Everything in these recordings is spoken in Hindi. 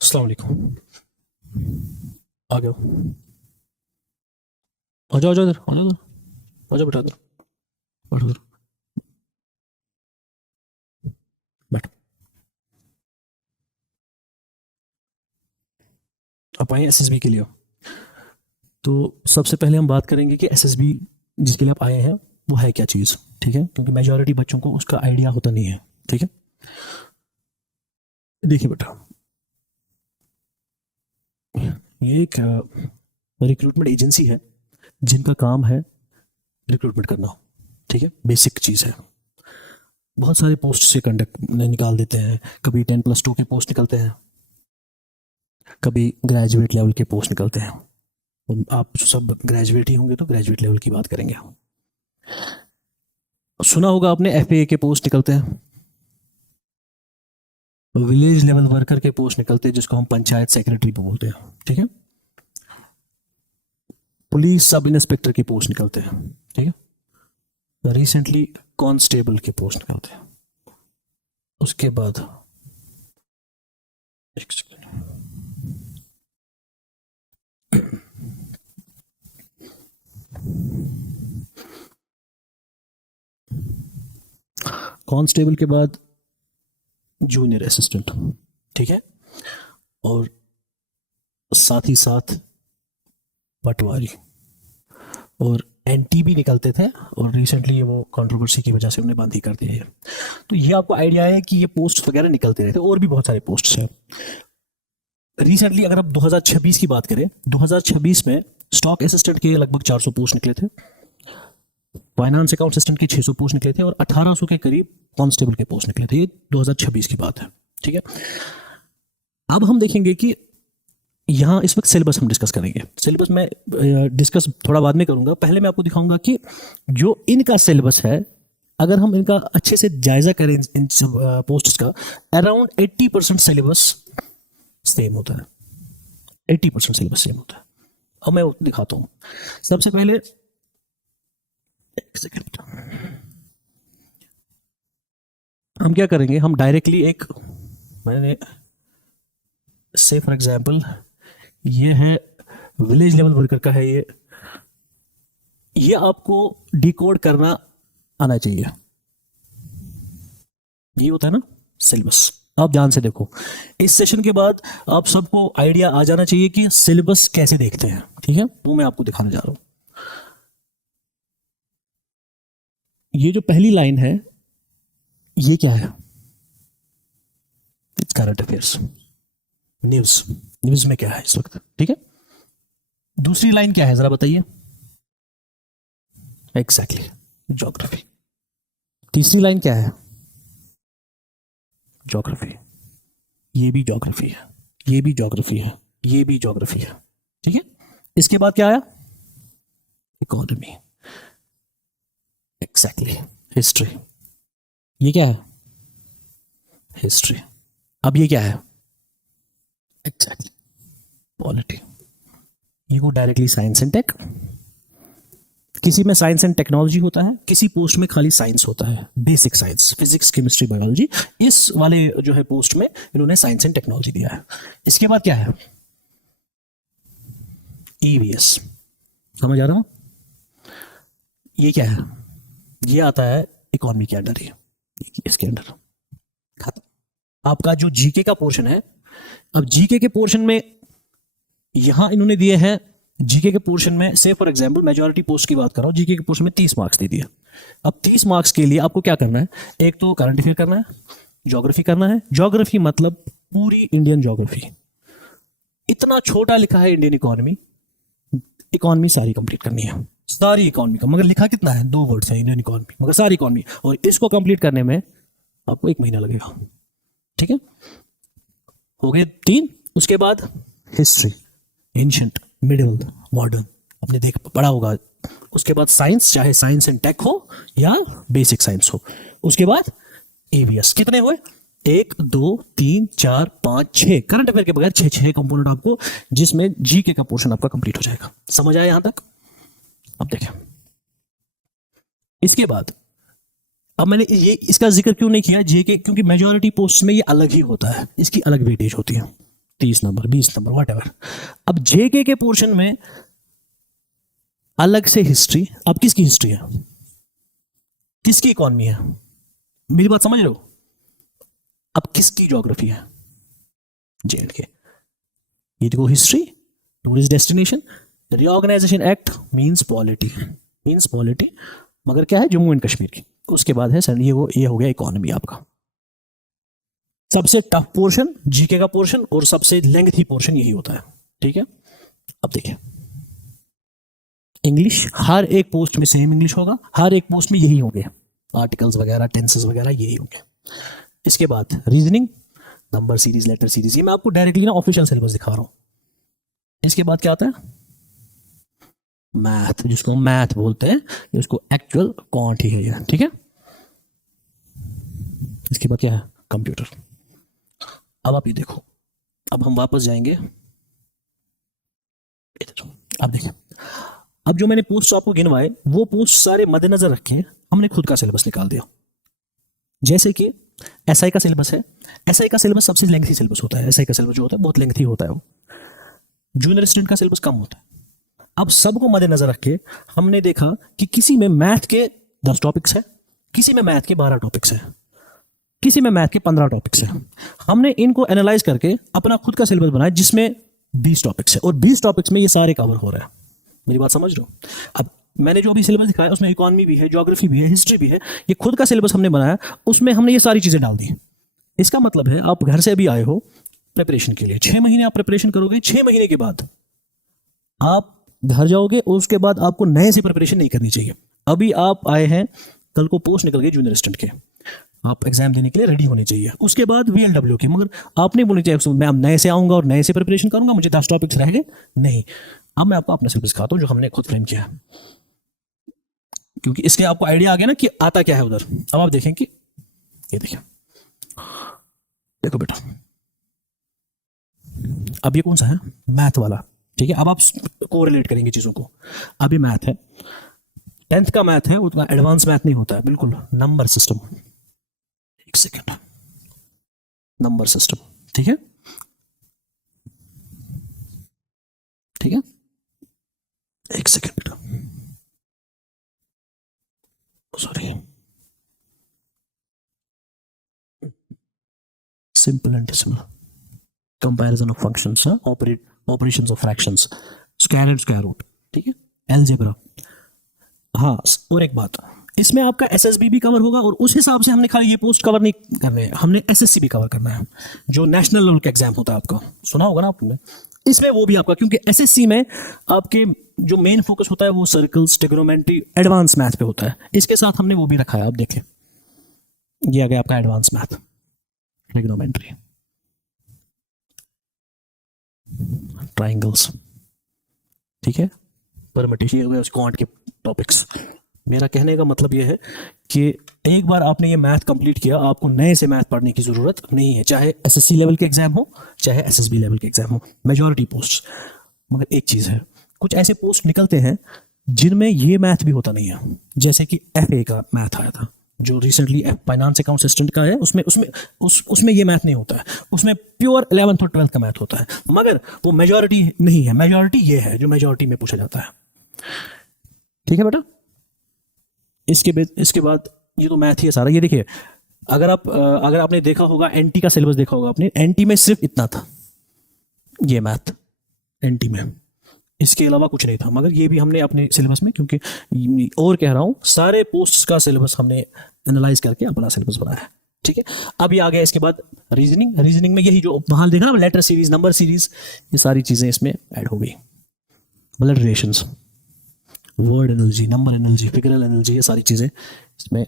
अस्सलाम वालेकुम। आ जाओ। आ जाओ, आ जाओ इधर, आ जाओ इधर। आ जाओ, बैठा इधर। बैठो इधर। बैठो। आप आए एसएसबी के लिए। तो सबसे पहले हम बात करेंगे कि एसएसबी जिसके लिए आप आए हैं वो है क्या चीज़। ठीक है, क्योंकि मेजॉरिटी बच्चों को उसका आइडिया होता नहीं है। ठीक है, देखिए बेटा, ये एक रिक्रूटमेंट एजेंसी है जिनका काम है रिक्रूटमेंट करना। ठीक है, बेसिक चीज़ है। बहुत सारे पोस्ट से कंडक्ट निकाल देते हैं। कभी 10+2 के पोस्ट निकलते हैं, कभी ग्रेजुएट लेवल के पोस्ट निकलते हैं। आप सब ग्रेजुएट ही होंगे तो ग्रेजुएट लेवल की बात करेंगे। सुना होगा आपने एफएए के पोस्ट निकलते हैं, विलेज लेवल वर्कर के पोस्ट निकलते हैं जिसको हम पंचायत सेक्रेटरी पे बोलते हैं। ठीक है, पुलिस सब इंस्पेक्टर के पोस्ट निकलते हैं। ठीक है, रिसेंटली कांस्टेबल के पोस्ट निकलते हैं। उसके बाद एक सेकंड, कांस्टेबल के बाद जूनियर असिस्टेंट। ठीक है, और साथ ही साथ पटवारी और एनटी भी निकलते थे, और रिसेंटली वो कंट्रोवर्सी की वजह से उन्हें बंद ही कर दिया है। तो ये आपको आइडिया है कि ये पोस्ट वगैरह निकलते रहते, और भी बहुत सारे पोस्ट हैं। रिसेंटली अगर आप 2026 की बात करें, 2026 में स्टॉक असिस्टेंट के लगभग 400 पोस्ट निकले थे, फाइनेंस अकाउंट असिस्टेंट के 600 पोस्ट निकले थे, और 1800 के करीब कांस्टेबल के पोस्ट निकले थे। ये 2026 की बात है। ठीक है, अब हम देखेंगे कि यहाँ इस वक्त सिलेबस हम डिस्कस करेंगे। सिलेबस मैं डिस्कस थोड़ा बाद में करूंगा। पहले मैं आपको दिखाऊंगा कि जो इनका सिलेबस है, अगर हम इनका अच्छे से जायजा करें इन सब पोस्ट्स का, अराउंड 80% सिलेबस सेम होता है। 80% सिलेबस सेम होता है। अब मैं दिखाता हूँ। सबसे पहले एक सेकंड, हम क्या करेंगे, हम डायरेक्टली एक, मैंने से फॉर एग्जांपल ये है विलेज लेवल वर्कर का है। ये आपको डिकोड करना आना चाहिए। ये होता है ना सिलेबस। आप ध्यान से देखो, इस सेशन के बाद आप सबको आइडिया आ जाना चाहिए कि सिलेबस कैसे देखते हैं। ठीक है, वो मैं आपको दिखाने जा रहा हूं। ये जो पहली लाइन है, ये क्या है? Its current affairs, news. News में क्या है इस वक्त? ठीक है, दूसरी लाइन क्या है जरा बताइए? Exactly, geography. तीसरी लाइन क्या है? ज्योग्राफी। ये भी ज्योग्राफी है, ये भी ज्योग्राफी है, ये भी ज्योग्राफी है। ठीक है, इसके बाद क्या आया? इकोनॉमी। Exactly, history. ये क्या है? हिस्ट्री। अब ये क्या है? Exactly, polity. ये को डायरेक्टली साइंस एंड टेक। किसी में साइंस एंड टेक्नोलॉजी होता है, किसी पोस्ट में खाली साइंस होता है, basic science, physics, chemistry, biology. इस वाले जो है पोस्ट में इन्होंने साइंस एंड टेक्नोलॉजी दिया है। इसके बाद क्या है? ईवीएस। समझ आ रहा हूं? ये क्या है? ये आता है इकोनॉमी के अंडर ही, इसके अंडर। आपका जो जीके का पोर्शन है, अब जीके के पोर्शन में यहां इन्होंने दिए हैं। जीके के पोर्शन में से फॉर एग्जांपल मेजॉरिटी पोस्ट की बात कर रहा हूं, जीके के पोर्शन में 30 मार्क्स दे दिए। अब 30 मार्क्स के लिए आपको क्या करना है? एक तो करंट अफेयर करना है, ज्योग्राफी करना है। ज्योग्राफी मतलब पूरी इंडियन ज्योग्राफी। इतना छोटा लिखा है इंडियन इकोनॉमी, इकोनॉमी सारी कंप्लीट करनी है, सारी इकोनॉमी का। मगर लिखा कितना है? 2 वर्ड्स है, इंडियन इकोनॉमी, मगर सारी इकोनॉमी। और इसको कंप्लीट करने में आपको 1 महीना लगेगा। ठीक है, हो गए 3। उसके बाद हिस्ट्री, एंशिएंट, मिडिवल, मॉडर्न, आपने देख पढ़ा होगा। उसके बाद साइंस, चाहे साइंस एंड टेक हो या बेसिक साइंस हो। उसके बाद एवीएस। कितने हुए? 1 2 3 4 5 6। करंट अफेयर के बगैर 6 कंपोनेंट आपको, जिसमें जीके का पोर्शन आपका कंप्लीट हो जाएगा। समझ आया यहां तक? अब देखें, इसके बाद अब मैंने ये इसका जिक्र क्यों नहीं किया जीके, क्योंकि मेजॉरिटी पोस्ट में ये अलग ही होता है, इसकी अलग वेटेज होती है। 30 नंबर, 20 नंबर, व्हाटएवर। अब जेके के पोर्शन में अलग से हिस्ट्री। अब किसकी हिस्ट्री है, किसकी इकोनॉमी है, मेरी बात समझ रहे हो? अब किसकी ज्योग्राफी है, जेएंडके। ये देखो, history, tourist destination, reorganisation act means polity, मगर क्या है, जम्मू एंड कश्मीर की। उसके बाद है सर ये हो गया इकोनॉमी आपका। सबसे टफ पोर्शन जीके का पोर्शन और सबसे लेंथी पोर्शन यही होता है, ठीक है। अब देखिए, इंग्लिश हर एक पोस्ट में सेम इंग्लिश होगा, हर एक पोस्ट में यही होंगे, आर्टिकल्स वगैरह, टेंसेस वगैरह यही होंगे। इसके बाद reasoning, number series, letter series, ये मैं आपको डायरेक्टली ना ऑफिशियल सिलेबस दिखा रहा हूं। इसके बाद क्या आता है, मैथ, जिसको मैथ बोलते हैं, इसको एक्चुअल क्वांट ही है, ठीक है। इसके बाद क्या है, कंप्यूटर। अब आप ये देखो, अब हम वापस जाएंगे इधर। अब देखिए, अब जो मैंने पोस्ट आपको गिनवाए वो पोस्ट सारे मद्देनजर रखे हमने खुद का सिलेबस निकाल दिया। जैसे कि एसआई का सिलेबस है, एसआई का सिलेबस सबसे लेंथी सिलेबस होता है, एसआई का सिलेबस जो होता है बहुत लेंथी होता है, वो जूनियर स्टूडेंट का सिलेबस कम होता है। अब सबको मद्देनजर रखे हमने देखा कि किसी में मैथ के 10 टॉपिक्स है, किसी में मैथ के 12 टॉपिक्स है, किसी में मैथ के 15 टॉपिक्स है। हमने इनको एनालाइज करके अपना खुद का सिलेबस बनाया जिसमें 20 टॉपिक्स है, और 20 टॉपिक्स में ये सारे कवर हो रहे हैं। मेरी बात समझ रहे हो? अब मैंने जो भी सिलेबस दिखाया उसमें इकोनॉमी भी है, ज्योग्राफी भी है, हिस्ट्री भी है। ये खुद का सिलेबस हमने बनाया, उसमें हमने ये सारी चीजें डाल दी। इसका मतलब है आप घर से अभी आए हो प्रिपरेशन के लिए, 6 महीने आप प्रिपरेशन करोगे, 6 महीने के बाद आप घर जाओगे और उसके बाद आपको नए से प्रिपरेशन नहीं करनी चाहिए। अभी आप आए हैं, कल को पोस्ट निकल गई जूनियर असिस्टेंट के, आप एग्जाम देने के लिए रेडी होने चाहिए। उसके बाद वीएलडब्ल्यू के, मगर आप नहीं बोलनी चाहिए मैं अब नए से आऊंगा और नए से प्रिपरेशन करूंगा, मुझे 10 टॉपिक्स रह गए, नहीं। अब मैं आपको अपना सिलेबस दिखाता हूं जो हमने खुद फ्रेम किया है, क्योंकि इसके आपको आइडिया आ गया ना कि आता क्या है उधर। अब आप देखें कि ये देखिए, देखो बेटा, अब ये कौन सा है, मैथ वाला, ठीक है। अब आप कोरिलेट करेंगे चीजों को। अब ये मैथ है, 10th का मैथ है, उतना एडवांस मैथ नहीं होता है, बिल्कुल नंबर सिस्टम। एक सेकेंड, नंबर सिस्टम, ठीक है, ठीक है, एक सेकेंड बेटा, sorry, simple and decimal, comparison of functions, operations of fractions, square and square root, ठीक है, अलजेब्रा। हाँ, और एक बात, इसमें आपका एसएसबी भी कवर होगा, और उस हिसाब से हमने खाली ये पोस्ट कवर नहीं करने हैं, हमने एसएससी भी कवर करना है, जो नेशनल लेवल का एग्जाम होता है आपका, सुना होगा ना आपने, इसमें वो भी आपका, क्योंकि एसएससी में आपके जो मेन फोकस होता है वो सर्कल्स, ट्रिग्नोमेट्री, एडवांस मैथ पे होता है। इसके साथ हमने वो भी रखा है, आप देखें, ये आ गया आपका एडवांस मैथ, ट्रिग्नोमेट्री, ट्राइंगल्स, ठीक है, परमिटेशन, क्वांट के टॉपिक्स। मेरा कहने का मतलब यह है कि एक बार आपने ये मैथ कंप्लीट किया, आपको नए से मैथ पढ़ने की जरूरत नहीं है, चाहे एसएससी लेवल के एग्जाम हो, चाहे एसएसबी लेवल के एग्जाम हो, मेजॉरिटी पोस्ट। मगर एक चीज है, कुछ ऐसे पोस्ट निकलते हैं जिनमें ये मैथ भी होता नहीं है, जैसे कि एफए का मैथ आया था, जो रिसेंटली फाइनेंस अकाउंट असिस्टेंट का है, उसमें ये मैथ नहीं होता है, उसमें प्योर 11th और 12th का मैथ होता है, मगर वो मेजॉरिटी नहीं है, मेजॉरिटी ये है जो मेजॉरिटी में पूछा जाता है, ठीक है बेटा। इसके बाद ये तो मैथ ही है सारा। ये देखिए, अगर आपने देखा होगा, एनटी का सिलेबस देखा होगा आपने, एनटी में सिर्फ इतना था, ये मैथ एनटी में, इसके अलावा कुछ नहीं था। मगर ये भी हमने अपने सिलेबस में, क्योंकि और कह रहा हूं, सारे पोस्ट का सिलेबस हमने एनालाइज करके अपना सिलेबस बनाया है, ठीक है। अब ये आ गया, इसके बाद रीजनिंग में यही जो वहां देखा ना, लेटर सीरीज, नंबर सीरीज, ये सारी चीजें इसमें ऐड हो गई, blood relations, word energy, number energy, figural energy, ये सारी चीजें इसमें।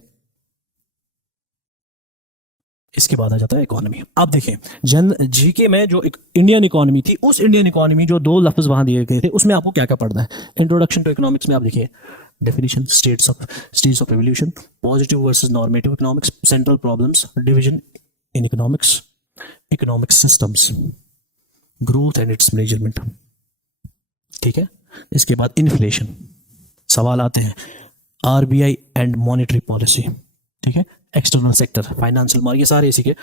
इसके बाद आ जाता है इकोनॉमी। आप देखें, जीके में जो इंडियन इकोनॉमी थी, उस इंडियन इकोनॉमी जो 2 लफ्ज वहां दिए गए थे, उसमें आपको क्या क्या पढ़ना है। इंट्रोडक्शन टू इकोनॉमिक्स में आप देखिए, definition, states of evolution, positive versus normative economics, central problems, division in economics, economic systems, growth and it's measurement, ठीक है। इसके बाद इन्फ्लेशन, सवाल आते हैं, आरबीआई एंड मॉनेटरी पॉलिसी, ठीक है, एक्सटर्नल सेक्टर, फाइनेंशियल मार्केट, ये सारे इसी के,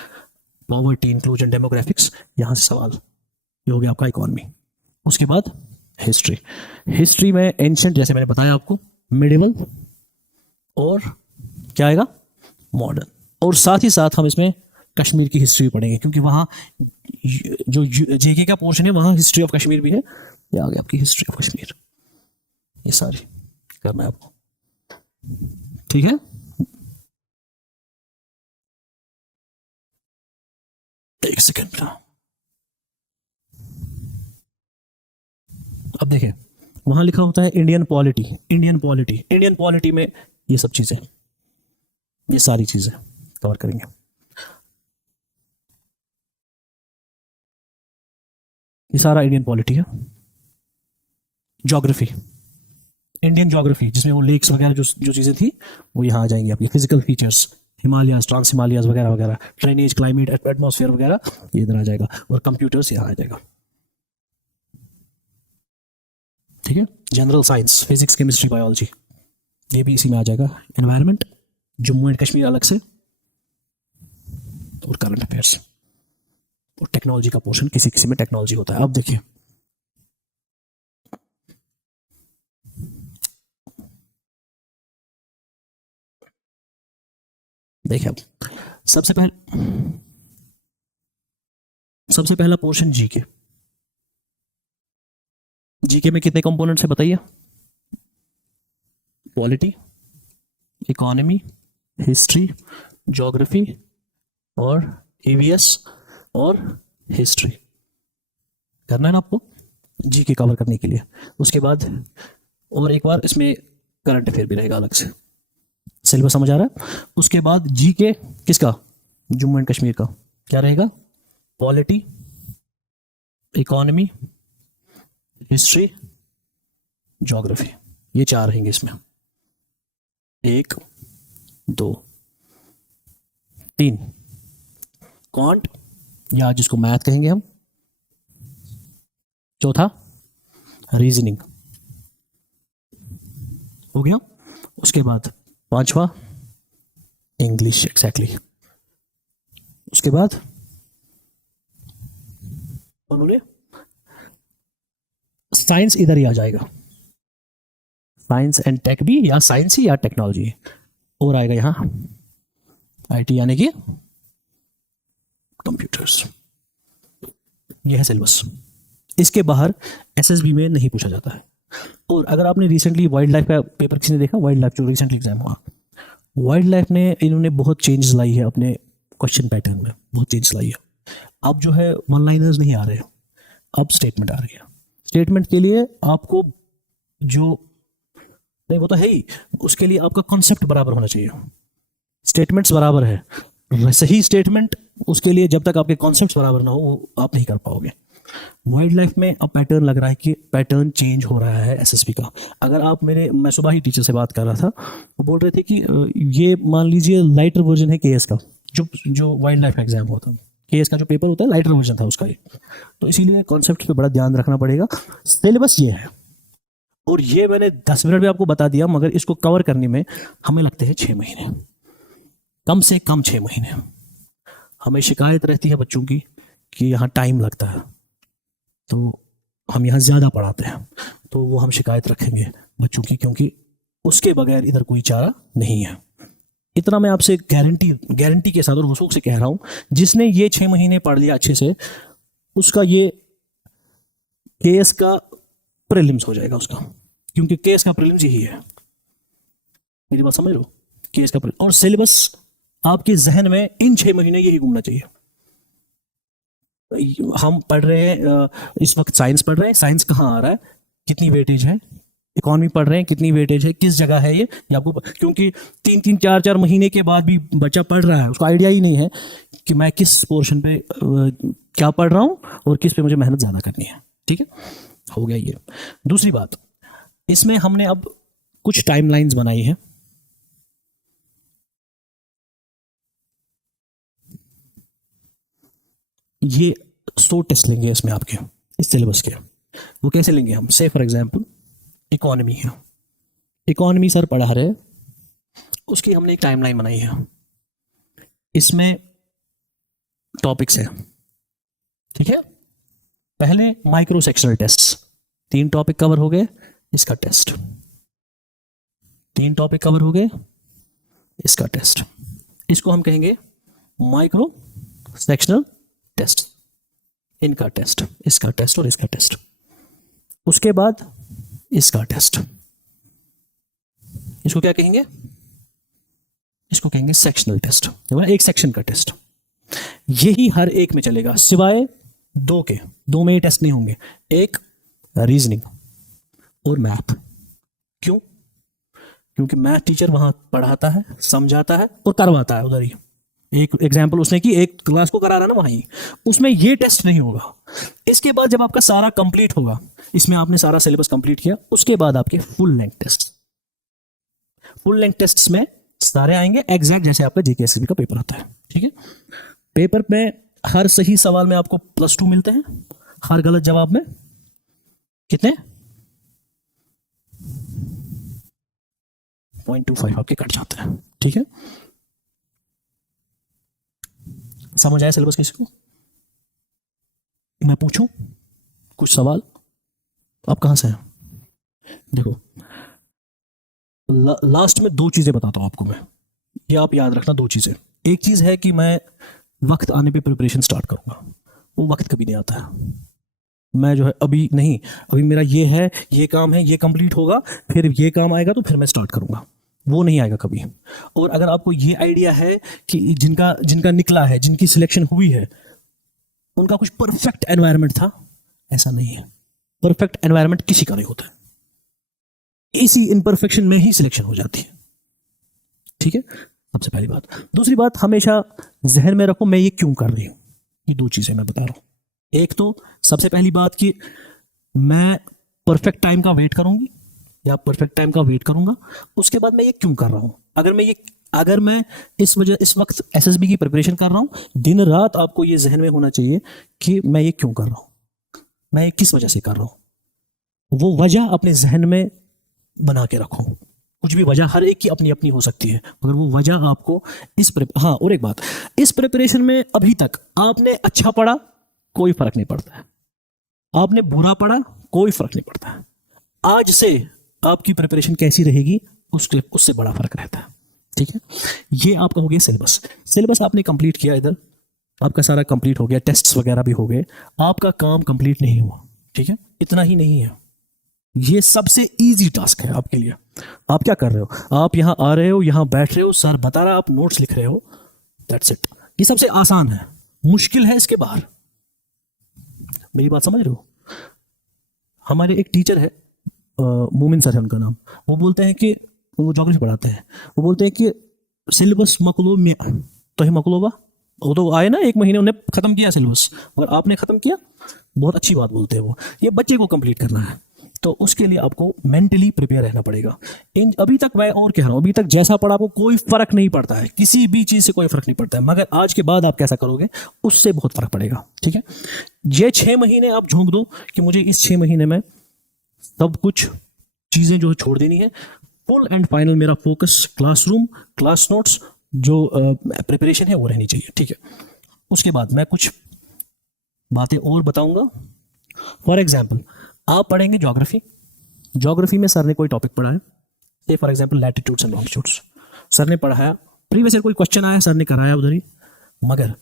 पॉवर्टी, इंक्लूजन, डेमोग्राफिक्स, यहां से सवाल ये हो गया आपका इकोनॉमी। उसके बाद हिस्ट्री। हिस्ट्री में एंशंट, जैसे मैंने बताया आपको, मिडिवल और क्या आएगा, मॉडर्न। और साथ ही साथ हम इसमें कश्मीर की हिस्ट्री भी पढ़ेंगे, क्योंकि वहाँ जो जेके का पोर्शन है वहाँ हिस्ट्री ऑफ कश्मीर भी है। ये आ गया आपकी हिस्ट्री ऑफ कश्मीर। ये सारी करना है आपको, ठीक है। एक सेकेंड, अब देखें वहां लिखा होता है Indian polity. Indian polity, Indian polity में ये सब चीजें, ये सारी चीजें कवर करेंगे। ये सारा इंडियन पॉलिटी है। ज्योग्राफी, इंडियन ज्योग्राफी, जिसमें वो लेक्स वगैरह जो चीजें थी वो यहाँ आ जाएंगी आपकी। Physical features, Himalayas, trans Himalayas वगैरह वगैरह, ड्रेनेज, क्लाइमेट, एटमॉस्फेयर वगैरह, ये इधर आ जाएगा। और कंप्यूटर्स यहाँ आ जाएगा, ठीक है। General science, physics, chemistry, biology, ये भी इसी में आ जाएगा। एनवायरनमेंट, जम्मू एंड कश्मीर अलग से, और करंट अफेयर्स। और टेक्नोलॉजी का पोर्शन, किसी किसी में टेक्नोलॉजी होता है। अब देखिए देखिए, अब सबसे पहला पोर्शन जीके। जीके में कितने कंपोनेंट्स है बताइए? पॉलिटी, इकोनॉमी, हिस्ट्री, ज्योग्राफी और ईवीएस और हिस्ट्री करना है ना आपको, जीके कवर करने के लिए। उसके बाद और एक बार इसमें करंट अफेयर भी रहेगा अलग से। सिलेबस समझ आ रहा है? उसके बाद जीके किसका? जम्मू एंड कश्मीर का। क्या रहेगा? पॉलिटी, इकोनॉमी, हिस्ट्री, ज्योग्राफी, ये चार रहेंगे इसमें। 1 2 3 क्वांट, या जिसको मैथ कहेंगे हम। चौथा रीजनिंग, हो गया। उसके बाद पांचवा इंग्लिश, एग्जैक्टली। उसके बाद और बोलिए, साइंस इधर ही आ जाएगा। साइंस एंड टेक भी, या साइंस ही या टेक्नोलॉजी, और आएगा यहां आईटी, यानी कि कंप्यूटर्स। यह है सिलेबस। इसके बाहर एसएसबी में नहीं पूछा जाता है। और अगर आपने रिसेंटली वाइल्ड लाइफ का पेपर किसी ने देखा, वाइल्ड लाइफ जो रिसेंटली एग्जाम हुआ, वाइल्ड लाइफ ने इन्होंने बहुत चेंजेस लाई है अपने क्वेश्चन पैटर्न में, बहुत चेंज लाई है। अब जो है वन लाइनर्स नहीं आ रहे, अब स्टेटमेंट आ रही है। स्टेटमेंट के लिए आपको जो नहीं, वो तो है ही, उसके लिए आपका कॉन्सेप्ट बराबर होना चाहिए। स्टेटमेंट्स बराबर है, सही स्टेटमेंट, उसके लिए जब तक आपके कॉन्सेप्ट्स बराबर ना हो वो आप नहीं कर पाओगे। वाइल्ड लाइफ में अब पैटर्न लग रहा है कि पैटर्न चेंज हो रहा है एसएसबी का। अगर आप मैं सुबह ही टीचर से बात कर रहा था, वो बोल रहे थे कि ये मान लीजिए लाइटर वर्जन है केएस का, जो वाइल्ड लाइफ का एग्जाम होता है, केएस का जो पेपर होता है लाइटर वर्जन था उसका। तो इसीलिए कॉन्सेप्ट पे बड़ा ध्यान रखना पड़ेगा। सिलेबस ये है, और ये मैंने 10 मिनट में आपको बता दिया, मगर इसको कवर करने में हमें लगते हैं 6 महीने, कम से कम 6 महीने। हमें शिकायत रहती है बच्चों की कि यहाँ टाइम लगता है, तो हम यहाँ ज़्यादा पढ़ाते हैं, तो वो हम शिकायत रखेंगे बच्चों की, क्योंकि उसके बगैर इधर कोई चारा नहीं है। इतना मैं आपसे गारंटी के साथ और वसूख से कह रहा हूँ, जिसने ये 6 महीने पढ़ लिया अच्छे से, उसका ये केएस का प्रीलिम्स हो जाएगा उसका, क्योंकि केएस का प्रीलिम्स यही है। मेरी बात समझ लो, केएस का प्रीलिम्स। और सिलेबस आपके जहन में इन 6 महीने यही घूमना चाहिए। हम पढ़ रहे हैं इस वक्त साइंस पढ़ रहे हैं, साइंस कहाँ आ रहा है, कितनी वेटेज है। इकोनॉमी पढ़ रहे हैं, कितनी वेटेज है, किस जगह है ये आपको, क्योंकि 3-3 4-4 महीने के बाद भी बच्चा पढ़ रहा है, उसको आइडिया ही नहीं है कि मैं किस पोर्शन पे क्या पढ़ रहा हूँ और किस पे मुझे मेहनत ज़्यादा करनी है। ठीक है, हो गया ये। दूसरी बात, इसमें हमने अब कुछ टाइमलाइंस बनाई है। ये 100 टेस्ट लेंगे इसमें आपके, इस सिलेबस के। वो कैसे लेंगे हम? से फॉर एग्जांपल इकोनॉमी है, इकोनॉमी सर पढ़ा रहे, उसकी हमने एक टाइमलाइन बनाई है। इसमें टॉपिक्स है, ठीक है, पहले micro sectional test, 3 topic cover हो गए, इसका टेस्ट, 3 टॉपिक कवर हो गए, इसका टेस्ट, इसको हम कहेंगे माइक्रो सेक्शनल टेस्ट, इनका टेस्ट, इसका टेस्ट और इसका टेस्ट। उसके बाद इसका टेस्ट, इसको क्या कहेंगे, इसको कहेंगे सेक्शनल टेस्ट, एक सेक्शन का टेस्ट। यही हर एक में चलेगा सिवाय 2 के, 2 में ये टेस्ट नहीं होंगे, एक रीजनिंग और मैथ। क्यों? क्योंकि मैथ टीचर वहां पढ़ाता है, समझाता है और करवाता है उधर ही। एक एग्जाम्पल उसने की, एक क्लास को करा रहा ना वहां ही, उसमें ये टेस्ट नहीं होगा। इसके बाद जब आपका सारा कंप्लीट होगा, इसमें आपने सारा सिलेबस कंप्लीट किया, उसके बाद आपके full length test, full length test में सारे आएंगे एग्जैक्ट जैसे आपका जीकेएससीबी का पेपर आता है। ठीक है, पेपर में हर सही सवाल में आपको +2 मिलते हैं, हर गलत जवाब में कितने 0.25 आपके कट जाते हैं। ठीक है, समझ आया सिलेबस किसी को? मैं पूछूं कुछ सवाल? आप कहां से हैं? देखो, लास्ट में 2 चीजें बताता हूं आपको मैं, ये आप याद रखना 2 चीजें। एक चीज है कि मैं वक्त आने पे प्रिपरेशन स्टार्ट करूंगा, वो वक्त कभी नहीं आता है। मैं जो है अभी नहीं, अभी मेरा ये है, ये काम है, ये कंप्लीट होगा, फिर ये काम आएगा तो फिर मैं स्टार्ट करूंगा, वो नहीं आएगा कभी। और अगर आपको ये आइडिया है कि जिनका निकला है, जिनकी सिलेक्शन हुई है, उनका कुछ परफेक्ट एनवायरनमेंट था, ऐसा नहीं है। परफेक्ट एनवायरनमेंट किसी का नहीं होता है, इसी इनपरफेक्शन में ही सिलेक्शन हो जाती है। ठीक है, सबसे पहली बात। दूसरी बात, हमेशा जहन में रखो मैं ये क्यों कर रही हूं। ये 2 चीजें मैं बता रहा हूं। एक तो सबसे पहली बात कि मैं परफेक्ट टाइम का वेट करूंगी या परफेक्ट टाइम का वेट करूंगा, उसके बाद मैं ये क्यों कर रहा हूं। अगर मैं इस वक्त एसएसबी की प्रिपरेशन कर रहा हूं, दिन रात आपको ये जहन में होना चाहिए कि मैं ये क्यों कर रहा हूं, मैं ये किस वजह से कर रहा हूं। वो वजह अपने जहन में बना के रखो। कुछ भी वजह हर एक की अपनी अपनी हो सकती है, मगर वो वजह आपको हाँ, और एक बात, इस प्रिपरेशन में अभी तक आपने अच्छा पढ़ा कोई फर्क नहीं पड़ता है, आपने बुरा पढ़ा कोई फर्क नहीं पड़ता है। आज से आपकी प्रिपरेशन कैसी रहेगी उससे बड़ा फर्क रहता है। ठीक है, ये आपका हो गया सिलेबस। सिलेबस आपने कंप्लीट किया, इधर आपका सारा कंप्लीट हो गया, टेस्ट्स वगैरह भी हो गए, आपका काम कंप्लीट नहीं हुआ। ठीक है, इतना ही नहीं है, ये सबसे इजी टास्क है आपके लिए। आप क्या कर रहे हो, आप यहां आ रहे हो, यहां बैठ रहे हो, सर बता रहा, आप नोट्स लिख रहे हो, दैट्स इट। ये सबसे आसान है, मुश्किल है इसके बाहर। मेरी बात समझ रहे हो? हमारे एक टीचर है, मोमिन सर है उनका नाम, वो बोलते हैं कि वो ज्योग्राफी पढ़ाते हैं, वो बोलते हैं कि सिलेबस मकलो में तो ही मकलोबा। वो तो आए ना 1 महीने, उन्हें खत्म किया सिलेबस, और आपने खत्म किया, बहुत अच्छी बात बोलते हैं वो। ये बच्चे को कंप्लीट करना है, तो उसके लिए आपको मेंटली प्रिपेयर रहना पड़ेगा। अभी तक मैं और कह रहा हूं, अभी तक जैसा पढ़ा आपको कोई फर्क नहीं पड़ता है, किसी भी चीज से कोई फर्क नहीं पड़ता है, मगर आज के बाद आप कैसा करोगे उससे बहुत फर्क पड़ेगा। ठीक है, ये 6 महीने आप झोंक दो कि मुझे इस 6 महीने में सब कुछ चीजें जो छोड़ देनी है, फुल एंड फाइनल मेरा फोकस क्लासरूम, क्लास नोट्स, जो प्रिपरेशन है वो रहनी चाहिए। ठीक है, उसके बाद मैं कुछ बातें और बताऊंगा। फॉर एग्जाम्पल, आप पढ़ेंगे ज्योग्राफी में सर ने कोई टॉपिक पढ़ा है, से for example latitudes and longitudes, sir ने पढ़ाया, प्रीवियस ईयर कोई क्वेश्चन आया, सर ने कराया उधर ही, मगर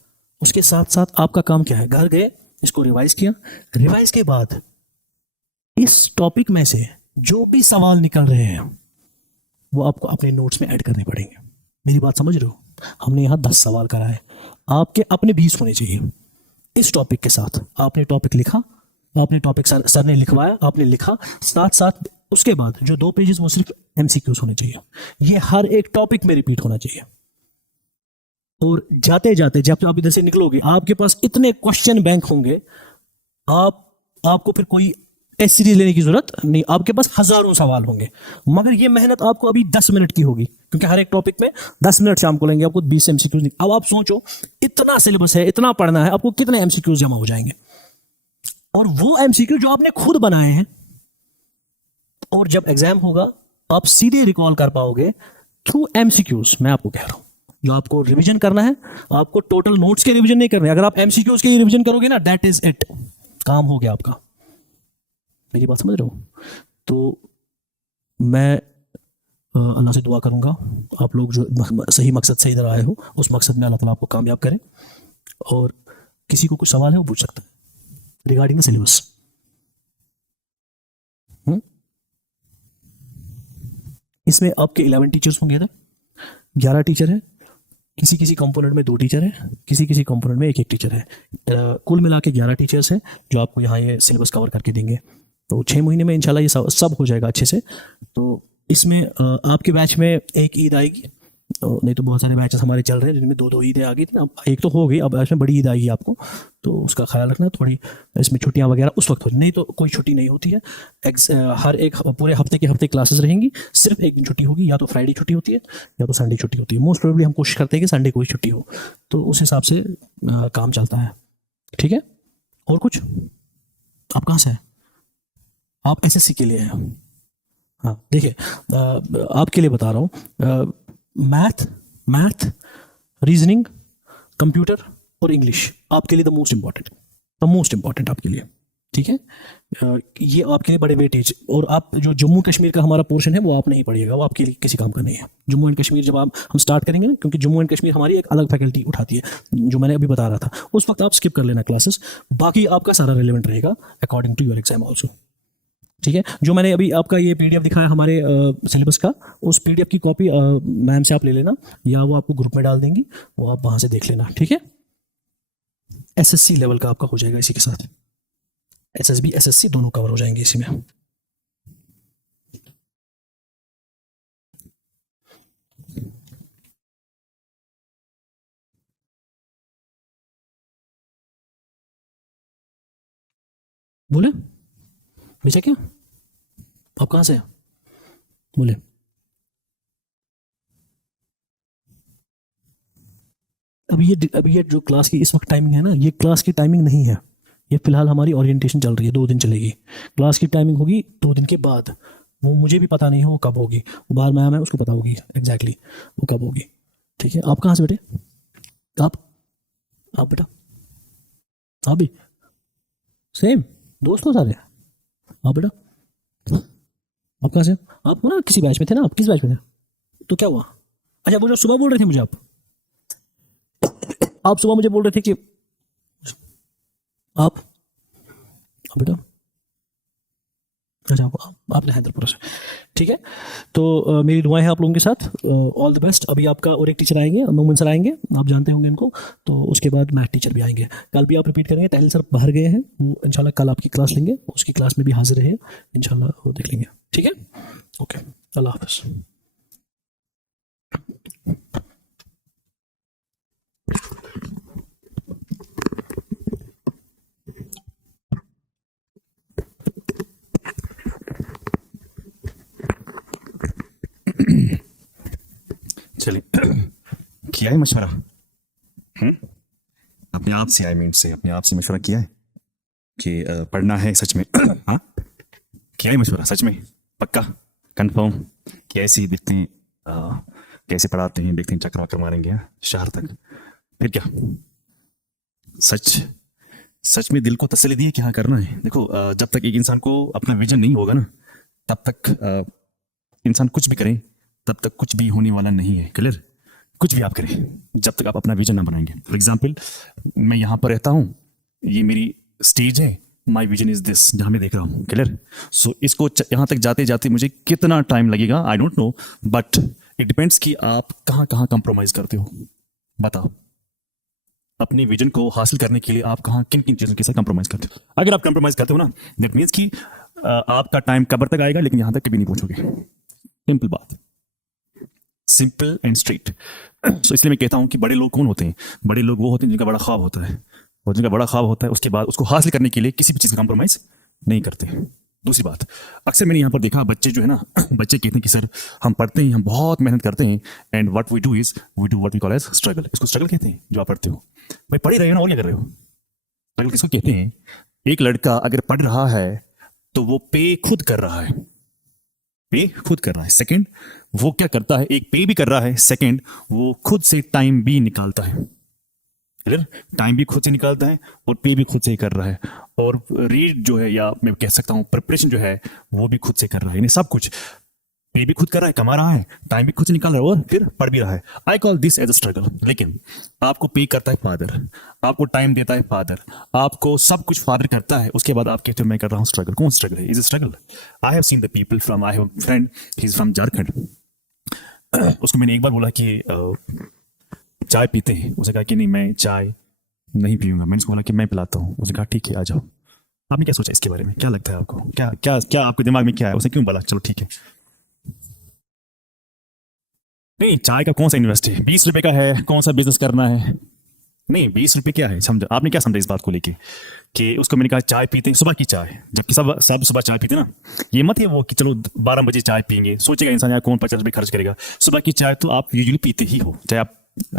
उसके साथ साथ आपका काम क्या है, घर गए, इसको रिवाइज किया, रिवाइज के बाद इस टॉपिक में से जो भी सवाल निकल रहे हैं वो आपको अपने नोट्स में ऐड करने पड़ेंगे। मेरी बात समझ रहे हो? हमने यहाँ 10 सवाल कराए, आपके अपने 20 होने चाहिए। इस टॉपिक के साथ आपने टॉपिक लिखा, आपने टॉपिक सर ने लिखवाया, आपने लिखा, साथ साथ उसके बाद जो 2 पेजेस वो सिर्फ एमसीक्यूज होने चाहिए। ये हर एक टॉपिक में रिपीट होना चाहिए। और जाते जाते जब आप इधर से निकलोगे, आपके पास इतने क्वेश्चन बैंक होंगे, आपको फिर कोई टेस्ट सीरीज लेने की जरूरत नहीं, आपके पास हजारों सवाल होंगे। मगर ये मेहनत आपको अभी 10 मिनट की होगी, क्योंकि हर एक टॉपिक में 10 मिनट शाम को लेंगे, आपको 20 एमसीक्यूज। अब आप सोचो, इतना सिलेबस है, इतना पढ़ना है, आपको कितने एमसीक्यूज जमा हो जाएंगे। और वो एमसीक्यू जो आपने खुद बनाए हैं, और जब एग्जाम होगा आप सीधे रिकॉल कर पाओगे थ्रू एमसीक्यूज। मैं आपको कह रहा हूं, जो आपको रिवीजन करना है, आपको टोटल नोट्स के रिवीजन नहीं करने। अगर आप एमसीक्यूज के रिवीजन करोगे ना, दैट इज इट, काम हो गया आपका। मेरी बात समझ रहे हो? तो मैं अल्लाह से दुआ करूंगा आप लोग जो सही मकसद से इधर आए हो उस मकसद में अल्लाह ताला आपको कामयाब करे। और किसी को कुछ सवाल है वो पूछ सकता है रिगार्डिंग द सिलेबस। इसमें आपके 11 टीचर्स होंगे ना, 11 टीचर है, किसी किसी कंपोनेंट में 2 टीचर है, किसी किसी कंपोनेंट में एक एक टीचर है। कुल मिला के 11 टीचर्स हैं जो आपको यहाँ ये सिलेबस कवर करके देंगे। तो 6 महीने में इंशाल्लाह ये सब हो जाएगा अच्छे से। तो इसमें आपके बैच में एक ईद आएगी, तो नहीं तो बहुत सारे बैचेस हमारे चल रहे हैं जिनमें 2-2 ईदें आ गई थी। अब एक तो हो गई, अब बैच में बड़ी ईद आएगी आपको, तो उसका ख्याल रखना। थोड़ी इसमें छुट्टियां वगैरह उस वक्त हो, नहीं तो कोई छुट्टी नहीं होती है। हर एक पूरे हफ्ते के हफ्ते क्लासेस रहेंगी, सिर्फ एक दिन छुट्टी होगी, या तो फ्राइडे छुट्टी होती है या तो संडे छुट्टी होती है। मोस्ट प्रोबेबली हम कोशिश करते हैं कि संडे को ही छुट्टी हो, तो उस हिसाब से काम चलता है। ठीक है, और कुछ? आप कहाँ से हैं? आप एसएससी के लिए हैं? हाँ, देखिए आपके लिए बता रहा हूँ, मैथ, रीजनिंग, कंप्यूटर और इंग्लिश आपके लिए द मोस्ट इम्पॉर्टेंट आपके लिए। ठीक है, ये आपके लिए बड़े वेटेज। और आप जो जम्मू कश्मीर का हमारा पोर्शन है वो आप नहीं पढ़िएगा, वो आपके लिए किसी काम का नहीं है। जम्मू एंड कश्मीर जब हम स्टार्ट करेंगे ना, क्योंकि जम्मू एंड कश्मीर हमारी एक अलग फैकल्टी उठाती है जो मैंने अभी बता रहा था, उस वक्त आप स्किप कर लेना क्लासेस, बाकी आपका सारा रिलेवेंट रहेगा according to your exam also. ठीक है, जो मैंने अभी आपका ये पीडीएफ दिखाया हमारे सिलेबस का, उस पीडीएफ की कॉपी मैम से आप ले लेना, या वो आपको ग्रुप में डाल देंगी, वो आप वहां से देख लेना। ठीक है, एसएससी लेवल का आपका हो जाएगा इसी के साथ, एसएसबी एसएससी दोनों कवर हो जाएंगे इसी में। बोले बेचा क्या? आप कहाँ से हैं? बोले। अभी ये जो क्लास की इस वक्त टाइमिंग है ना, ये क्लास की टाइमिंग नहीं है। ये फिलहाल हमारी ओरिएंटेशन चल रही है, 2 दिन चलेगी। क्लास की टाइमिंग होगी 2 दिन के बाद, वो मुझे भी पता नहीं है वो कब होगी, वो बाहर मैम है उसको पता होगी एग्जैक्टली वो कब होगी। ठीक है, आप कहाँ से बेटे? आप बेटा, आप भी सेम दोस्त हो सारे? आप बेटा, आप कहाँ से? आप ना किसी बैच में थे ना, आप किस बैच में थे? तो क्या हुआ? अच्छा, वो जो सुबह बोल रहे थे मुझे, आप सुबह मुझे बोल रहे थे कि आप बेटा, अच्छा आपने हैदरपुर से। ठीक है, तो मेरी दुआएं हैं आप लोगों के साथ, ऑल द बेस्ट। अभी आपका और एक टीचर आएंगे, मोमिन सर आएंगे, आप जानते होंगे इनको। तो उसके बाद मैथ टीचर भी आएंगे, कल भी आप रिपीट करेंगे। तहलील सर बाहर गए हैं, वो इंशाल्लाह कल आपकी क्लास लेंगे, उसकी क्लास में भी हाजिर रहे इंशाल्लाह, वो देख लेंगे। ठीक है, ओके, अल्लाह हाफिज। चलिए, किया है मशवरा? अपने आप से, आई मीन से अपने आप से मशवरा किया है कि पढ़ना है सच में? हाँ, किया है मशवरा सच में? पक्का कंफर्म? कैसे देखते हैं, कैसे पढ़ाते हैं, देखते हैं चक्कर वक्कर मारेंगे हाँ, शहर तक, फिर क्या? सच में दिल को तसल्ली दी है कि हाँ करना है। देखो जब तक एक इंसान को अपना विजन नहीं होगा ना, तब तक इंसान कुछ भी करे, तब तक कुछ भी होने वाला नहीं है। क्लियर? कुछ भी आप करें, जब तक आप अपना विजन ना बनाएंगे। फॉर एग्जाम्पल, मैं यहाँ पर रहता हूँ, ये मेरी स्टेज है, माई विजन इज दिस, जहाँ मैं देख रहा हूँ। क्लियर? सो इसको यहाँ तक जाते जाते मुझे कितना टाइम लगेगा आई don't no, but it depends कि आप कहाँ कहाँ कंप्रोमाइज करते हो। बताओ, अपने विजन को हासिल करने के लिए आप कहाँ किन किन चीज़ों के साथ कंप्रोमाइज करते हो? अगर आप कंप्रोमाइज करते हो ना, दैट मीन्स कि आपका टाइम कबर तक आएगा, लेकिन यहाँ तक कभी नहीं पहुँचोगे। सिंपल बात, सिंपल एंड स्ट्रेट। सो इसलिए मैं कहता हूँ कि बड़े लोग कौन होते हैं? बड़े लोग वो होते हैं जिनका बड़ा ख्वाब होता है, और जिनका बड़ा ख्वाब होता है उसके बाद उसको हासिल करने के लिए किसी भी चीज़ का कंप्रोमाइज नहीं करते। दूसरी बात, अक्सर मैंने यहाँ पर देखा, बच्चे जो है ना, बच्चे कहते हैं कि सर हम पढ़ते हैं, हम बहुत मेहनत करते हैं, and what we do is we do what we call as struggle. इसको स्ट्रगल कहते हैं जो आप पढ़ते हो। भाई पढ़ ही रहे हो ना, और क्या कर रहे हो? स्ट्रगल किसको कहते हैं? एक लड़का अगर पढ़ रहा है तो वो पे खुद कर रहा है, पे खुद कर रहा है। सेकंड, वो क्या करता है? एक पे भी कर रहा है, सेकंड वो खुद से टाइम भी निकालता है। क्लियर? टाइम भी खुद से निकालता है और पे भी खुद से ही कर रहा है, और रीड जो है या मैं कह सकता हूँ प्रिपरेशन जो है वो भी खुद से कर रहा है, यानी सब कुछ पे भी खुद कर रहा है, कमा रहा है, टाइम भी खुद से निकाल रहा है और फिर पढ़ भी रहा है। I call this as a struggle. लेकिन आपको पे करता है फादर, आपको टाइम देता है फादर, आपको सब कुछ फादर करता है, उसके बाद आप कहते हो मैं कर रहा हूँ स्ट्रगल। कौन स्ट्रगल है? Is struggle. I have seen the people from, I have friend, he is from Jharkhand. उसको मैंने एक बार बोला कि चाय पीते हैं, उसने कहा कि नहीं मैं चाय नहीं पीऊंगा। मैंने उसको बोला कि मैं पिलाता हूँ, उसने कहा ठीक है आ जाओ। आपने क्या सोचा इसके बारे में? क्या लगता है आपको? क्या क्या क्या आपके दिमाग में क्या है? उसने क्यों बोला चलो ठीक है? नहीं, चाय का कौन सा इन्वेस्ट है? 20 रुपए का है, कौन सा बिजनेस करना है? नहीं, 20 रुपए क्या है? समझो आपने क्या समझा इस बात को लेके कि उसको मैंने कहा चाय पीते हैं, सुबह की चाय, जबकि सब सुबह चाय पीते ना। ये मत है वो कि चलो 12 बजे चाय पीएंगे, सोचेगा इंसान यार कौन 50 रुपए खर्च करेगा। सुबह की चाय तो आप यूजुअली पीते ही हो, चाहे आप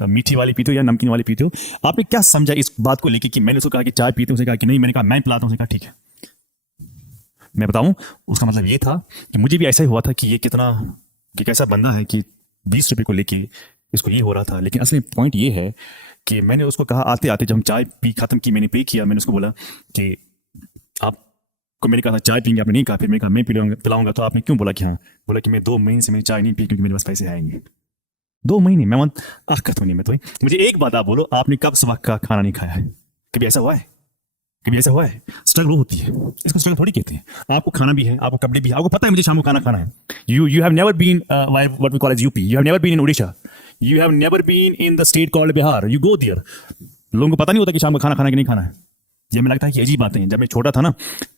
मीठी वाली पीते हो या नमकीन वाली पीते हो। आपने क्या समझा इस बात को लेके कि मैंने उसको कहा कि चाय पीते हो, उसने कहा कि नहीं, मैंने कहा मैं पिलाता हूँ, उसने कहा ठीक है। मैं बताऊं उसका मतलब ये था कि मुझे भी ऐसा ही हुआ था कि ये कितना कि कैसा बंदा है कि 20 रुपए को लेके इसको ये हो रहा था। लेकिन असली पॉइंट ये है कि मैंने उसको कहा आते आते, जब हम चाय पी खत्म की, मैंने पे किया, मैंने उसको बोला कि आपको मैंने कहा था चाय पीएंगे, आपने नहीं कहा। फिर मैंने कहा मैं पिलाऊंगा, तो आपने क्यों बोला कि हाँ? बोला कि मैं 2 महीने से मैंने चाय नहीं पी क्योंकि मेरे पास पैसे आएंगे। 2 महीने मैं मत करता नहीं मैं तो। मुझे एक बात आप बोलो, आपने कब सुबह का खाना नहीं खाया है? कभी ऐसा हुआ है? कभी ऐसा हुआ है? स्ट्रगल होती है, इसको स्ट्रगल थोड़ी कहते हैं। आपको खाना भी है, आपको कपड़े भी है, आपको पता है मुझे शाम को खाना खाना है। You have never been what we call as UP, you have never been in Orissa, you have never been in the state called Bihar, you go there. लोगों को पता नहीं होता कि शाम को खाना खाना कि नहीं खाना है। ये हमें लगता है कि अजीब बातें हैं। जब मैं छोटा था ना,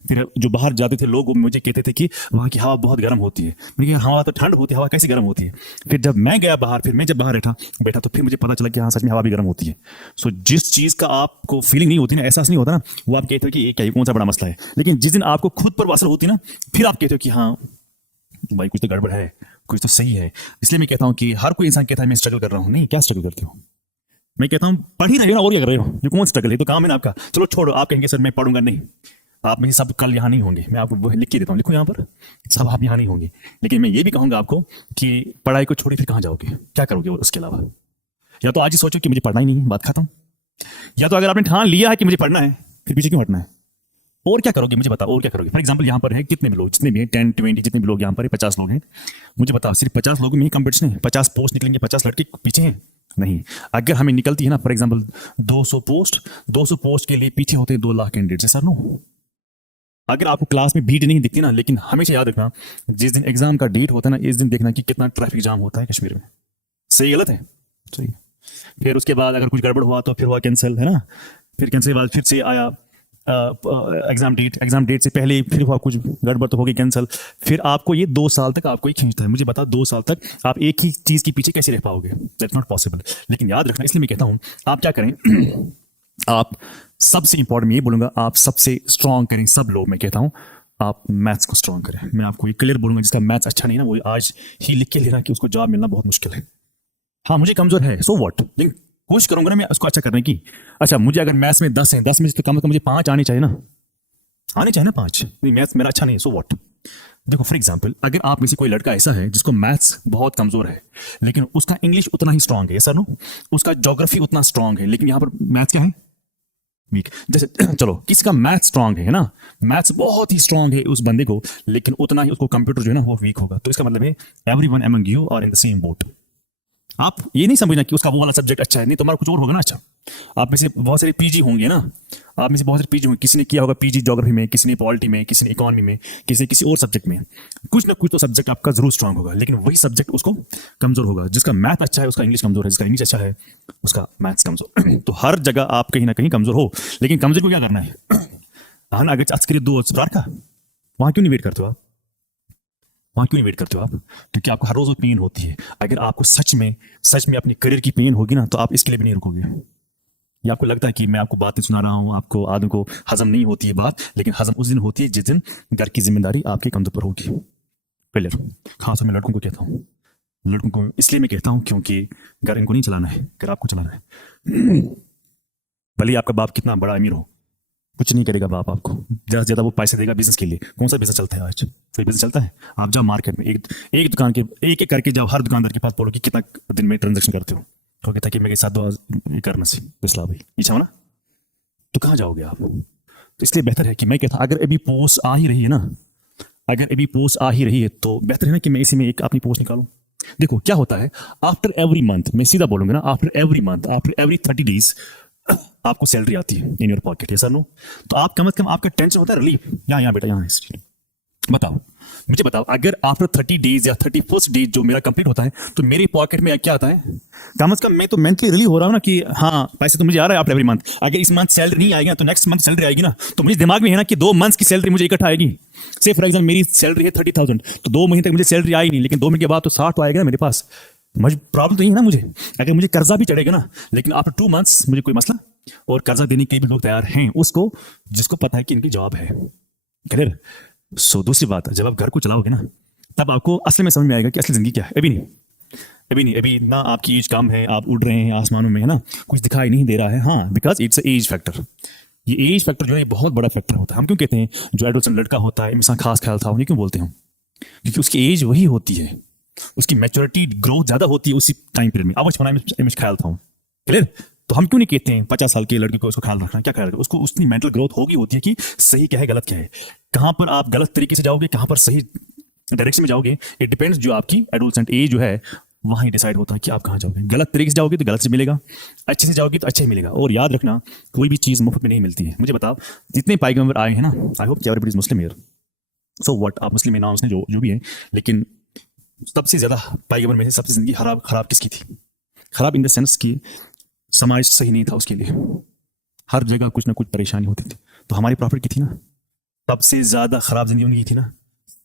फिर जो बाहर जाते थे लोग, वो मुझे कहते थे कि वहाँ की हवा बहुत गर्म होती है। मैंने कहा हवा तो ठंड होती है, हवा कैसी गर्म होती है? फिर जब मैं गया बाहर, फिर मैं जब बाहर बैठा तो फिर मुझे पता चला कि हाँ सच में हवा भी गर्म होती है। सो जिस चीज़ का आपको फीलिंग नहीं होती ना, एहसास नहीं होता ना, वो आप कहते हो कि ये क्या, कौन सा बड़ा मसला है। लेकिन जिस दिन आपको खुद पर असर होती है ना, फिर आप कहते हो कि हाँ भाई कुछ तो गड़बड़ है, कुछ तो सही है। इसलिए मैं कहता हूँ कि हर कोई इंसान कहता है मैं स्ट्रगल कर रहा हूँ। नहीं, क्या स्ट्रगल करते हो? मैं कहता हूँ पढ़ ही रहे हो ना, और क्या कर रहे हो? ये कौन स्ट्रगल है? तो काम है ना आपका। चलो छोड़ो, आप कहेंगे सर मैं पढ़ूंगा नहीं, आप में से सब कल यहाँ नहीं होंगे। मैं आपको वो लिख के देता हूँ, लिखो यहाँ पर, सब आप यहाँ नहीं होंगे। लेकिन मैं ये भी कहूंगा आपको कि पढ़ाई को छोड़िए, फिर कहाँ जाओगे, क्या करोगे उसके अलावा? या तो आज ही सोचो कि मुझे पढ़ना ही नहीं है, बात खत्म। या तो अगर आपने ठान लिया है कि मुझे पढ़ना है, फिर पीछे क्यों हटना है? और क्या करोगे मुझे बताओ, और क्या करोगे? फॉर एग्जाम्पल यहाँ पर है कितने भी लोग, जितने भी हैं 10 20 जितने भी लोग यहाँ पर है, 50 लोग हैं। मुझे बताओ सिर्फ 50 लोगों में ही कंपटीशन है? 50 पोस्ट निकलेंगे, 50 लड़के पीछे हैं? नहीं। अगर हमें निकलती है ना फॉर एग्जाम्पल 200 पोस्ट के लिए पीछे होते हैं 2 लाख कैंडिडेट, सर नो। अगर आपको क्लास में भीड़ नहीं दिखती ना, लेकिन हमेशा याद रखना जिस दिन एग्जाम का डेट होता है ना, इस दिन देखना कि कितना ट्रैफिक जाम होता है कश्मीर में। सही गलत है? सही। फिर उसके बाद अगर कुछ गड़बड़ हुआ तो फिर हुआ कैंसिल, है ना? फिर कैंसिल के बाद फिर से आया एग्जाम डेट से पहले फिर हुआ कुछ गड़बड़ तो हो गई कैंसिल। फिर आपको ये 2 साल तक आपको ही खींचता है। मुझे बता 2 साल तक आप एक ही चीज के पीछे कैसे रह पाओगे? That's not possible. लेकिन याद रखना, इसलिए मैं कहता हूं आप क्या करें आप सबसे इंपॉर्टेंट मैं ये बोलूंगा, आप सबसे स्ट्रांग करें। सब लोग मैं कहता हूं आप मैथ्स को स्ट्रांग करें। मैं आपको ये क्लियर बोलूंगा, जिसका मैथ्स अच्छा नहीं ना, वो आज ही लिख के लेना कि उसको जॉब मिलना बहुत मुश्किल है। हाँ मुझे कमजोर है, सो व्हाट, लेकिन कोशिश करूंगा ना मैं उसको अच्छा करने की। अच्छा मुझे अगर मैथ्स में 10 है, 10 में से तो कम से कम मुझे 5 आने चाहिए ना, 5। नहीं मैथ्स मेरा अच्छा नहीं है, सो व्हाट। देखो फॉर एग्जाम्पल, अगर आप में से कोई लड़का ऐसा है जिसको मैथ्स बहुत कमजोर है, लेकिन उसका इंग्लिश उतना ही स्ट्रांग है, सर नो, उसका ज्योग्राफी उतना स्ट्रांग है, लेकिन यहाँ पर मैथ्स क्या है? वीक। जैसे चलो किसका मैथ्स स्ट्रांग है ना, मैथ्स बहुत ही स्ट्रांग है उस बंदे को, लेकिन उतना ही उसको कंप्यूटर जो है ना वो वीक होगा। तो इसका मतलब है everyone among you are in the same boat. आप ये नहीं समझना कि उसका वो वाला सब्जेक्ट अच्छा है, नहीं तुम्हारा कुछ और होगा ना अच्छा। आप में से बहुत सारे पीजी होंगे ना, आप में से बहुत सारे पीजी होंगे, किसी ने किया होगा पीजी ज्योग्राफी में, किसी ने पॉलिटी में, किसी ने इकोनॉमी में, किसी ने किसी और सब्जेक्ट में। कुछ ना कुछ तो सब्जेक्ट आपका जरूर स्ट्रांग होगा, लेकिन वही सब्जेक्ट उसको कमजोर होगा। जिसका मैथ अच्छा है उसका इंग्लिश कमजोर है, जिसका इंग्लिश अच्छा है उसका मैथ्स कमजोर। तो हर जगह आप कहीं ना कहीं कमजोर हो, लेकिन कमजोर को क्या करना है? हाँ ना, अगर आज करिए 2 सुधार का, वहां क्यों नहीं वेट करते हो आप? वहां क्यों नहीं वेट करते हो आप? क्योंकि आपको हर रोज पेन होती है। अगर आपको सच में अपनी करियर की पेन होगी ना, तो आप इसके लिए भी नहीं रुकोगे। या आपको लगता है कि मैं आपको बातें सुना रहा हूं, आपको आदमी को हजम नहीं होती है बात, लेकिन हजम उस दिन होती है जिस दिन घर की जिम्मेदारी आपके कंधों पर होगी। क्लियर? खास मैं लड़कों को कहता हूँ, लड़कों को इसलिए मैं कहता हूँ क्योंकि घर इनको नहीं चलाना है, घर आपको चलाना है। भले आपका बाप कितना बड़ा अमीर हो, कुछ नहीं करेगा बाप आपको, ज्यादा से ज्यादा वो पैसे देगा बिजनेस के लिए। कौन सा बिजनेस चलता है आज? कोई बिजनेस चलता है? आप जाओ मार्केट में एक दुकान के एक करके जाओ, हर दुकानदार के पास बोलो कि कितना दिन में ट्रांजेक्शन करते हो, तो कहता कि मेरे साथ दो ये करना सी पिछला भाई इच्छा हो ना, तो कहाँ जाओगे आप? तो इसलिए बेहतर है कि मैं कहता अगर अभी पोस्ट आ ही रही है ना, अगर अभी पोस्ट आ ही रही है तो बेहतर है ना कि मैं इसी में एक अपनी पोस्ट निकालूं। देखो क्या होता है, आफ्टर एवरी मंथ, मैं सीधा बोलूंगा ना, after every month, after every 30 days आपको सैलरी आती है इन योर पॉकेट, यस और नो? तो आप कम से कम आपका टेंशन होता है रिलीफ, यहाँ यहाँ बेटा यहाँ है। बताओ मुझे बताओ, अगर आफ्टर 30 डेज या 31st डेज जो मेरा कंप्लीट होता है तो मेरे पॉकेट में क्या आता है? कम से कम मैं तो मेंटली रिलीव हो रहा हूँ ना कि हाँ पैसे तो मुझे आ रहा है आफ्टर एवरी मंथ। अगर इस मंथ सैलरी नहीं आएगी ना तो नेक्स्ट मंथ सैलरी आएगी ना, तो मुझे दिमाग में है ना कि 2 मंथ्स की सैलरी मुझे इकट्ठा आएगी। से फॉर एग्जाम्पल मेरी सैलरी है 30,000, तो 2 महीने तक मुझे सैलरी आई नहीं, लेकिन 2 महीने के बाद तो 60 तो आएगा ना मेरे पास। मुझे प्रॉब्लम तो नहीं है ना मुझे, अगर मुझे कर्जा भी चढ़ेगा ना, लेकिन आफ्टर 2 मंथ्स मुझे कोई मसला, और कर्जा देने के भी लोग तैयार हैं उसको, जिसको पता है कि इनकी जॉब है। क्लियर? सो दूसरी बात, जब आप घर को चलाओगे ना तब आपको असल में समझ में आएगा कि असली जिंदगी क्या है। अभी ना आपकी एज कम है, आप उड़ रहे हैं आसमानों में, है ना, कुछ दिखाई नहीं दे रहा है। हाँ, बिकॉज इट्स एज फैक्टर। ये एज फैक्टर जो है बहुत बड़ा फैक्टर होता है। हम क्यों कहते हैं जो एडोलसेंट लड़का होता है इंसान खास ख्याल था, उन्हें क्यों बोलते हैं? क्योंकि उसकी एज वही होती है, उसकी मैच्योरिटी ग्रोथ ज्यादा होती है उसी टाइम पीरियड में। अब इमेज ख्याल था। क्लियर? तो हम क्यों नहीं कहते हैं 50 साल के लड़के को उसको ख्याल रखना? क्या ख्याल रखना? उसको उसकी मेंटल ग्रोथ होगी होती है कि सही क्या है गलत क्या है, कहां पर आप गलत तरीके से जाओगे, कहां पर सही डायरेक्शन में जाओगे। इट डिपेंड्स, जो आपकी एडोलसेंट एज जो है वहां ही डिसाइड होता है कि आप कहां जाओगे। गलत तरीके से जाओगे तो गलत से मिलेगा, अच्छे से जाओगे तो अच्छे ही मिलेगा। और याद रखना, कोई भी चीज मुफ्त में नहीं मिलती है। मुझे बताओ, जितने पैगंबर आए हैं ना, I hope everybody is Muslim here, so what, आप मुस्लिम है ना मुस्लिम जो भी है, लेकिन सबसे ज्यादा पैगंबर में से सबसे जिंदगी खराब किसकी थी? खराब इन द सेंस की समाज सही नहीं था उसके लिए, हर जगह कुछ ना कुछ परेशानी होती थी। तो हमारी प्रॉफिट की थी ना, सबसे ज्यादा खराब जिंदगी उनकी थी ना,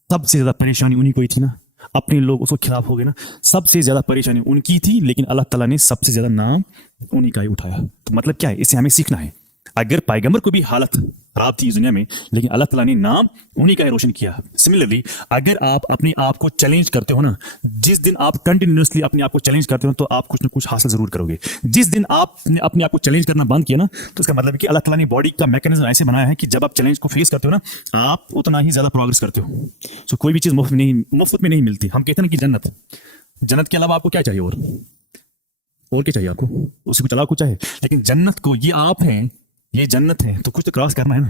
सबसे ज्यादा परेशानी उन्हीं को ही थी ना, अपने लोग उसको खिलाफ हो गए ना, सबसे ज्यादा परेशानी उनकी थी, लेकिन अल्लाह ताला ने सबसे ज्यादा नाम उन्हीं का ही उठाया। तो मतलब क्या है, इससे हमें सीखना है, अगर पैगंबर को भी हालत खराब थी इस दुनिया में, लेकिन अल्लाह ताला ने नाम उन्हीं का ही रोशन किया। सिमिलरली, अगर आप अपने आप को चैलेंज करते हो ना, जिस दिन आप कंटिन्यूसली अपने आप को चैलेंज करते हो तो आप कुछ ना कुछ हासिल जरूर करोगे। जिस दिन आपने अपने आप को चैलेंज करना बंद किया ना, तो इसका मतलब है कि अल्लाह ताला ने बॉडी का मैकेनिज्म ऐसे बनाया है कि जब आप चैलेंज को फेस करते हो ना, आप उतना ही ज्यादा प्रोग्रेस करते हो। सो कोई भी चीज मुफ्त में नहीं मिलती। हम कहते हैं ना कि जन्नत के अलावा आपको क्या चाहिए, और क्या चाहिए आपको? उसी को चलाओ कुछ चाहिए, लेकिन जन्नत को, ये आप हैं, ये जन्नत है, तो कुछ तो क्रॉस करना है ना।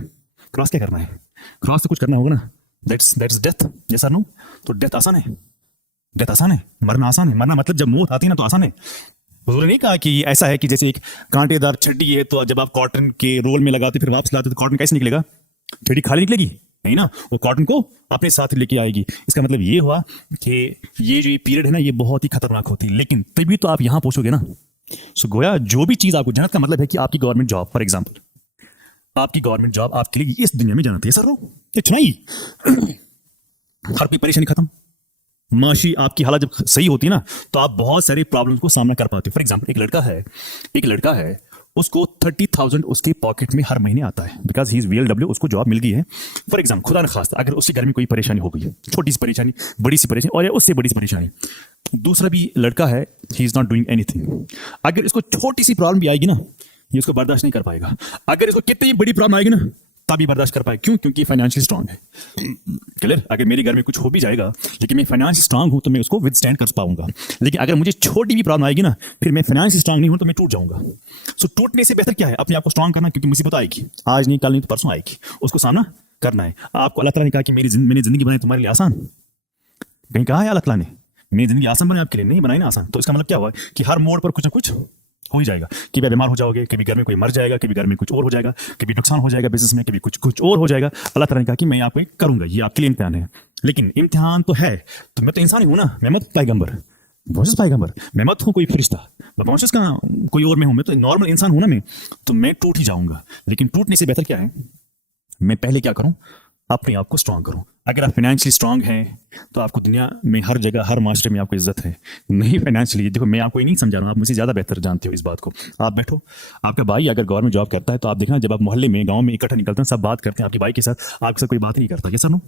क्रॉस क्या करना है? क्रॉस तो कुछ करना होगा ना। दैट्स डेथ, यस और नो? तो डेथ आसान है, डेथ आसान है, मरना आसान है। मरना मतलब जब मौत आती है ना तो आसान है। हुजूर ने नहीं कहा कि ऐसा है कि जैसे एक कांटेदार छड़ी है, तो जब आप कॉटन के रोल में लगाते फिर वापस लाते तो कॉटन कैसे निकलेगा? छड़ी खाली निकलेगी नहीं ना, वो कॉटन को अपने साथ लेके आएगी। इसका मतलब ये हुआ कि ये जो पीरियड है ना, ये बहुत ही खतरनाक होती है, लेकिन तभी तो आप यहां पहुंचोगे ना। सो गोया जो भी चीज आपको, जन्नत का मतलब है कि आपकी गवर्नमेंट जॉब, फॉर एग्जाम्पल आपकी गवर्नमेंट जॉब आपके लिए इस दुनिया में जन्नत है सर। इतना ही, हर कोई परेशानी खत्म। माशी आपकी हालत जब सही होती है ना, तो आप बहुत सारे प्रॉब्लम्स को सामना कर पाते हो। फॉर एग्जाम्पल एक लड़का है, उसको 30,000 उसके पॉकेट में हर महीने आता है, बिकॉज ही इज VLW, उसको जॉब मिल गई है। फॉर एग्जाम्पल खुदा न खास्ता अगर उसके घर में कोई परेशानी हो गई है, छोटी सी परेशानी, बड़ी सी परेशानी, और या उससे बड़ी सी परेशानी, दूसरा भी लड़का है, he is not doing anything, अगर इसको छोटी सी प्रॉब्लम भी आएगी ना, ये उसको बर्दाश्त नहीं कर पाएगा। अगर इसको कितनी बड़ी प्रॉब्लम आएगी ना, तभी बर्दाश्त कर पाए। क्यों? क्योंकि फाइनेंशियल स्ट्रांग है। क्लियर? अगर मेरे घर में कुछ हो भी जाएगा, लेकिन मैं फाइनेंशियल स्ट्रांग हूं, तो मैं उसको विदस्टैंड कर पाऊंगा। लेकिन अगर मुझे छोटी भी प्रॉब्लम आएगी ना, फिर मैं फाइनेंशियल स्ट्रांग नहीं हूं तो मैं टूट जाऊंगा। सो टूटने से बेहतर क्या है? अपने आप को स्ट्रांग करना, क्योंकि मुसीबत आएगी, आज नहीं, कल नहीं, तो परसों आएगी, उसको सामना करना है। आपको अल्लाह ताला ने कहा कि मैंने जिंदगी बनाई तुम्हारे लिए आसान। कहीं कहा है अल्लाह ताला ने मेरी जिंदगी आसान बनाई आपके लिए? नहीं बनाई ना आसान। तो इसका मतलब क्या हुआ कि हर मोड़ पर कुछ ना कुछ हो ही जाएगा। कभी बीमार हो जाओगे, कभी घर में कोई मर जाएगा, कभी घर में कुछ और हो जाएगा, कभी नुकसान हो जाएगा बिजनेस में, कभी कुछ और हो जाएगा। अल्लाह ताला ने कहा कि मैं आपको करूंगा, ये आपके लिए इम्तिहान है। लेकिन इम्तिहान तो है, तो मैं तो इंसान ही हूं ना, मैं मत पैगंबर, मैं मत हूं कोई फरिश्ता, मैं मॉन्स्टर्स का कोई और मैं हूं, मैं तो नॉर्मल इंसान हूं ना मैं, तो मैं टूट ही जाऊंगा। लेकिन टूटने से बेहतर क्या है, मैं पहले क्या करूं, अपने आप को स्ट्रांग करूं। अगर आप फाइनेंशियली स्ट्रांग हैं तो आपको दुनिया में हर जगह, हर माशरे में आपको इज्जत है। नहीं फाइनेंशियली, देखो मैं आपको ये नहीं समझा रहा हूँ, आप मुझे ज़्यादा बेहतर जानते हो इस बात को। आप बैठो, आपका भाई अगर गवर्नमेंट जॉब करता है तो आप देखना, जब आप मोहल्ले में, गाँव में इकट्ठा निकलते हैं, सब बात करते हैं आपके भाई के साथ, आपके साथ कोई बात नहीं करता। कैसा नो?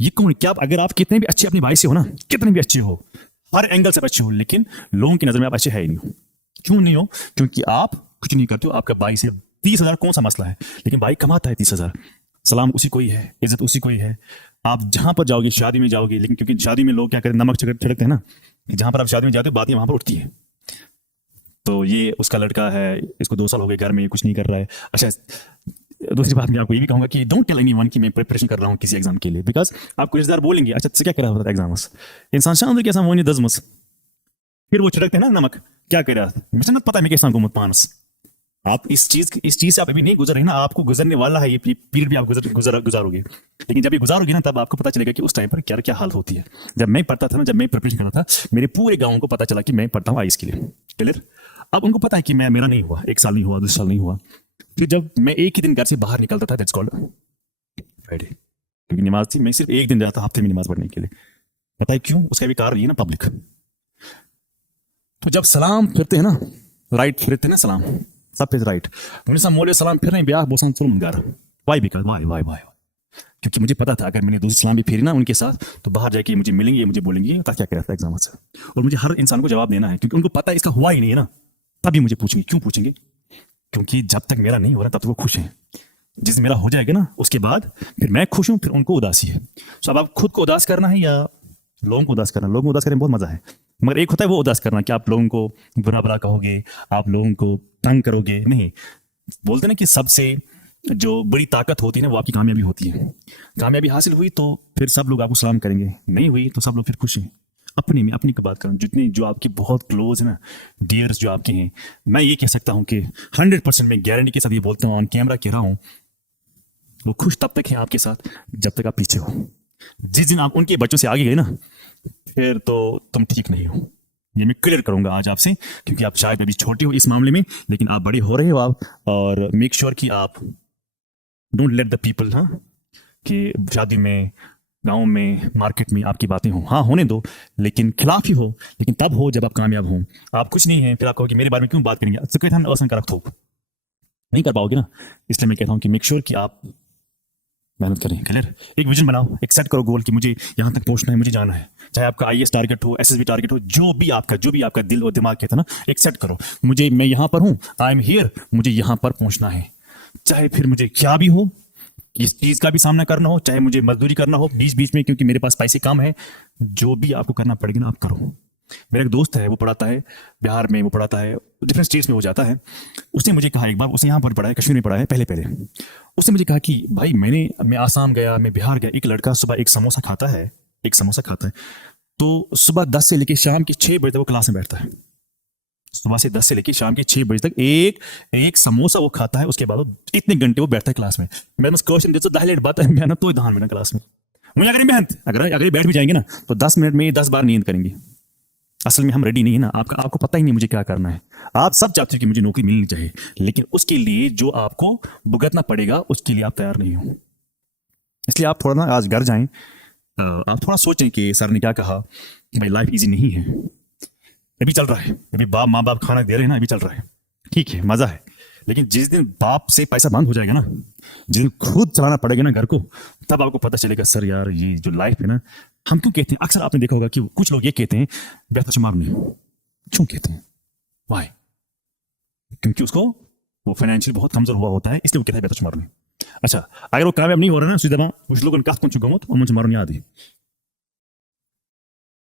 ये कौन? क्या अगर आप कितने भी अच्छे अपने भाई से हो ना, कितने भी अच्छे हो, हर एंगल से अच्छे हो, लेकिन लोगों की नज़र में आप अच्छे है ही नहीं हो। क्यों नहीं हो? क्योंकि आप कुछ नहीं करते हो। आपका भाई से 30,000 कौन सा मसला है, लेकिन भाई कमाता है 30,000, सलाम उसी को ही है, इज्जत उसी को ही है। आप जहां पर जाओगे, शादी में जाओगे, लेकिन क्योंकि शादी में लोग क्या करते हैं, नमक छिड़कते हैं ना, जहां पर आप शादी में जाते हो बातें वहां पर उठती है। तो ये उसका लड़का है, इसको 2 साल हो गए घर में, कुछ नहीं कर रहा है। अच्छा, दूसरी बात मैं आपको ये भी कहूंगा कि डोंट टेल एनीवन कि मैं प्रिपरेशन कर रहा हूँ किसी एग्जाम के लिए, बिकॉज आपको रिश्तेदार बोलेंगे अच्छा से क्या करा होता एग्जाम इंसान शाम कैसा वो नहीं 10 फिर वो छिड़कते हैं ना नमक, क्या कर रहा मुझे मत पता मैं कैसा हूँ पानस। आप इस चीज से आप अभी नहीं गुजर रहे ना, आपको गुजरने वाला है, ये पीरियड भी आप गुजारोगे। लेकिन जब ये गुजारोगे ना तब आपको पता चलेगा कि उस टाइम पर क्या क्या हाल होती है। जब मैं पढ़ता था ना, जब मैं प्रिपरेशन करता था, मेरे पूरे गाँव को पता चला कि मैं पढ़ता हूँ आईएएस के लिए। क्लियर? अब उनको पता है कि मेरा नहीं हुआ, 1 साल नहीं हुआ, 2 साल नहीं हुआ। फिर जब मैं एक ही दिन घर से बाहर निकलता था, दैट्स कॉल्ड फ्राइडे, क्योंकि नमाज थी, मैं सिर्फ एक दिन जाता हफ्ते में नमाज पढ़ने के लिए। पता है क्यों? उसका भी कारण ये ना, पब्लिक। तो जब सलाम फिरते हैं ना, राइट फिरते हैं ना सलाम, सब पे राइट, मुझे सब मोले सलाम फिर रहे हैं ब्याह बोसान चलो मंगार। वाई बिकॉज वाई क्योंकि मुझे पता था अगर मैंने दूसरी सलाम भी फेरी ना उनके साथ तो बाहर जाके मुझे मिलेंगे, मुझे बोलेंगे क्या कह रहा था एग्जाम से, और मुझे हर इंसान को जवाब देना है, क्योंकि उनको पता है इसका हुआ ही नहीं है ना। तभी मुझे पूछेंगे, क्यों पूछेंगे? क्योंकि जब तक मेरा नहीं हो रहा तब तक वो खुश हैं, जिस मेरा हो जाएगा ना उसके बाद फिर मैं खुश हूँ, फिर उनको उदासी है। तो अब आप खुद को उदास करना है या लोगों को उदास करना? लोगों को उदास करने में बहुत मजा है, मगर एक होता है वो उदास करना कि आप लोगों को बुरा भला कहोगे, आप लोगों को तंग करोगे। नहीं, बोलते ना कि सबसे जो बड़ी ताकत होती है ना वो आपकी कामयाबी होती है। कामयाबी हासिल हुई तो फिर सब लोग आपको सलाम करेंगे, नहीं हुई तो सब लोग फिर खुश हैं। अपने में अपनी की बात करूं, जितने जो आपके बहुत क्लोज है ना, डियर्स जो आपके हैं, मैं ये कह सकता हूं कि 100% मैं गारंटी के साथ ये बोलता हूं, ऑन कैमरा कह रहा हूं, वो खुश तब तक हैं आपके साथ जब तक आप पीछे हो। जिस दिन आप उनके बच्चों से आगे गए ना, फिर तो तुम ठीक नहीं हो। ये मैं क्लियर करूंगा आज आपसे, क्योंकि आप शायद अभी छोटे हो इस मामले में, लेकिन आप बड़े हो रहे हो आप, और मेक श्योर कि आप डोंट लेट द पीपल, हाँ, कि शादी में, गांव में, मार्केट में आपकी बातें हो, हाँ होने दो, लेकिन खिलाफ ही हो, लेकिन तब हो जब आप कामयाब हो। आप कुछ नहीं है फिर आप कहो कि मेरे बारे में क्यों बात करेंगे, असंकारक थोप नहीं कर पाओगे ना। इसलिए मैं कहता हूं कि मेक श्योर कि आप मेहनत करें। क्लियर? एक विजन बनाओ, एक सेट करो गोल कि मुझे यहां तक पहुंचना है, मुझे जाना है, चाहे आपका आईएएस टारगेट हो, एसएसबी टारगेट हो, जो भी आपका दिल और दिमाग कहता है ना, एक सेट करो, मुझे, मैं यहां पर हूं, आई एम हियर, मुझे यहां पर पहुंचना है, चाहे फिर मुझे क्या भी हो, इस चीज का भी सामना करना हो, चाहे मुझे मजदूरी करना हो बीच बीच में, क्योंकि मेरे पास पैसे कम है, जो भी आपको करना पड़ेगा ना आप करो। मेरा एक दोस्त है, वो पढ़ाता है बिहार में, वो पढ़ाता है डिफरेंट स्टेट्स में वो जाता है। उसने मुझे कहा एक बार, उसने यहाँ पर पढ़ा है, कश्मीर में पढ़ा है पहले उसने मुझे कहा कि भाई मैं आसाम गया, मैं बिहार गया, एक लड़का सुबह एक समोसा खाता है, तो सुबह 10 से लेकर शाम के 6 बजे तक वो क्लास में बैठता है। सुबह से 10 से लेकर शाम के 6 बजे तक एक समोसा वो खाता है, उसके बाद इतने घंटे वो बैठता है क्लास में। मैं क्वेश्चन देता हूँ, 10 लेट बात है मेहनत तो धान में क्लास में, मुझे अगर मेहनत अगर बैठ भी जाएंगे ना तो 10 मिनट में 10 बार नींद करेंगे। असल में हम रेडी नहीं है ना, आपको पता ही नहीं मुझे क्या करना है। आप सब चाहते हो कि मुझे नौकरी मिलनी चाहिए, लेकिन उसके लिए जो आपको भुगतना पड़ेगा उसके लिए आप तैयार नहीं हो। इसलिए आप थोड़ा ना आज घर जाएं, आप थोड़ा सोचें कि सर ने क्या कहा कि भाई लाइफ इजी नहीं है। अभी चल रहा है, अभी माँ बाप खाना दे रहे हैं ना, अभी चल रहा है, ठीक है, मजा है, लेकिन जिस दिन बाप से पैसा बंद हो जाएगा ना, जिस दिन खुद चलाना पड़ेगा ना घर को, तब आपको पता चलेगा सर यार ये जो लाइफ है ना, हम क्यों कहते हैं, अक्सर आपने देखा होगा कि कुछ लोग ये कहते हैं बेहतर मारने, क्यों कहते हैं? वाई? क्योंकि उसको वो फाइनेंशियल बहुत कमजोर हुआ होता है, इसलिए वो कहता है बेहतर मारने। अच्छा, अगर वो कामयाब नहीं हो रहा ना, सीधा कुछ लोग कहा चुका हूं तो मुझे मारने आदि,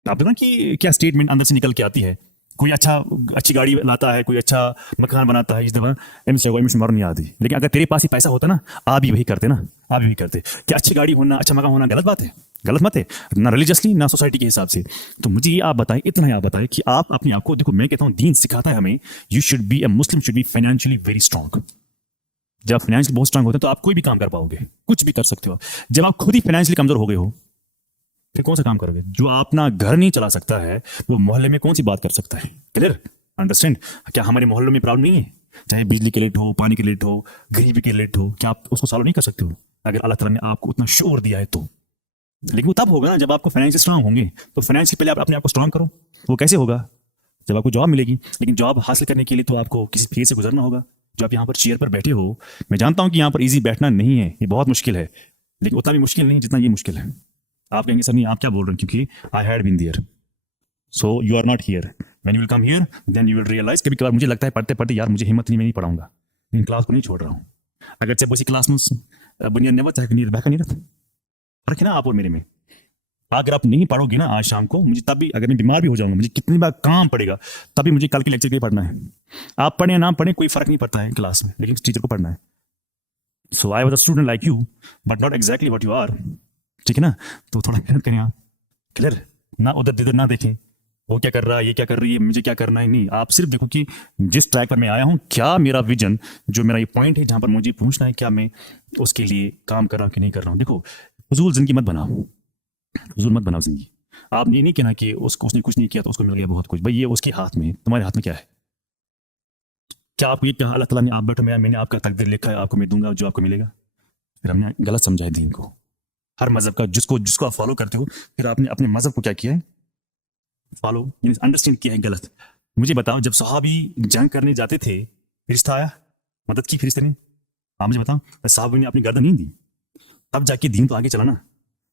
आप देखो कि क्या स्टेटमेंट अंदर से निकल के आती है। कोई अच्छी गाड़ी लाता है, कोई अच्छा मकान बनाता है, इस दफा एमसी मारने आदि। लेकिन अगर तेरे पास ही पैसा होता ना, आप भी वही करते ना, आप भी वही करते। क्या अच्छी गाड़ी होना, अच्छा मकान होना गलत बात है? गलत मत है, ना रिलीजियसली ना सोसाइटी के हिसाब से। तो मुझे ये आप बताएं, इतना ही आप बताएं कि आप अपने आप को, देखो मैं कहता हूँ दीन सिखाता है हमें, you should be a Muslim should be financially very strong. जब फाइनेंशियली बहुत स्ट्रांग होते हैं तो आप कोई भी काम कर पाओगे, कुछ भी कर सकते हो। जब आप खुद ही फाइनेंशियली कमजोर हो गए हो फिर कौन सा काम करोगे? जो अपना घर नहीं चला सकता है वो मोहल्ले में कौन सी बात कर सकता है? क्लियर? अंडरस्टैंड? क्या हमारे मोहल्लों में प्रॉब्लम नहीं है? चाहे बिजली के लेट हो, पानी के लेट हो, गरीबी के लेट हो, क्या आप उसको सॉल्व नहीं कर सकते हो अगर अल्लाह ताला ने आपको उतना शोर दिया है तो? लेकिन वो तब होगा ना जब आपको फाइनेंशियल स्ट्रांग होंगे। तो फाइनेंशियल पहले आप अपने आप को स्ट्रांग करो। वो कैसे होगा? जब आपको जॉब मिलेगी। लेकिन जॉब हासिल करने के लिए तो आपको किसी फेज से गुजरना होगा। जो आप यहाँ पर चेयर पर बैठे हो, मैं जानता हूँ कि यहाँ पर इजी बैठना नहीं है, ये बहुत मुश्किल है, लेकिन उतना भी मुश्किल नहीं जितना ये मुश्किल है। आप कहेंगे सर नहीं आप क्या बोल रहे हैं, क्योंकि I had been there, so you are not here. When you will come here then you will realize. कभी कभार मुझे लगता है पढ़ते पढ़ते यार मुझे हिम्मत नहीं, मैं नहीं पढ़ाऊंगा, लेकिन क्लास को नहीं छोड़ रहा हूँ। अगर चाहे उसी क्लास में बुनियाद नेवर चाहे नीर बैका नहीं रहता, फर्क है ना आप और मेरे में। अगर आप नहीं पढ़ोगे ना आज शाम को, मुझे तब भी, अगर मैं बीमार भी हो जाऊंगा, मुझे कितनी बार काम पड़ेगा, तभी मुझे कल के लेक्चर के लिए पढ़ना है। आप पढ़े या ना पढ़े कोई फर्क नहीं पड़ता है क्लास में, लेकिन टीचर को पढ़ना है। So I was a student like you but not exactly what you are. ठीक है ना, तो थोड़ा मेहनत करें आप, क्लियर ना, उधर इधर ना देखें वो क्या कर रहा है, ये क्या कर रही है, मुझे क्या करना है, नहीं, आप सिर्फ देखो कि जिस ट्रैक पर मैं आया हूं, क्या मेरा विजन, जो मेरा ये पॉइंट है जहां पर मुझे पहुंचना है, क्या मैं उसके लिए काम कर रहा हूं कि नहीं कर रहा हूं। देखो, फजूल जिंदगी मत बनाओ, फजूल मत बनाओ जिंदगी। आप ये नहीं कहना कि उसने कुछ नहीं किया तो उसको मिल गया बहुत कुछ, भाई ये उसके हाथ में है, तुम्हारे हाथ में क्या है? क्या आपको ये कहा अल्लाह ताला ने, आप बैठो मैंने आपका तकदीर लिखा है, आपको मैं दूंगा जो आपको मिलेगा? फिर हमने गलत समझा है दीन को, हर मजहब का, जिसको जिसको आप फॉलो करते हो, फिर आपने अपने मजहब को क्या किया है, फॉलो अंडरस्टैंड किया है गलत। मुझे बताओ, जब सहाबी जंग करने जाते थे, फरिश्ता आया, मदद की फरिश्ते ने? आप मुझे बताओ, सहाबी ने अपनी गर्दन नहीं दी, तब जाके दीन तो आगे चला ना।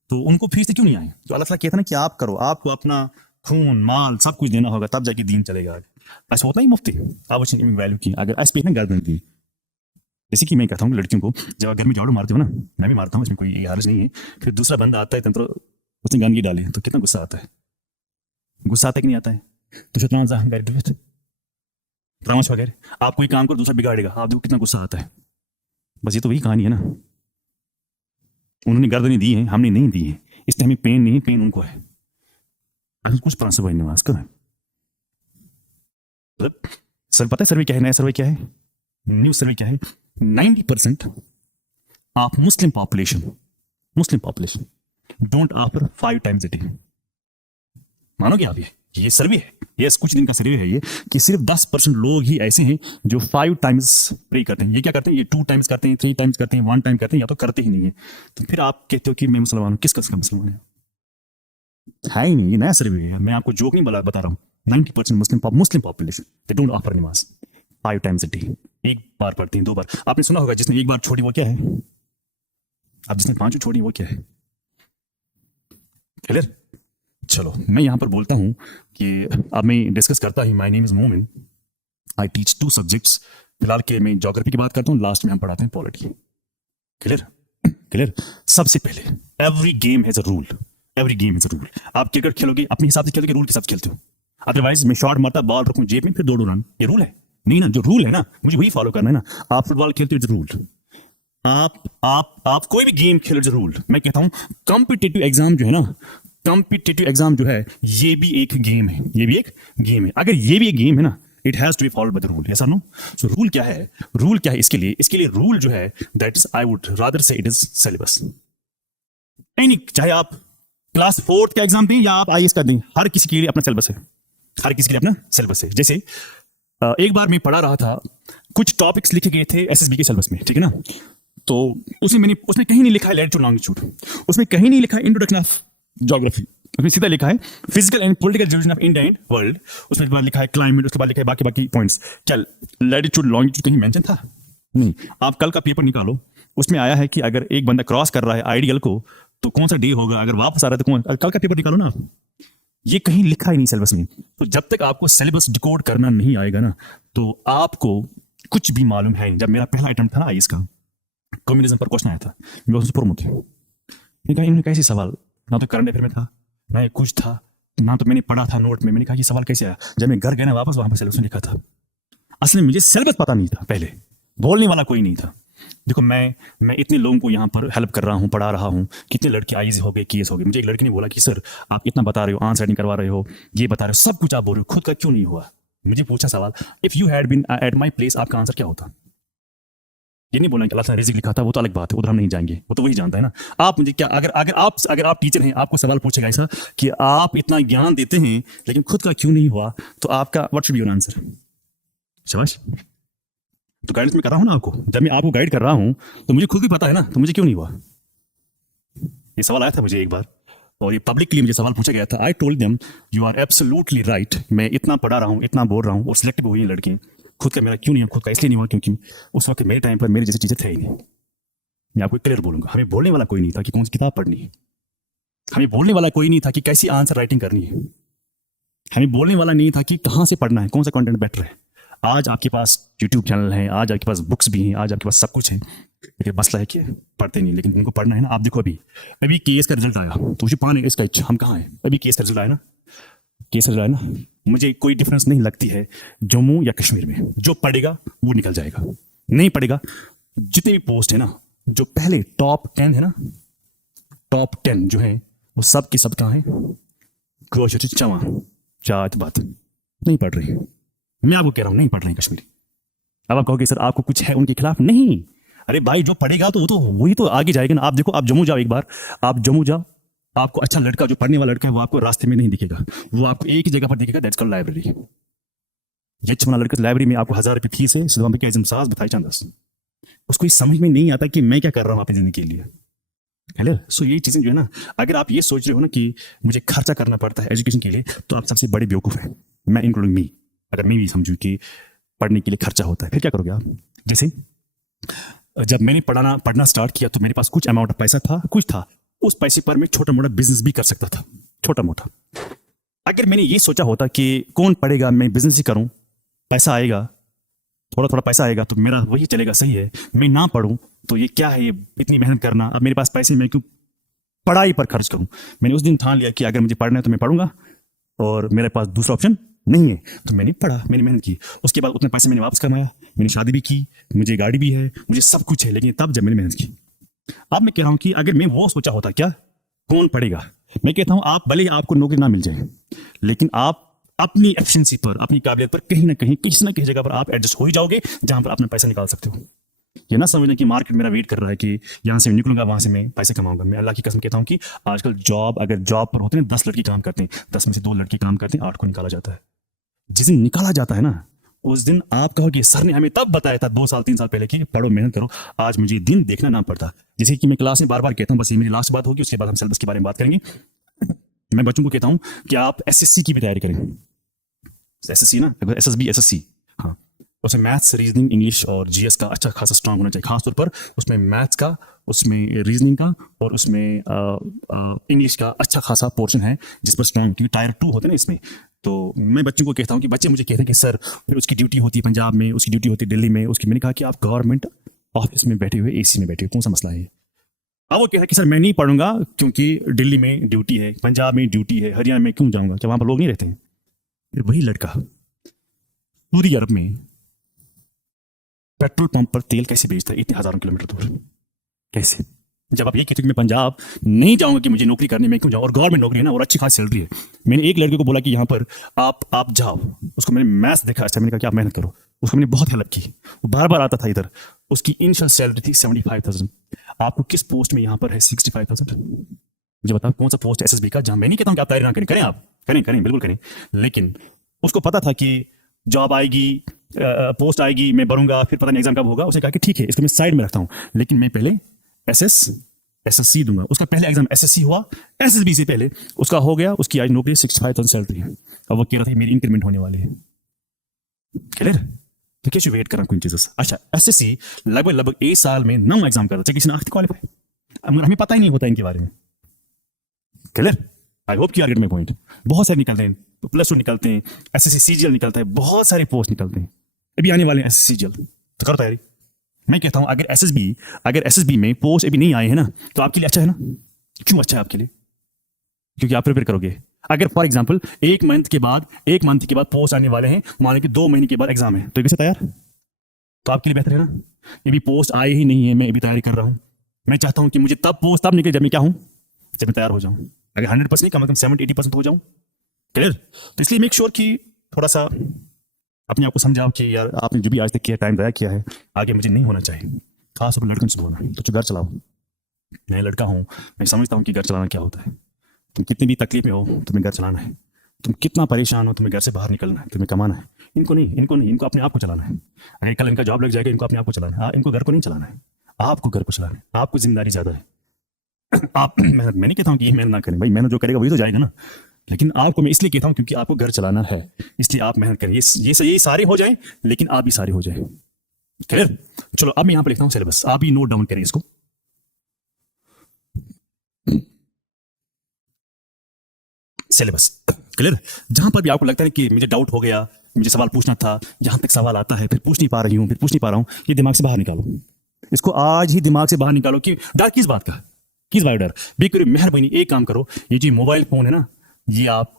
तो उनको फरिश्ते क्यों नहीं आए? तो अल्लाह ताला कहता ना कि आप करो, आपको अपना खून माल सब कुछ देना होगा, तब जाके दीन चलेगा आगे। ऐसा होता ही मुफ्ती, आप उसने वैल्यू की, अगर ऐसे पे ना गर्दन दी। जैसे कि मैं कहता हूँ लड़कियों को, जब घर में झाड़ू मारते हो ना, मैं भी मारता हूँ, इसमें कोई हर्ज नहीं है, फिर दूसरा बंदा आता है तो उसने गंदगी डाले तो कितना गुस्सा आता है, गुस्सा आता है कि नहीं आता है? तो त्रामश वगैरह, आप कोई काम करो दूसरा बिगाड़ेगा, आप देखो कितना गुस्सा आता है। बस ये तो वही कहानी है ना, उन्होंने गर्दनें दी हैं, हमने नहीं दी है, इसलिए हमें पेन नहीं, पेन उनको है। अगर कुछ प्रांसर भाई नमाज का सर, पता है सर्वे क्या है, नया सर्वे क्या है, न्यू सर्वे क्या है? 90% of Muslim population don't offer 5 times a day. मानोगे आप? ये सर्वे है, ये कुछ दिन का सर्वे है ये, कि सिर्फ 10% लोग ही ऐसे हैं जो 5 टाइम्स प्रे करते हैं। ये क्या करते हैं? ये 2 टाइम्स करते हैं, 3 टाइम्स करते हैं, 1 टाइम करते हैं, या तो करते ही नहीं है। तो फिर आप कहते हो कि मैं मुसलमान हूं, किस कस का मुसलमान है ही नहीं। ये नया सर्वे है, मैं आपको जोक नहीं बता रहा हूँ। 90% Muslim population they don't offer नमाज 5 टाइम्स अ डे। एक बार पढ़ते हैं, 2 बार। आपने सुना होगा जिसने एक बार छोड़ी वो क्या है, अब जिसने 5 छोड़ी वो क्या है, क्लियर? चलो, मैं यहां पर बोलता हूं कि अब मैं डिस्कस करता हूं। माय नेम इज मोमिन, आई टीच 2 सब्जेक्ट्स। फिलहाल के मैं ज्योग्राफी की बात करता हूं, लास्ट में हम पढ़ाते हैं पॉलिटी। क्लियर? सबसे पहले, every game has a rule, every game has a rule. आप क्रिकेट खेलोगे अपने हिसाब से खेलोगे, रूल के साथ खेलते हो। अदरवाइज मैं शॉट मारता, बॉल रखूं जेब में, फिर दौड़ू रन, ये रूल है नहीं ना? जो रूल है ना, मुझे वही फॉलो करना है ना। आप फुटबॉल खेलते हो, रूल। आप कोई भी गेम खेलो, जो रूल। मैं कहता हूं कॉम्पिटिटिव एग्जाम जो है ना, कॉम्पिटिटिव एग्जाम जो है, ये भी एक गेम है, ये भी एक गेम है। अगर ये भी एक गेम है ना, it has to be followed by the rule, yes और नो? सो रूल क्या है? रूल क्या है इसके लिए रूल जो है, that is, I would rather से इट इज सिलेबस। नहीं, चाहे आप क्लास 4th का एग्जाम दें या आप आईएएस का दें, हर किसी के लिए अपना सिलेबस है, हर किसी के लिए अपना सिलेबस है। जैसे एक बार मैं पढ़ा रहा था, कुछ टॉपिक्स लिखे गए थे एसएसबी के सिलेबस में, ठीक है ना? तो उसमें कहीं नहीं लिखा है लैटिट्यूड लॉन्गिट्यूड, उसमें कहीं नहीं लिखा है इंट्रोडक्शन ऑफ ज्योग्राफी, उसमें सीधा लिखा है physical and political division of India and world. उसमें बाद लिखा है क्लाइमेट, उसके बाद लिखा है बाकी पॉइंट्स। क्या लैटिट्यूड लॉन्गिट्यूड कहीं मेंशन था? नहीं। आप कल का पेपर निकालो, उसमें आया है कि अगर एक बंदा क्रॉस कर रहा है आइडियल को तो कौन सा डे होगा, अगर वापस आ रहा है तो कौन। कल का पेपर निकालो ना आप, ये कहीं लिखा ही नहीं सिलेबस में। तो जब तक आपको सिलेबस डिकोड करना नहीं आएगा ना, तो आपको कुछ भी मालूम है नहीं। जब मेरा पहला अटेम्प्ट था ना आईएएस का, कम्युनिज्म पर क्वेश्चन आया था, मैं उसमें प्रमुख है। इन्होंने कैसे सवाल, ना तो करंट अफेयर में था, ना ये कुछ था, ना तो मैंने पढ़ा था नोट में। मैंने कहा ये सवाल कैसे आया? जब मैं घर गया ना वापस, वहां पर सिलेबस में लिखा था। असल में मुझे सिलेबस पता नहीं था, पहले बोलने वाला कोई नहीं था। देखो, मैं इतने लोगों को यहाँ पर हेल्प कर रहा हूँ, पढ़ा रहा हूँ, कितने लड़के आईएएस हो गए, केएस हो गए। मुझे एक लड़की ने बोला कि सर आप इतना बता रहे हो, आंसर राइटिंग करवा रहे हो, ये बता रहे हो, सब कुछ आप बोल रहे हो, खुद का क्यों नहीं हुआ? मुझे पूछा सवाल, if you had been at my place, आपका आंसर क्या होता? ये नहीं बोलना कि अल्लाह ने रिज़्क लिखा था, वो तो अलग बात है, उधर हम नहीं जाएंगे, वो तो वही जानता है ना। आप मुझे क्या, अगर आप टीचर हैं, आपको सवाल पूछेगा ऐसा कि आप इतना ज्ञान देते हैं लेकिन खुद का क्यों नहीं हुआ, तो आपका what should be your answer? शाबाश। तो गाइडेंस में कर रहा हूं ना आपको, जब मैं आपको गाइड कर रहा हूं तो मुझे खुद भी पता है ना, तो मुझे क्यों नहीं हुआ? ये सवाल आया था मुझे एक बार, और ये पब्लिकली मुझे सवाल पूछा गया था। I told them you are absolutely right, मैं इतना पढ़ा रहा हूँ, इतना बोल रहा हूँ, और सिलेक्ट भी हुई है लड़के। खुद का मेरा क्यों नहीं हुआ? खुद का इसलिए नहीं हुआ क्योंकि उस वक्त मेरे टाइम पर मेरे जैसे टीचर थे ही नहीं। मैं आपको क्लियर बोलूंगा, हमें बोलने वाला कोई नहीं था कि कौन सी किताब पढ़नी है, हमें बोलने वाला कोई नहीं था कि कैसी आंसर राइटिंग करनी है, हमें बोलने वाला नहीं था कि कहाँ से पढ़ना है, कौन सा कंटेंट बेटर है। आज आपके पास यूट्यूब चैनल है, आज आपके पास बुक्स भी हैं, आज आपके पास सब कुछ है, लेकिन मसला है कि पढ़ते नहीं, लेकिन उनको पढ़ना है ना। आप देखो अभी अभी केस का रिजल्ट आया तो उसे पाने इसका हम कहाँ हैं? अभी केस का रिजल्ट आया ना, केस रिजल्ट आया ना। मुझे कोई डिफरेंस नहीं लगती है जम्मू या कश्मीर में, जो पढ़ेगा वो निकल जाएगा, नहीं पढ़ेगा जितने भी पोस्ट है ना, जो पहले टॉप 10 है ना, टॉप 10 जो है वो सब के सब कहाँ है? ग्रोसरी, चवा, चाट बात नहीं पढ़ रही। मैं आपको कह रहा हूँ नहीं पढ़ रहे हैं कश्मीरी। अब आप कहोगे सर आपको कुछ है उनके खिलाफ, नहीं। अरे भाई जो पढ़ेगा तो वो तो वही तो आगे जाएगा ना। आप देखो, आप जम्मू जाओ एक बार, आप जम्मू जाओ, आपको अच्छा लड़का जो पढ़ने वाला लड़का है वो आपको रास्ते में नहीं दिखेगा, वो आपको एक ही जगह पर दिखेगा, दैट्स कॉल्ड लाइब्रेरी। ये चमना लड़का लाइब्रेरी में आपको 1000 रुपये फीस है, सिद्धू के सास बताई चांदस, उसको ये समझ में नहीं आता कि मैं क्या कर रहा हूँ अपनी जिंदगी के लिए। हेलो, सो ये चीजें जो है ना, अगर आप ये सोच रहे हो ना कि मुझे खर्चा करना पड़ता है एजुकेशन के लिए, तो आप सबसे बड़े बेवकूफ हैं, मैं इंक्लूडिंग मी। अगर मैं भी समझूं कि पढ़ने के लिए खर्चा होता है, फिर क्या करोगे आप? जैसे जब मैंने पढ़ना स्टार्ट किया तो मेरे पास कुछ अमाउंट ऑफ पैसा था, कुछ था, उस पैसे पर मैं छोटा मोटा बिजनेस भी कर सकता था, छोटा मोटा। अगर मैंने ये सोचा होता कि कौन पढ़ेगा, मैं बिजनेस ही करूं, पैसा आएगा, थोड़ा थोड़ा पैसा आएगा तो मेरा वही चलेगा, सही है। मैं ना पढ़ूं तो ये क्या है, ये इतनी मेहनत करना, अब मेरे पास पैसे, मैं क्यों पढ़ाई पर खर्च करूं? मैंने उस दिन ठान लिया कि अगर मुझे पढ़ना है तो मैं पढ़ूंगा, और मेरे पास दूसरा ऑप्शन नहीं है। तो मैंने पढ़ा, मैंने मेहनत की, उसके बाद उतने पैसे मैंने वापस कमाया, मैंने शादी भी की, मुझे गाड़ी भी है, मुझे सब कुछ है, लेकिन तब जब मैंने मेहनत की। अब मैं कह रहा हूं कि अगर मैं वो सोचा होता, क्या कौन पढ़ेगा, मैं कहता हूं आप भले ही आपको नौकरी ना मिल जाए, लेकिन आप अपनी एफिशिएंसी पर, अपनी काबिलियत पर कहीं ना कहीं, किसी ना किसी जगह पर आप एडजस्ट हो ही जाओगे जहां पर अपना पैसा निकाल सकते हो। ये ना समझना कि मार्केट मेरा वेट कर रहा है कि यहाँ से मैं निकलूंगा, वहां से मैं पैसे कमाऊंगा। मैं अल्लाह की कसम कहता हूँ कि आजकल जॉब, अगर जॉब पर होते हैं 10 लड़के काम करते हैं, 10 में से 2 लड़के काम करते हैं, 8 को निकाला जाता है। जिस दिन निकाला जाता है ना, उस दिन आप कहो कि सर ने हमें तब बताया था 2 साल 3 साल पहले कि पढ़ो, मेहनत करो, आज मुझे दिन देखना ना पड़ता। जैसे कि मैं क्लास में बार बार कहता हूँ, बस ये मेरी लास्ट बात होगी, उसके बाद हम सिलेबस के बारे में बात करेंगे। मैं बच्चों को कहता हूँ कि आप एसएससी की भी तैयारी करें। एसएससी ना, एसएसबी, एसएससी, हाँ, उसमें मैथ्स, रीजनिंग, इंग्लिश और जीएस का अच्छा खासा स्ट्रांग होना चाहिए, खासतौर पर उसमें मैथ्स का, उसमें रीजनिंग का और उसमें इंग्लिश का अच्छा खासा पोर्शन है जिस पर स्ट्रांग, क्योंकि टायर 2 होते हैं ना इसमें। तो मैं बच्चों को कहता हूँ कि बच्चे मुझे कहते हैं कि सर फिर उसकी ड्यूटी होती है पंजाब में, उसकी ड्यूटी होती है दिल्ली में, उसकी, मैंने कहा कि आप गवर्नमेंट ऑफिस में बैठे हुए, एसी में बैठे हुए, कौन सा मसला है? अब वो कहता है कि सर मैं नहीं पढ़ूंगा क्योंकि दिल्ली में ड्यूटी है, पंजाब में ड्यूटी है, हरियाणा में क्यों जाऊंगा, क्या वहां पर लोग नहीं रहते हैं? फिर वही लड़का पूरी अरब में पेट्रोल पंप पर तेल कैसे बेचता है इतने हजारों किलोमीटर दूर, कैसे? जब आप ये कहते हो कि मैं पंजाब नहीं जाऊंगा कि मुझे नौकरी करनी, मैं क्यों जाऊं, और गवर्नमेंट नौकरी है ना, और अच्छी खासी सैलरी है। मैंने एक लड़के को बोला कि यहाँ पर आप जाओ, उसको मैंने मैथ्स देखा, अच्छा, मैंने कहा कि आप मेहनत करो, उसको मैंने बहुत हेल्प की, वो बार बार आता था इधर। उसकी इनिशियल सैलरी थी 75,000, आपको किस पोस्ट में यहाँ पर है 65,000? मुझे बताओ कौन सा पोस्ट एसएसबी का, जहां मैं नहीं कहता हूं कि आप तैयारी ना करें, करें, आप करें बिल्कुल करें, लेकिन उसको पता था कि जॉब आएगी, पोस्ट आएगी, मैं भरूंगा, फिर पता नहीं एग्जाम कब होगा। उसने कहा कि ठीक है, इसको मैं साइड में रखता हूं, लेकिन मैं पहले एसएससी दूंगा। उसका पहले एग्जाम एसएससी हुआ, एसएसबी से पहले उसका हो गया, उसकी आज नौकरी 65,000 सैलरी है। अब वो कह रहा था मेरी इंक्रीमेंट होने वाली है, क्लियर? तो कैसे वेट कर रहा हूं चीजें। अच्छा, एसएससी लगभग 1 साल में 9 एग्जाम करता है, किसी ने आखिर क्वालिफाई, हमें पता ही नहीं होता इनके बारे में, क्लियर? आई होप कि आर गेट माय पॉइंट। बहुत सारे निकलते हैं, +2 निकलते हैं, एसएससी सीजीएल निकलता है, बहुत सारे पोस्ट निकलते हैं, अभी आने वाले हैं एसएससी सीजीएल, तो करो तैयारी। मैं कहता हूं अगर एसएसबी में पोस्ट अभी नहीं आए हैं ना, तो आपके लिए अच्छा है ना। क्यों अच्छा है आपके लिए? क्योंकि आप प्रिपेयर करोगे। अगर फॉर एग्जांपल 1 मंथ के बाद पोस्ट आने वाले हैं, मान लो कि 2 महीने के बाद एग्जाम है, तो कैसे तैयार, तो आपके लिए बेहतर है ना। अभी पोस्ट आए ही नहीं है, मैं अभी तैयारी कर रहा हूं, मैं चाहता हूं कि मुझे तब पोस्ट तब निकले जब मैं क्या हूं, जब मैं तैयार हो जाऊं। अगर 100% नहीं, कम से कम 70-80% हो जाऊं, क्लियर? तो इसलिए मेक श्योर कि थोड़ा सा अपने आप को समझाओ कि यार आपने जो भी आज तक किया, टाइम ज़ाया किया है, आगे मुझे नहीं होना चाहिए। खास तौर पर लड़कों से बोलना, तो घर चलाओ। मैं लड़का हूँ, मैं समझता हूँ कि घर चलाना क्या होता है। तुम कितनी भी तकलीफ में हो, तुम्हें घर चलाना है। तुम कितना परेशान हो, तुम्हें घर से बाहर निकलना है, तुम्हें कमाना है। इनको अपने आप को चलाना है। अगर कल इनका जॉब लग जाएगा, इनको अपने आप को चलाना है, इनको घर को नहीं चलाना है, आपको घर को चलाना है। आपको जिम्मेदारी ज़्यादा है। आप मेहनत, मैं नहीं कहता हूँ कि मेहनत ना करें, भाई मेहनत जो करेगा वही तो जाएगा ना, लेकिन आपको मैं इसलिए कहता हूं क्योंकि आपको घर चलाना है, इसलिए आप मेहनत करें। ये सारे हो जाएं, लेकिन आप भी सारे हो जाएं, क्लियर? चलो अब मैं यहां पर लिखता हूं सिलेबस, आप भी नोट डाउन करें इसको। Syllabus, clear? जहां पर भी आपको लगता है कि मुझे डाउट हो गया, मुझे सवाल पूछना था, जहां तक सवाल आता है फिर पूछ नहीं पा रहा हूं, ये दिमाग से बाहर निकालो। इसको आज ही दिमाग से बाहर निकालो कि डर किस बात का, किस बात का डर। बेकरी मेहरबानी एक काम करो, ये जो मोबाइल फोन है ना, ये आप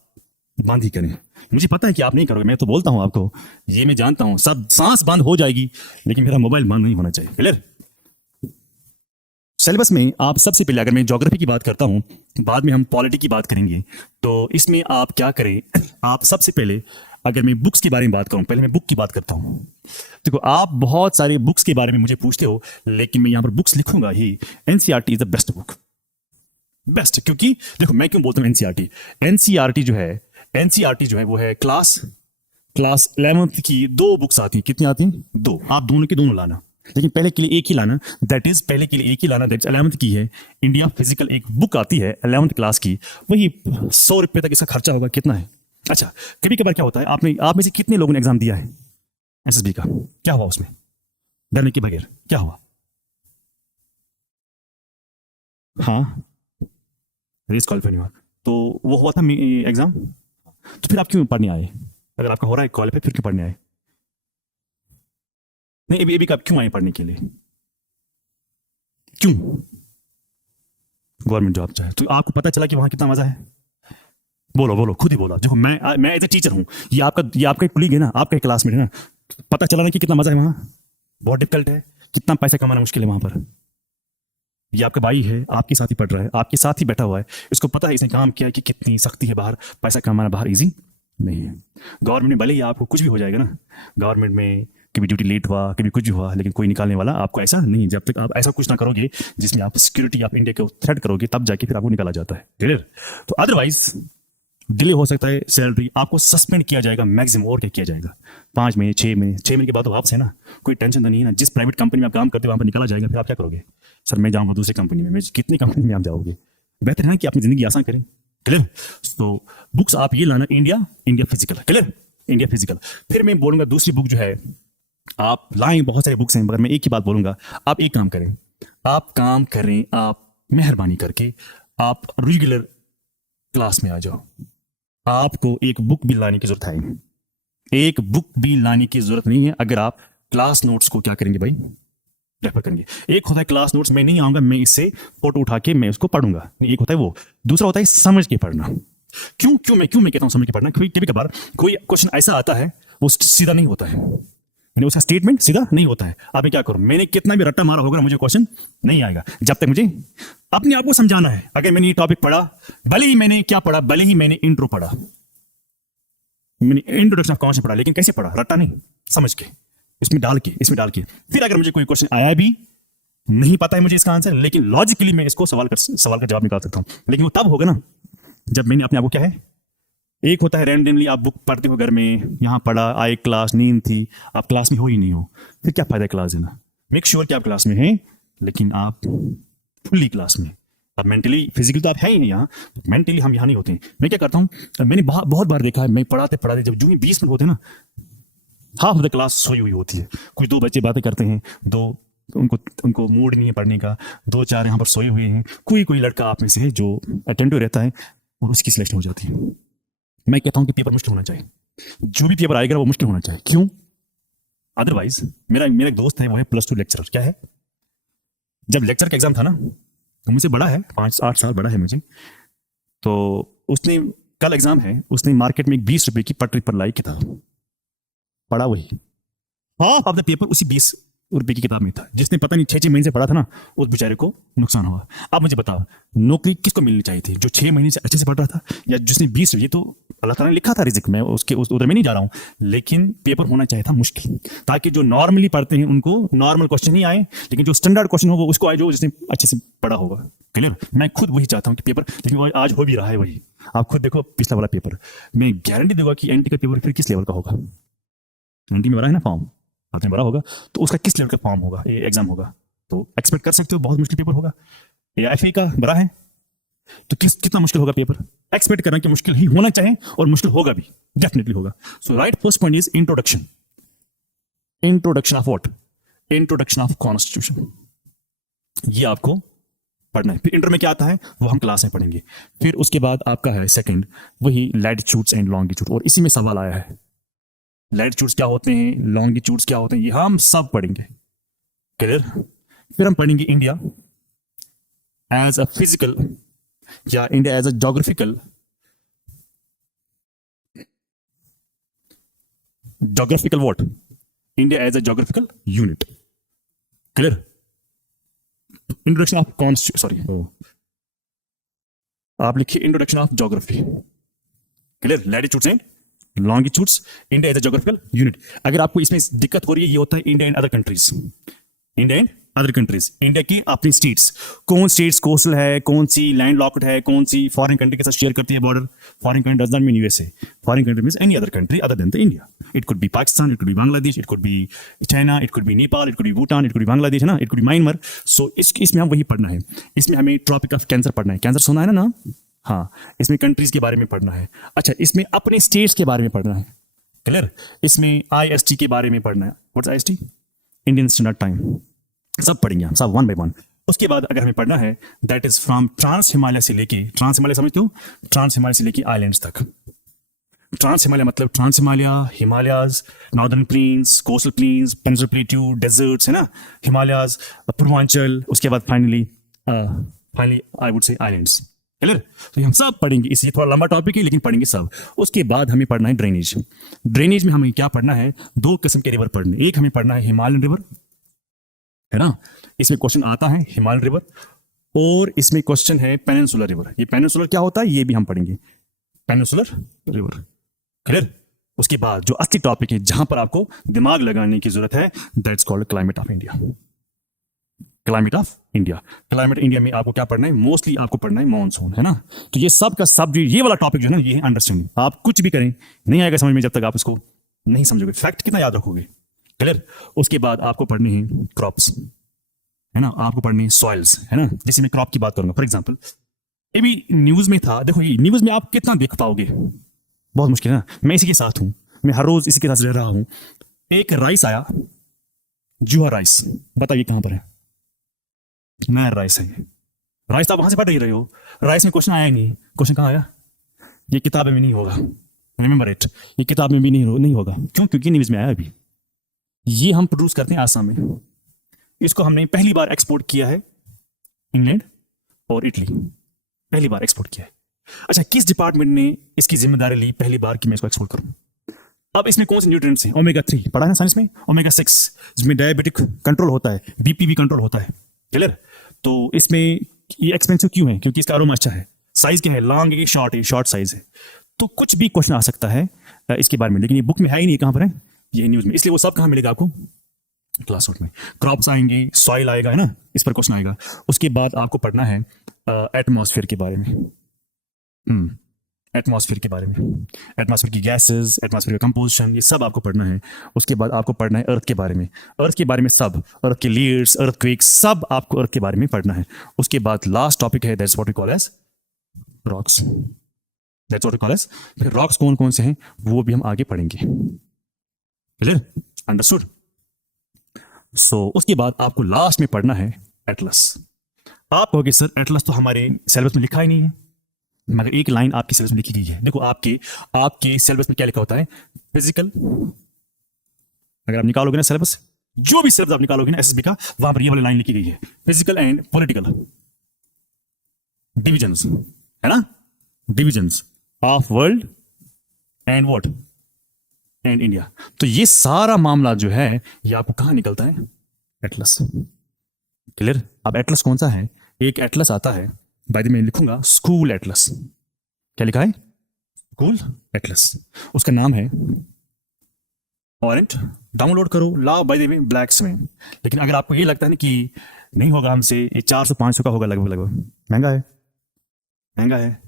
बंद ही करें। मुझे पता है कि आप नहीं करोगे, मैं तो बोलता हूं आपको, ये मैं जानता हूं, सब सांस बंद हो जाएगी, लेकिन मेरा मोबाइल बंद नहीं होना चाहिए। क्लियर? सिलेबस में आप सबसे पहले, अगर मैं ज्योग्राफी की बात करता हूं, बाद में हम पॉलिटी की बात करेंगे, तो इसमें आप क्या करें, आप सबसे पहले, अगर मैं बुक्स के बारे में बात करूं, पहले मैं बुक की बात करता हूं। देखो, आप बहुत सारे बुक्स के बारे में मुझे पूछते हो, लेकिन मैं यहां पर बुक्स लिखूंगा ही। NCERT is the best book, best. क्योंकि देखो, मैं क्यों बोलता हूं एनसीईआरटी, एनसीईआरटी जो है वो है क्लास 11th की 2 बुक्स आती हैं। कितनी आती हैं? 2। आप दोनों के दोनों लाना, लेकिन पहले के लिए एक ही लाना, दैट इज पहले के लिए एक ही लाना, दैट इज 11th की है। इंडिया फिजिकल एक बुक आती है 11th क्लास की, वही 100 रुपये तक इसका खर्चा होगा। कितना है? अच्छा, कभी कभार क्या होता है, आप में से कितने लोगों ने एग्जाम दिया है एसएसबी का? क्या हुआ उसमें डरने के बगैर? क्या हुआ? हाँ, रेस क्वालिफाई नहीं हुआ, तो वो हुआ था एग्जाम। तो फिर आप क्यों पढ़ने आए? अगर आपका हो रहा है क्वालिफाई, फिर क्यों पढ़ने आए? नहीं, अभी आप क्यों आए पढ़ने के लिए? क्यों? गवर्नमेंट जॉब चाहे, तो आपको पता चला कि वहां कितना मजा है? बोलो, खुद ही बोला। देखो, मैं एज ए टीचर हूं, ये आपका एक कुलीग है ना, आपका एक क्लासमेट है ना, पता चला ना कि कितना मजा है वहां? बहुत डिफिकल्ट है, कितना पैसा कमाना मुश्किल है वहां पर। ये आपका भाई है, आपके साथ ही पढ़ रहा है, आपके साथ ही बैठा हुआ है, इसको पता है, इसने काम किया कि कितनी सख्ती है बाहर, पैसा कमाना बाहर इजी नहीं है। गवर्नमेंट में भले ही आपको कुछ भी हो जाएगा ना, गवर्नमेंट में कभी ड्यूटी लेट हुआ, कभी कुछ भी हुआ, लेकिन कोई निकालने वाला आपको ऐसा नहीं। जब तक आप ऐसा कुछ ना करोगे जिसमें आप सिक्योरिटी ऑफ इंडिया को थ्रेट करोगे, तब जाके फिर आपको निकाला जाता है। क्लियर? तो अदरवाइज डिले हो सकता है, सैलरी आपको सस्पेंड किया जाएगा मैक्सिमम, और क्या किया जाएगा, 5 महीने 6 महीने, 6 महीने के बाद तो वापस है ना, कोई टेंशन तो नहीं है ना। जिस प्राइवेट कंपनी में आप काम करते हो वहां पर निकाला जाएगा, फिर आप क्या करोगे? सर मैं जाऊंगा दूसरी कंपनी में। कितनी कंपनी में आप जाओगे? बेहतर है ना कि अपनी जिंदगी आसान करें। क्लियर? तो बुक्स आप ये लाना, India physical. Clear? India physical. फिर मैं बोलूंगा दूसरी बुक जो है, आप लाएं, बहुत सारे बुक्स हैं, मगर मैं एक ही बात बोलूंगा, आप एक काम करें, आप मेहरबानी करके आप रेगुलर क्लास में आ जाओ। आपको एक बुक भी लाने की जरूरत है, एक बुक भी लाने की जरूरत नहीं है, अगर आप क्लास नोट्स को क्या करेंगे भाई, रेफर करेंगे। एक होता है क्लास नोट्स, मैं नहीं आऊंगा, मैं इससे फोटो उठा के मैं उसको पढ़ूंगा, एक होता है वो। दूसरा होता है समझ के पढ़ना। क्यों मैं कहता हूं समझ के पढ़ना? क्योंकि कभी कभार कोई क्वेश्चन ऐसा आता है, वो सीधा नहीं होता है, यानी उसका स्टेटमेंट सीधा नहीं होता है। अब मैं क्या करूं, मैंने कितना भी रट्टा मारा होगा, मुझे क्वेश्चन नहीं आएगा जब तक मुझे अपने आप को समझाना है। अगर मैंने ये टॉपिक पढ़ा, भले ही मैंने क्या पढ़ा, भले ही मैंने इंट्रो पढ़ा, मैंने इंट्रोडक्शन ऑफ कॉन्सेप्ट पढ़ा, लेकिन कैसे पढ़ा? रट्टा नहीं, समझ के, इसमें डाल के फिर अगर मुझे कोई क्वेश्चन आया भी, नहीं पता है मुझे इसका आंसर, लेकिन लॉजिकली मैं इसको सवाल का जवाब निकाल सकता हूं। लेकिन वो तब होगा ना जब मैंने अपने आप को क्या है, एक होता है रैंडमली आप बुक पढ़ते हो घर में, यहां पढ़ा, आए क्लास, नींद थी, आप क्लास में हो ही नहीं हो, फिर क्या फायदा क्लास देना? मेक श्योर कि आप क्लास में हैं, लेकिन आप फुल्ली क्लास में। अब मेंटली फिजिकली तो आप है ही नहीं यहाँ, मेंटली हम यहाँ नहीं होते। मैं क्या करता हूँ, मैंने बहुत बार देखा है, मैं पढ़ाते जब जो ही 20 मिनट होते हैं ना, हाफ ऑफ द क्लास सोई हुई होती है। कुछ 2 बच्चे बातें करते हैं, उनको मूड नहीं है पढ़ने का, 2-4 यहाँ पर सोए हुए हैं, कोई लड़का आप में से है जो अटेंटिव रहता है, और उसकी सिलेक्शन हो जाती है। मैं कहता हूं कि पेपर मुश्किल होना चाहिए, जो भी पेपर आएगा वो मुश्किल होना चाहिए। क्यों? अदरवाइज मेरा एक दोस्त है, वो है +2 लेक्चरर। क्या है? जब लेक्चर का एग्जाम था ना, तो मुझसे बड़ा है, 5-8 साल बड़ा है मुझे, तो उसने, कल एग्जाम है, उसने मार्केट में एक 20 रुपए की पटरी पर लाई किताब, पढ़ा वही, हाफ ऑफ द पेपर उसी 20 रुपए की किताब में था। जिसने पता नहीं 6-6 महीने से पढ़ा था ना, उस बेचारे को नुकसान हुआ। अब मुझे बताओ, नौकरी किसको मिलनी चाहिए थी? जो 6 महीने से अच्छे से पढ़ रहा था, या जिसने 20? ये तो अल्लाह ताला ने लिखा था रिज़्क में, उसके उधर में नहीं जा रहा हूँ, लेकिन पेपर होना चाहिए था मुश्किल, ताकि जो नॉर्मली पढ़ते हैं उनको नॉर्मल क्वेश्चन नहीं आए, लेकिन जो स्टैंडर्ड क्वेश्चन हो वो उसको आए, जो जिसने अच्छे से पढ़ा होगा। क्लियर? मैं खुद वही चाहता हूँ कि पेपर, लेकिन वो आज हो भी रहा है वही। आप खुद देखो पिछला वाला पेपर, मैं गारंटी दूंगा कि एनटी का पेपर फिर किस लेवल का होगा। एनटी में भरा है ना फॉर्म, आपने भरा होगा, तो उसका किस लेवल का फॉर्म होगा, एग्जाम होगा, तो एक्सपेक्ट कर सकते हो बहुत मुश्किल पेपर होगा। एएफए का भरा है, तो कितना मुश्किल होगा पेपर? एक्सपेक्ट करना कि मुश्किल ही होना चाहिए, और मुश्किल होगा भी, डेफिनेटली होगा। So right first point is introduction of what? Introduction of constitution. ये आपको पढ़ना है। फिर इंटर में क्या आता है वो हम क्लास में पढ़ेंगे। फिर उसके बाद आपका है सेकंड, वही लैटिट्यूड्स एंड लॉन्गिट्यूड, और इसी में सवाल आया है, लैटिट्यूड्स क्या होते हैं, लॉन्गिट्यूड्स क्या होते हैं, ये हम सब पढ़ेंगे। क्लियर? फिर हम पढ़ेंगे इंडिया एज अ फिजिकल या India as a geographical what, India as a geographical unit. Clear? Introduction of sorry, आप लिखिए introduction of geography. Clear? Latitudes and longitudes, India as a geographical unit. अगर आपको इसमें दिक्कत हो रही है, ये होता है India and other countries. India and other countries, India की अपनी स्टेट्स, कौन स्टेट्स कोस्टल है, कौन सी लैंड लॉक्ड है, कौन सी फॉरेन कंट्री के साथ शेयर करती है border. Foreign country does not mean USA, foreign country means any other country other than the India. It could be Pakistan, it could be Bangladesh, it could be China, it could be Nepal, it could be Bhutan, it could be Bangladesh, है ना, इट कुड बी म्यांमार। सो इसमें हम वही पढ़ना है। इसमें हमें ट्रॉपिक ऑफ कैंसर पढ़ना है। कैंसर सुना है ना नाम? हाँ, इसमें कंट्रीज के बारे में पढ़ना है। अच्छा, इसमें अपने स्टेट्स के बारे में पढ़ना है। क्लियर? इसमें आईएसटी के बारे में पढ़ना है। What's IST? Indian standard time. सब पढ़ेंगे हम, सब वन बाय वन। उसके बाद अगर हमें पढ़ना है, that is from trans Himalaya से लेके, ट्रांस हिमालय समझते हो, ट्रांस हिमालय से लेके आइलैंड्स तक। ट्रांस हिमालय मतलब trans Himalaya, Himalayas, northern plains, coastal plains, peninsular plateau, deserts, है ना, हिमालयाज, पूर्वांचल, उसके बाद finally I would say islands. Clear? तो हम सब पढ़ेंगे। इसलिए थोड़ा लंबा टॉपिक है लेकिन पढ़ेंगे सब। उसके बाद हमें पढ़ना है ड्रेनेज। ड्रेनेज में हमें क्या पढ़ना है? दो किस्म के रिवर पढ़ने। एक हमें पढ़ना है हिमालयन रिवर, है ना, इसमें क्वेश्चन आता है हिमालयन रिवर, और इसमें क्वेश्चन है पेनिनसुलर रिवर। ये पेनिनसुलर क्या होता है ये भी हम पढ़ेंगे, पेनिनसुलर रिवर। क्लियर? उसके बाद जो असली टॉपिक है जहां पर आपको दिमाग लगाने की जरूरत है, that's called climate of India. Climate of India. Climate India में आपको क्या पढ़ना है? मोस्टली आपको पढ़ना है मॉनसून, है ना। तो ये सब का सब, ये वाला टॉपिक जो है ना, ये है अंडरस्टैंडिंग। आप कुछ भी करें नहीं आएगा समझ में जब तक आप इसको नहीं समझोगे। फैक्ट कितना याद रखोगे? क्लियर? उसके बाद आपको पढ़ने हैं क्रॉप्स, है ना, आपको पढ़ने हैं सॉइल्स, है ना। जैसे मैं क्रॉप की बात करूंगा, फॉर एग्जांपल अभी न्यूज में था, देखो ये न्यूज में आप कितना देख पाओगे, बहुत मुश्किल है ना। मैं इसी के साथ हूं, मैं हर रोज इसी के साथ रह रहा हूं। एक राइस आया, जुहा राइस, बताइए कहां पर है? नया राइस है। राइस तो आप वहां से पढ़ रहे हो, राइस में क्वेश्चन आया ही नहीं। क्वेश्चन कहां आया? ये किताब में नहीं होगा, रिमेंबर इट, ये किताब में भी नहीं होगा। क्यों? क्योंकि न्यूज में आया अभी। ये हम प्रोड्यूस करते हैं आसाम में। इसको हमने पहली बार एक्सपोर्ट किया है इंग्लैंड और इटली, पहली बार एक्सपोर्ट किया है। अच्छा, किस डिपार्टमेंट ने इसकी जिम्मेदारी ली पहली बार कि मैं इसको एक्सपोर्ट करूं? अब इसमें कौन से न्यूट्रिएंट्स हैं? ओमेगा 3 पढ़ा है ना साइंस में, ओमेगा 6 जिसमें डायबिटिक कंट्रोल होता है, बीपी भी कंट्रोल होता है। क्लियर? तो इसमें ये एक्सपेंसिव क्यों है? क्योंकि इसका अरोमा अच्छा है। साइज क्या है? लॉन्ग है, शॉर्ट है? शॉर्ट साइज है। तो कुछ भी क्वेश्चन आ सकता है इसके बारे में, लेकिन ये बुक में है ही नहीं। कहां पर है? ये न्यूज में। इसलिए वो सब कहां मिलेगा आपको? क्लास नोट में। क्रॉप्स आएंगे, सॉइल आएगा, है ना, इस पर क्वेश्चन आएगा। उसके बाद आपको पढ़ना है एटमॉस्फेयर के बारे में। एटमॉस्फेयर के बारे में, एटमॉस्फेयर की गैसेस, एटमॉस्फेयर का कंपोजिशन, ये सब आपको पढ़ना है। उसके बाद आपको पढ़ना है अर्थ के बारे में, अर्थ के बारे में सब, अर्थ के लेयर्स, अर्थक्वेक्स, सब आपको अर्थ के बारे में पढ़ना है। उसके बाद लास्ट टॉपिक है, that's what we call as rocks. That's what we call as, फिर रॉक्स कौन कौन से हैं वो भी हम आगे पढ़ेंगे। क्लियर? अंडरस्टूड? सो उसके बाद आपको लास्ट में पढ़ना है एटलस। आप कहोगे सर एटलस तो हमारे सिलेबस में लिखा ही नहीं है, मगर एक लाइन आपके सिलेबस में लिखी गई है। देखो आपके सिलेबस में क्या लिखा होता है? फिजिकल, अगर आप निकालोगे ना सिलेबस, जो भी सिलेबस आप निकालोगे ना एसएसबी का, वहां पर ये वाली लाइन लिखी गई है, फिजिकल एंड पॉलिटिकल डिविजन्स, है ना, divisions of world and what and India. तो ये सारा मामला जो है ये आपको कहां निकलता है? एटलस। क्लियर? अब एटलस कौन सा है? एक एटलस आता है, बाय द वे मैं लिखूंगा स्कूल एटलस। क्या लिखा है? School Atlas. उसका नाम है ऑरेंज। डाउनलोड करो, लाओ बाय द वे ब्लैक्स में। लेकिन अगर आपको ये लगता है ना कि नहीं होगा हमसे, ये 400-500 का होगा लगभग, महंगा है, महंगा है,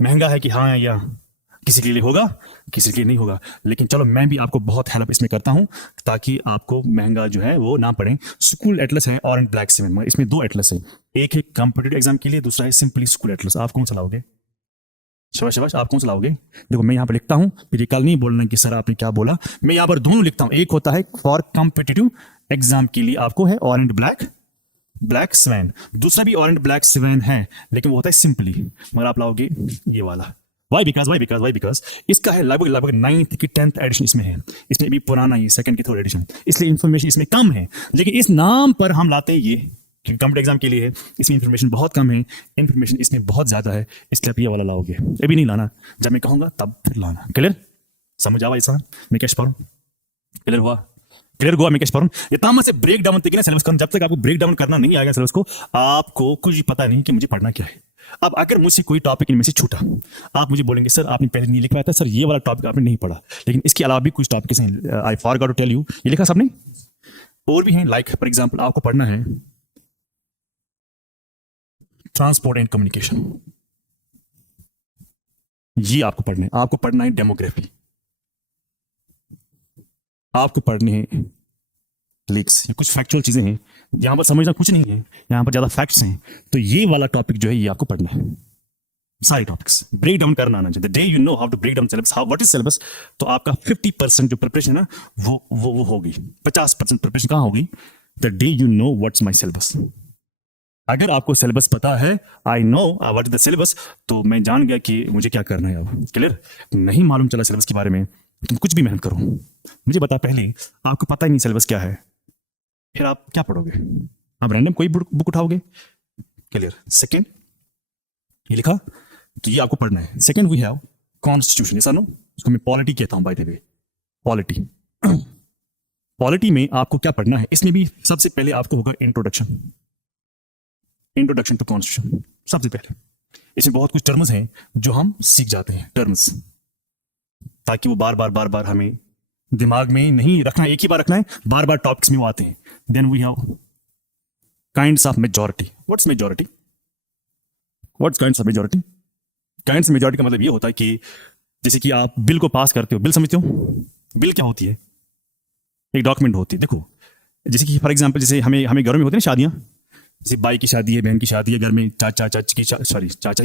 महंगा है कि हाँ या किसी के लिए होगा, किसी के लिए नहीं होगा। लेकिन चलो मैं भी आपको बहुत हेल्प इसमें करता हूं ताकि आपको महंगा जो है वो ना पड़े। स्कूल एटलस है ऑरेंज ब्लैक सीमेंट, इसमें दो एटलस है, एक है कॉम्पिटिटिव एग्जाम के लिए, दूसरा है सिंपली स्कूल एटलस। आप कौन सा लाओगे? शाबाश शाबाश, आप कौन सा लाओगे? देखो मैं यहाँ पर लिखता हूँ, फिर ये कल नहीं बोलना कि सर आपने क्या बोला। मैं यहाँ पर दोनों लिखता हूँ, एक होता है फॉर कॉम्पिटिटिव एग्जाम के लिए आपको है ऑरेंज ब्लैक स्वेन, दूसरा भी ऑरेंज ब्लैक स्वेन है लेकिन वो होता है सिंपली, मगर आप लाओगे ये वाला Why? Because इसका है लगभग 9th की 10th एडिशन इसमें है, इसमें भी पुराना ही 2nd की 3rd एडिशन, इसलिए इन्फॉर्मेशन इसमें कम है, लेकिन इस नाम पर हम लाते हैं ये क्योंकि कंप्यूटर एग्जाम के लिए है, इसमें इन्फॉर्मेशन बहुत कम है, इन्फॉर्मेशन इसमें बहुत ज्यादा है, इसलिए आप ये वाला लाओगे, ये भी नहीं लाना, जब मैं कहूंगा तब फिर लाना। क्लियर? समझ आवा ऐसा मैं कैश पाऊँ? क्लियर हुआ मैं कैश पाऊँ? ये तामत से ब्रेक डाउन तक ना सिलेबस करना, जब तक आपको ब्रेक डाउन करना नहीं आएगा सिलेबस को, आपको कुछ भी पता नहीं कि मुझे पढ़ना क्या है। अब अगर मुझसे कोई टॉपिक इनमें से छूटा, आप मुझे बोलेंगे सर आपने पहले नहीं लिखवाया था, सर ये वाला टॉपिक आपने नहीं पढ़ा, लेकिन इसके अलावा भी कुछ टॉपिक हैं, I forgot to tell you, ये लिखा सबने, और भी हैं, लाइक फॉर एग्जांपल आपको पढ़ना है ट्रांसपोर्ट एंड कम्युनिकेशन, ये आपको पढ़ना है डेमोग्राफी, आपको पढ़ने हैं लीक्स, ये कुछ फैक्चुअल चीजें हैं, यहां पर समझना कुछ नहीं है, यहां पर ज्यादा फैक्ट्स हैं, तो ये वाला टॉपिक जो है ये आपको पढ़ना है, सारे टॉपिक्स ब्रेक डाउन करना आना चाहिए। The day you know how to break down syllabus, how what is syllabus, तो आपका 50% जो प्रिपरेशन है ना वो होगी, 50% प्रिपरेशन कहां होगी? The day you know what's my syllabus. अगर आपको सिलेबस पता है, I know what is the syllabus, तो मैं जान गया कि मुझे क्या करना है। अब क्लियर? नहीं मालूम चला सिलेबस के बारे में, तुम कुछ भी मेहनत करो, मुझे बता पहले आपको पता ही नहीं सिलेबस क्या है, फिर आप क्या पढ़ोगे? आप रैंडम कोई बुक उठाओगे? क्लियर? सेकंड ये लिखा, तो ये आपको पढ़ना है। सेकंड वी हैव कॉन्स्टिट्यूशन, ऐसा नो, उसको मैं पॉलिटी कहता हूं by the way, polity. Polity में आपको क्या पढ़ना है, इसमें भी सबसे पहले आपको होगा इंट्रोडक्शन टू कॉन्स्टिट्यूशन, सबसे पहले। इसमें बहुत कुछ टर्म्स हैं जो हम सीख जाते हैं, टर्म्स, ताकि वो बार बार हमें दिमाग में नहीं रखना, एक ही बार रखना है, बार बार टॉपिक्स में वो आते हैं। Then we have kinds of majority. What's majority? What's kinds of majority? Kinds majority का मतलब ये होता है कि जैसे कि आप बिल को पास करते हो, बिल समझते हो? बिल क्या होती है? एक डॉक्यूमेंट होती है। देखो जैसे कि फॉर एग्जांपल, जैसे हमें घरों में होती है ना शादियां, जैसे भाई की शादी है, बहन की शादी है, घर में चाचा की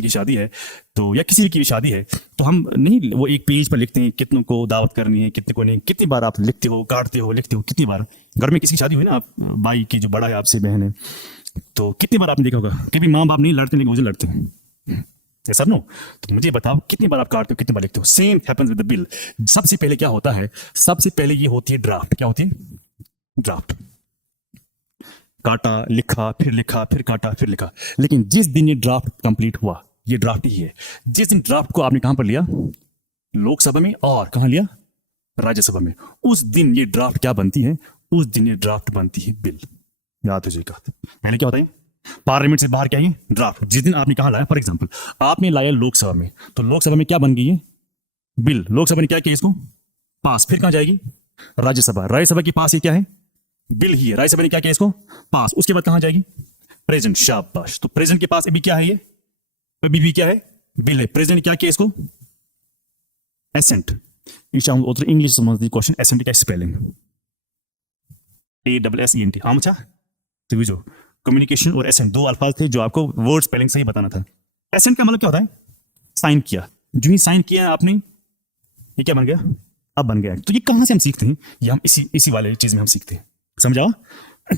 शादी है, तो या किसी की भी शादी है, तो हम नहीं वो एक पेज पर लिखते हैं कितनों को दावत करनी है, कितने को नहीं, कितनी बार आप लिखते हो, काटते हो, लिखते हो, कितनी बार। घर में किसी की शादी हुई ना, आप भाई की जो बड़ा है आपसे, बहन है, तो कितनी बार आपने देखा होगा, कभी माँ बाप नहीं लड़ते, लेकिन मुझे लड़ते हैं, ऐसा नो? तो मुझे बताओ कितनी बार आप काटते हो, कितनी बार लिखते हो? Same happens with the bill. सबसे पहले क्या होता है, सबसे पहले ये होती है ड्राफ्ट। क्या होती है? ड्राफ्ट। काटा, लिखा, फिर काटा, फिर लिखा। लेकिन जिस दिन ये ड्राफ्ट कंप्लीट हुआ, ये ड्राफ्ट ही है, जिस दिन ड्राफ्ट को आपने कहां पर लिया? लोकसभा में, और कहां लिया? राज्यसभा में। उस दिन ये ड्राफ्ट क्या बनती है? उस दिन ये ड्राफ्ट बनती है बिल। याद हो जाएगा। पहले क्या होता है? पार्लियामेंट से बाहर क्या है? ड्राफ्ट। जिस दिन आपने कहा लाया, फॉर एग्जाम्पल आपने लाया लोकसभा में, तो लोकसभा में क्या बन गई है? बिल। लोकसभा ने क्या किया? इसको पास। फिर कहां जाएगी? राज्यसभा। राज्यसभा के पास ये क्या है? बिल ही है। राज्यसभा ने क्या किया? इसको पास। उसके बाद कहां जाएगी? प्रेजेंट। शाबाश। तो प्रेजेंट के पास अभी क्या है? ये अभी भी क्या है? बिल है। प्रेजेंट ने क्या किया? इसको एसेंट। इंग्लिश समझ क्वेश्चन, एसेंट का स्पेलिंग ASSENT। हाँ अच्छा, तो जो कम्युनिकेशन और एसेंट दो अल्फाज थे जो आपको वर्ड स्पेलिंग सही बताना था। एसेंट का मतलब क्या होता है? साइन किया। जो ही साइन किया आपने, ये क्या बन गया? अब बन गया। तो ये कहां से हम सीखते हैं? ये हम इसी वाले चीज में हम सीखते हैं। समझा?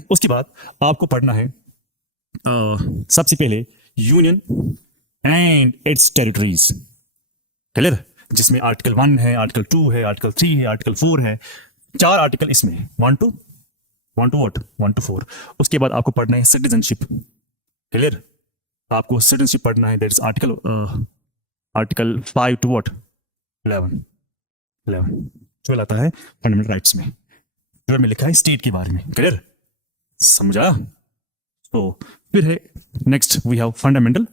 उसके बाद आपको पढ़ना है सबसे पहले union and it's territories. Clear? जिसमें आर्टिकल 1 है, आर्टिकल 2 है, आर्टिकल 3 है, आर्टिकल 4 है। 4 आर्टिकल इसमें, 1 to 4। उसके बाद आपको पढ़ना है सिटीजनशिप। क्लियर? आपको सिटीजनशिप पढ़ना है, दैट इज आर्टिकल 5 to 11 12 आता है फंडामेंटल राइट्स में। 12 में लिखा है स्टेट के बारे में। क्लियर? समझा? तो फिर है next we have fundamental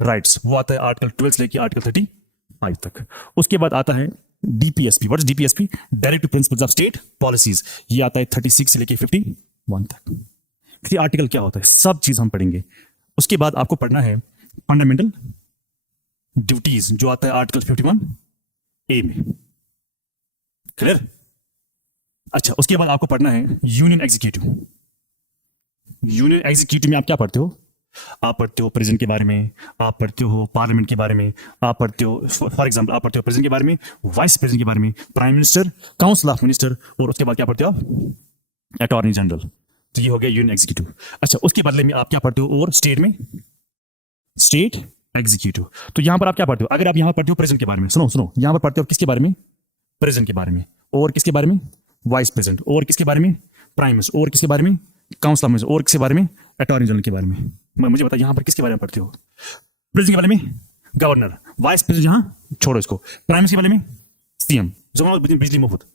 rights, वो आता है आर्टिकल 12 से लेकर आर्टिकल 35 तक। उसके बाद आता है DPSP। What is DPSP? Directive principles of state policies. ये आता है 36 से लेकर 51 तक। फिर आर्टिकल क्या होता है, सब चीज हम पढ़ेंगे। उसके बाद आपको पढ़ना है फंडामेंटल ड्यूटीज, जो आता है आर्टिकल 51A में। क्लियर? अच्छा, उसके बाद आपको पढ़ना है यूनियन एग्जीक्यूटिव। यूनियन एग्जीक्यूटिव में आप क्या पढ़ते हो? आप पढ़ते हो प्रेजेंट के बारे में, आप पढ़ते हो पार्लियामेंट के बारे में, आप पढ़ते हो फॉर एग्जांपल आप पढ़ते हो प्रेजेंट के बारे में, वाइस प्रेसिडेंट के बारे में, prime minister, council of minister, और उसके बाद क्या पढ़ते हो आप? Attorney general. तो ये हो गया यूनियन एग्जीक्यूटिव। अच्छा, उसके बदले में आप क्या पढ़ते हो? और स्टेट में स्टेट एग्जीक्यूटिव। तो यहां पर आप क्या पढ़ते हो? अगर आप यहां पढ़ते हो प्रेजेंट के बारे में, सुनो सुनो, यहां पर पढ़ते हो किसके बारे में? प्रेजेंट के बारे में। और किसके बारे में? Vice president. और किसके बारे में? Prime minister. और किसके बारे में? Council minister. और किसके बारे में? अटॉर्नी जनरल के बारे में। मुझे बता यहां पर किसके बारे में पढ़ते हो? प्रेसिडेंट के बारे में गवर्नर, वाइस प्रेसिडेंट यहां छोड़ो इसको, प्राइम मिनिस्टर के बारे में सीएम, जो बिजली मुफ्त।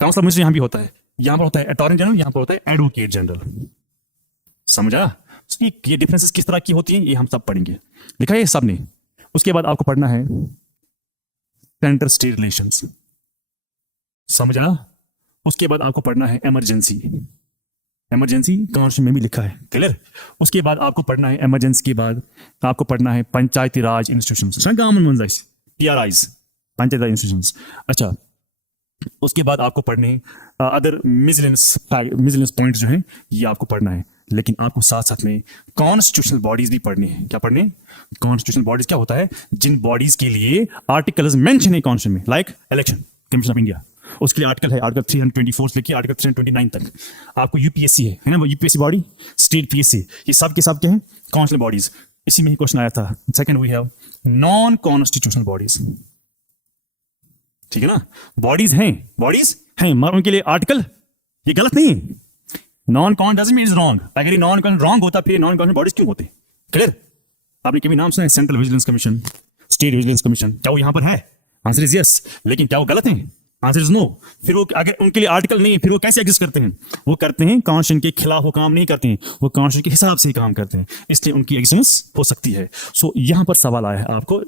काउंसिल मिनिस्टर यहां भी होता है, यहां पर होता है अटॉर्नी जनरल, यहां पर होता है एडवोकेट जनरल। समझा? ये डिफरेंसेस किस तरह की होती हैं ये हम सब पढ़ेंगे। लिखा है सब ने। उसके बाद आपको पढ़ना है सेंटर स्टेट रिलेशंस। समझा? उसके बाद आपको पढ़ना है इमरजेंसी। इमरजेंसी कॉन्स्टिट्यूशन में भी लिखा है, क्लियर? उसके बाद आपको पढ़ना है इमरजेंसी के बाद आपको पढ़ना है पंचायती राज इंस्टीट्यूशंस, पीआरआईज, पंचायती राज इंस्टीट्यूशंस। अच्छा, उसके बाद आपको पढ़ने अदर मिसलेनियस पॉइंट्स जो हैं ये आपको पढ़ना है। लेकिन आपको साथ साथ में कॉन्स्टिट्यूशनल बॉडीज भी पढ़नी है। क्या पढ़ने? कॉन्स्टिट्यूशनल बॉडीज क्या होता है? जिन बॉडीज के लिए आर्टिकल्स मेंशन है कॉन्स्टिट्यूशन में, like election commission of India, उसके लिए आर्टिकल है आर्टिकल 324 से लेकर आर्टिकल 329 तक। आपको यूपीएससी है ना, वो यूपीएससी बॉडी, स्टेट पीएससी, ये सब के सब क्या है? Constitutional bodies. इसी में ही क्वेश्चन आया था। Second we have non constitutional bodies. ठीक है ना? बॉडीज हैं मगर उनके लिए आर्टिकल ये गलत नहीं है। Non con doesn't mean is wrong. अगर ये नॉन कॉन रॉन्ग होता फिर नॉन कॉन बॉडीज क्यों होते? क्लियर? आपने कभी नाम सुना है central vigilance commission, state vigilance commission? क्या वो यहां पर है? Answer is yes. लेकिन क्या वो गलत है? Answer is no. फिर वो अगर उनके लिए आर्टिकल नहीं है फिर वो कैसे एग्जिस्ट करते हैं? वो करते हैं कॉन्स्टिट्यूशन के खिलाफ वो काम नहीं करते हैं, वो कॉन्स्टिट्यूशन के हिसाब से ही काम करते हैं, इसलिए उनकी एग्जिस्टेंस हो सकती है। सो यहां पर सवाल आया है आपको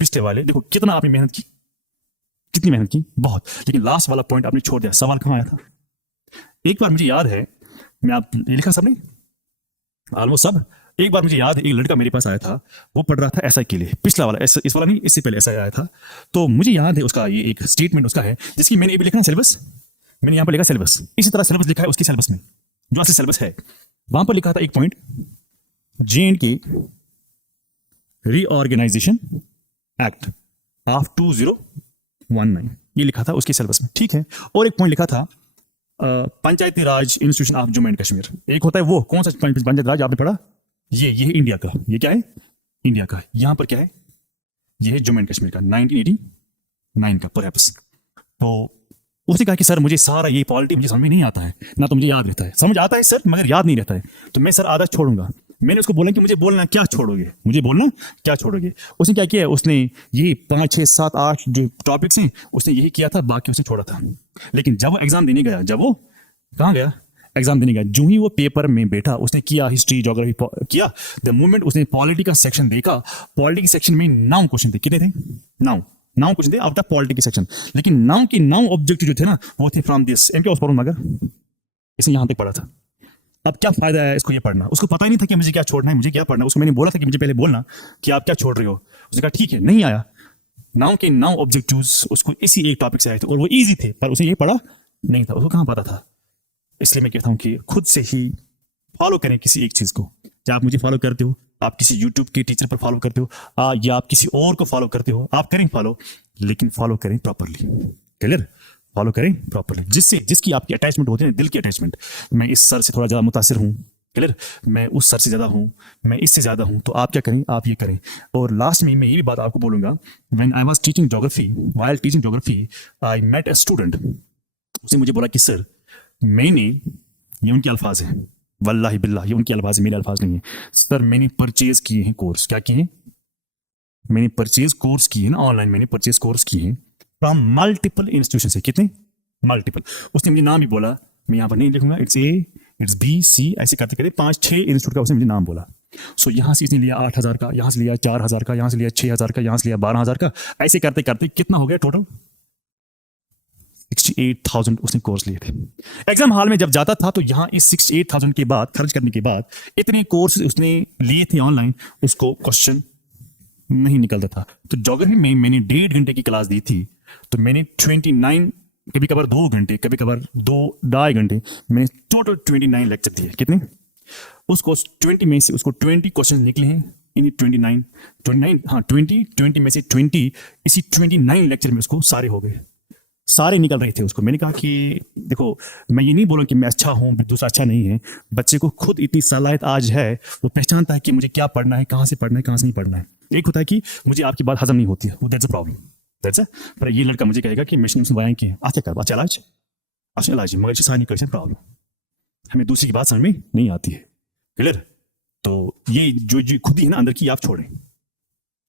पिछले वाले, देखो कितना आपने मेहनत की, कितनी मेहनत की, बहुत। लेकिन लास्ट वाला पॉइंट आपने छोड़ दिया। सवाल कहां आया था? एक बार मुझे याद है, मैं आप ये लिखा सबने ऑलमोस्ट सब। एक बार मुझे याद है एक लड़का मेरे पास आया था, वो पढ़ रहा था एसआई के लिए, पिछला वाला इस वाला नहीं, इससे पहले एसआई आया था। तो मुझे याद है उसका ये एक स्टेटमेंट उसका है जिसकी मैंने भी लिखा ना सिलेबस, मैंने यहाँ पर लिखा सिलेबस, इसी तरह सिलेबस लिखा है उसकी सिलेबस में, जो असली सिलेबस है वहां पर लिखा था एक point, J&K reorganisation act of 2019, ये लिखा था उसके सिलेबस में। ठीक है। और एक पॉइंट लिखा था Panchayati Raj institution of Jammu and Kashmir. एक होता है वो कौन सा पंचायती राज आपने पढ़ा? ये है इंडिया का, ये क्या है? इंडिया का। यहां पर क्या है? ये है जम्मू एंड कश्मीर का 1989 का परहैप्स। तो उसने कहा कि सर मुझे सारा ये पॉलिटी मुझे समझ में नहीं आता है, ना तो मुझे याद रहता है। समझ आता है सर मगर याद नहीं रहता है, तो मैं सर आधा छोड़ूंगा। मैंने उसको बोला कि मुझे बोलना क्या छोड़ोगे, मुझे बोलना क्या छोड़ोगे। उसने क्या किया, उसने ये 5 6 7 8 जो टॉपिक्स हैं उसने यही किया था, बाकी उसने छोड़ा था। लेकिन जब वो एग्जाम देने गया, जब वो कहाँ गया एग्जाम देने गया, जो ही वो पेपर में बैठा उसने किया हिस्ट्री ज्योग्राफी किया। द मोमेंट उसने पॉलिटी का सेक्शन देखा, पॉलिटी के सेक्शन में 9 क्वेश्चन थे। कितने थे? 9 क्वेश्चन थे आउट ऑफ पॉलिटी के सेक्शन। लेकिन 9 के 9 ऑब्जेक्टिव जो थे ना वो थे from this MP of forum. मगर इसने यहां तक पढ़ा था। अब क्या फायदा है इसको ये पढ़ना? उसको पता ही नहीं था कि मुझे क्या छोड़ना है, मुझे क्या पढ़ना है। उसको मैंने बोला था कि मुझे पहले बोलना कि आप क्या छोड़ रहे हो। उसने कहा ठीक है, नहीं आया। 9 के 9 ऑब्जेक्टिव्स उसको इसी एक टॉपिक से आए थे और वो इजी थे, पर उसे ये पढ़ा नहीं था, उसको कहां पता था। इसलिए मैं कहता हूं कि खुद से ही फॉलो करें किसी एक चीज को। चाहे आप मुझे फॉलो करते हो, आप किसी यूट्यूब के टीचर पर फॉलो करते हो, या आप किसी और को फॉलो करते हो, आप करें फॉलो, लेकिन फॉलो करें प्रॉपरली। क्लियर? फॉलो करें प्रॉपरली, जिसकी आपकी अटैचमेंट होती है, दिल की अटैचमेंट। मैं इस सर से थोड़ा ज्यादा मुतासिर हूं, क्लियर, मैं उस सर से ज्यादा हूं, मैं इससे ज्यादा हूं, तो आप क्या करें, आप ये करें। और लास्ट में मैं ये भी बात आपको बोलूंगा, when I was teaching geography, while teaching geography I met a student. उसने मुझे बोला कि सर मैंने, ये उनके अल्फाज हैं, वल्लाही बिल्लाह ये उनके अल्फाज हैं, मेरे अल्फाज नहीं है। सर मैंने परचेज किए हैं कोर्स। क्या किए हैं? मैंने परचेज कोर्स किए हैं ना, ऑनलाइन मैंने परचेज कोर्स किए हैं फ्रॉम मल्टीपल इंस्टीट्यूशन से। कितने? मल्टीपल। उसने मुझे नाम भी बोला, मैं यहाँ पर नहीं लिखूंगा, इट्स ए, इट्स बी, सी, ऐसे करते करते 5-6 इंस्टीट्यूट का उसने मुझे नाम बोला। सो यहाँ से इसने लिया 8,000 का, यहाँ से लिया 4,000 का, यहाँ से लिया 6,000 का, यहाँ से लिया 12,000 का, ऐसे करते करते कितना हो गया टोटल? 68,000 उसने कोर्स लिए थे। एग्जाम हॉल में जब जाता था तो यहाँ इस 68,000 के बाद, खर्च करने के बाद, इतने कोर्स उसने लिए थे ऑनलाइन, उसको क्वेश्चन नहीं निकलता था। तो ज्योग्राफी में मैंने 1.5 घंटे की क्लास दी थी, तो मैंने 29, कभी कभार 2 घंटे, कभी कभार 2-2.5 घंटे, मैंने टोटल 29 लेक्चर दिए। कितने? उसको 20 में से उसको 20 क्वेश्चन निकले हैं इन 29 हाँ 20 में से 20 इसी 29 लेक्चर में उसको सारे हो गए। सारे निकल रहे थे उसको। मैंने कहा कि देखो, मैं ये नहीं बोलूँ कि मैं अच्छा हूँ दूसरा अच्छा नहीं है। बच्चे को खुद इतनी सलाहियत आज है, वो पहचानता है कि मुझे क्या पढ़ना है, कहाँ से पढ़ना है, कहाँ से नहीं पढ़ना है। एक होता है कि मुझे आपकी बात हजम नहीं होती है, वो that's a problem, that's a. पर ये लड़का मुझे कहेगा कि मिशन बनाए कि क्या कर बात चलाज अच्छा इलाज मगर सारी क्वेश्चन प्रॉब्लम हमें दूसरी की बात समझ में नहीं आती है। क्लियर? तो ये जो खुद ही है ना अंदर की, आप छोड़ें,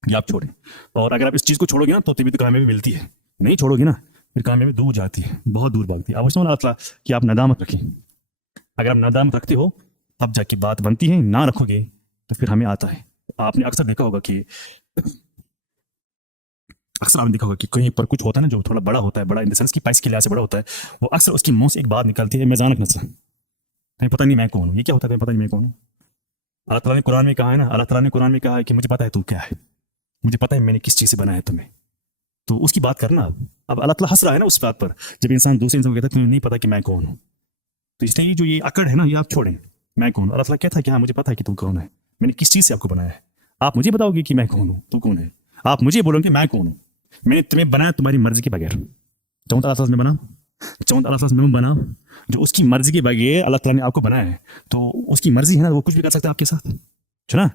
ये आप छोड़ें। और अगर आप इस चीज़ को छोड़ोगे ना तो तभी तो कामयाबी मिलती है। नहीं छोड़ोगे ना फिर कामयाबी दूर जाती है, बहुत दूर भागती है। आवश्यक ना कि आप नदामत रखें। अगर आप नदामत रखते हो तब जाके बात बनती है, ना रखोगे तो फिर हमें आता है। आपने अक्सर देखा होगा कि कहीं पर कुछ होता है ना जो थोड़ा बड़ा होता है, बड़ा इन द सेंस की पैसे के लिहाज से बड़ा होता है, वो अक्सर उसकी मुंह से एक बात निकलती है, मैं जानक नसा, तुम्हें पता नहीं मैं कौन हूँ। ये क्या होता है, पता नहीं मैं कौन हूँ। अल्लाह ताला ने कुरान में कहा है ना, अल्लाह ताला ने कुरान में कहा है कि मुझे पता है तू क्या है, मुझे पता है मैंने किस चीज़ से बनाया तुम्हें। तो उसकी बात करना। अब अल्लाह ताला हंस रहा है ना उस बात पर, जब इंसान दूसरे इंसान को कहता है तुम्हें नहीं पता कि मैं कौन हूँ। तो इसलिए जो ये अकड़ है ना, ये आप छोड़ें। मैं कौन हूँ, अल्लाह ताला कहता है कि हाँ मुझे पता है कि तू कौन है, मैंने किस चीज़ से आपको बनाया है। आप मुझे बताओगे कि मैं कौन हूँ, तू कौन है। आप मुझे बोलोगे मैं कौन हूँ, मैंने तुम्हें बनाया तुम्हारी मर्जी के बगैर। चाहूँ तो अल्लाह में बना, चाहूँ तो अल्लाह में बना। जो उसकी मर्जी के बगैर अल्लाह ताला ने आपको बनाया है, तो उसकी मर्जी है ना, वो कुछ भी कर सकता है आपके साथ, सुना।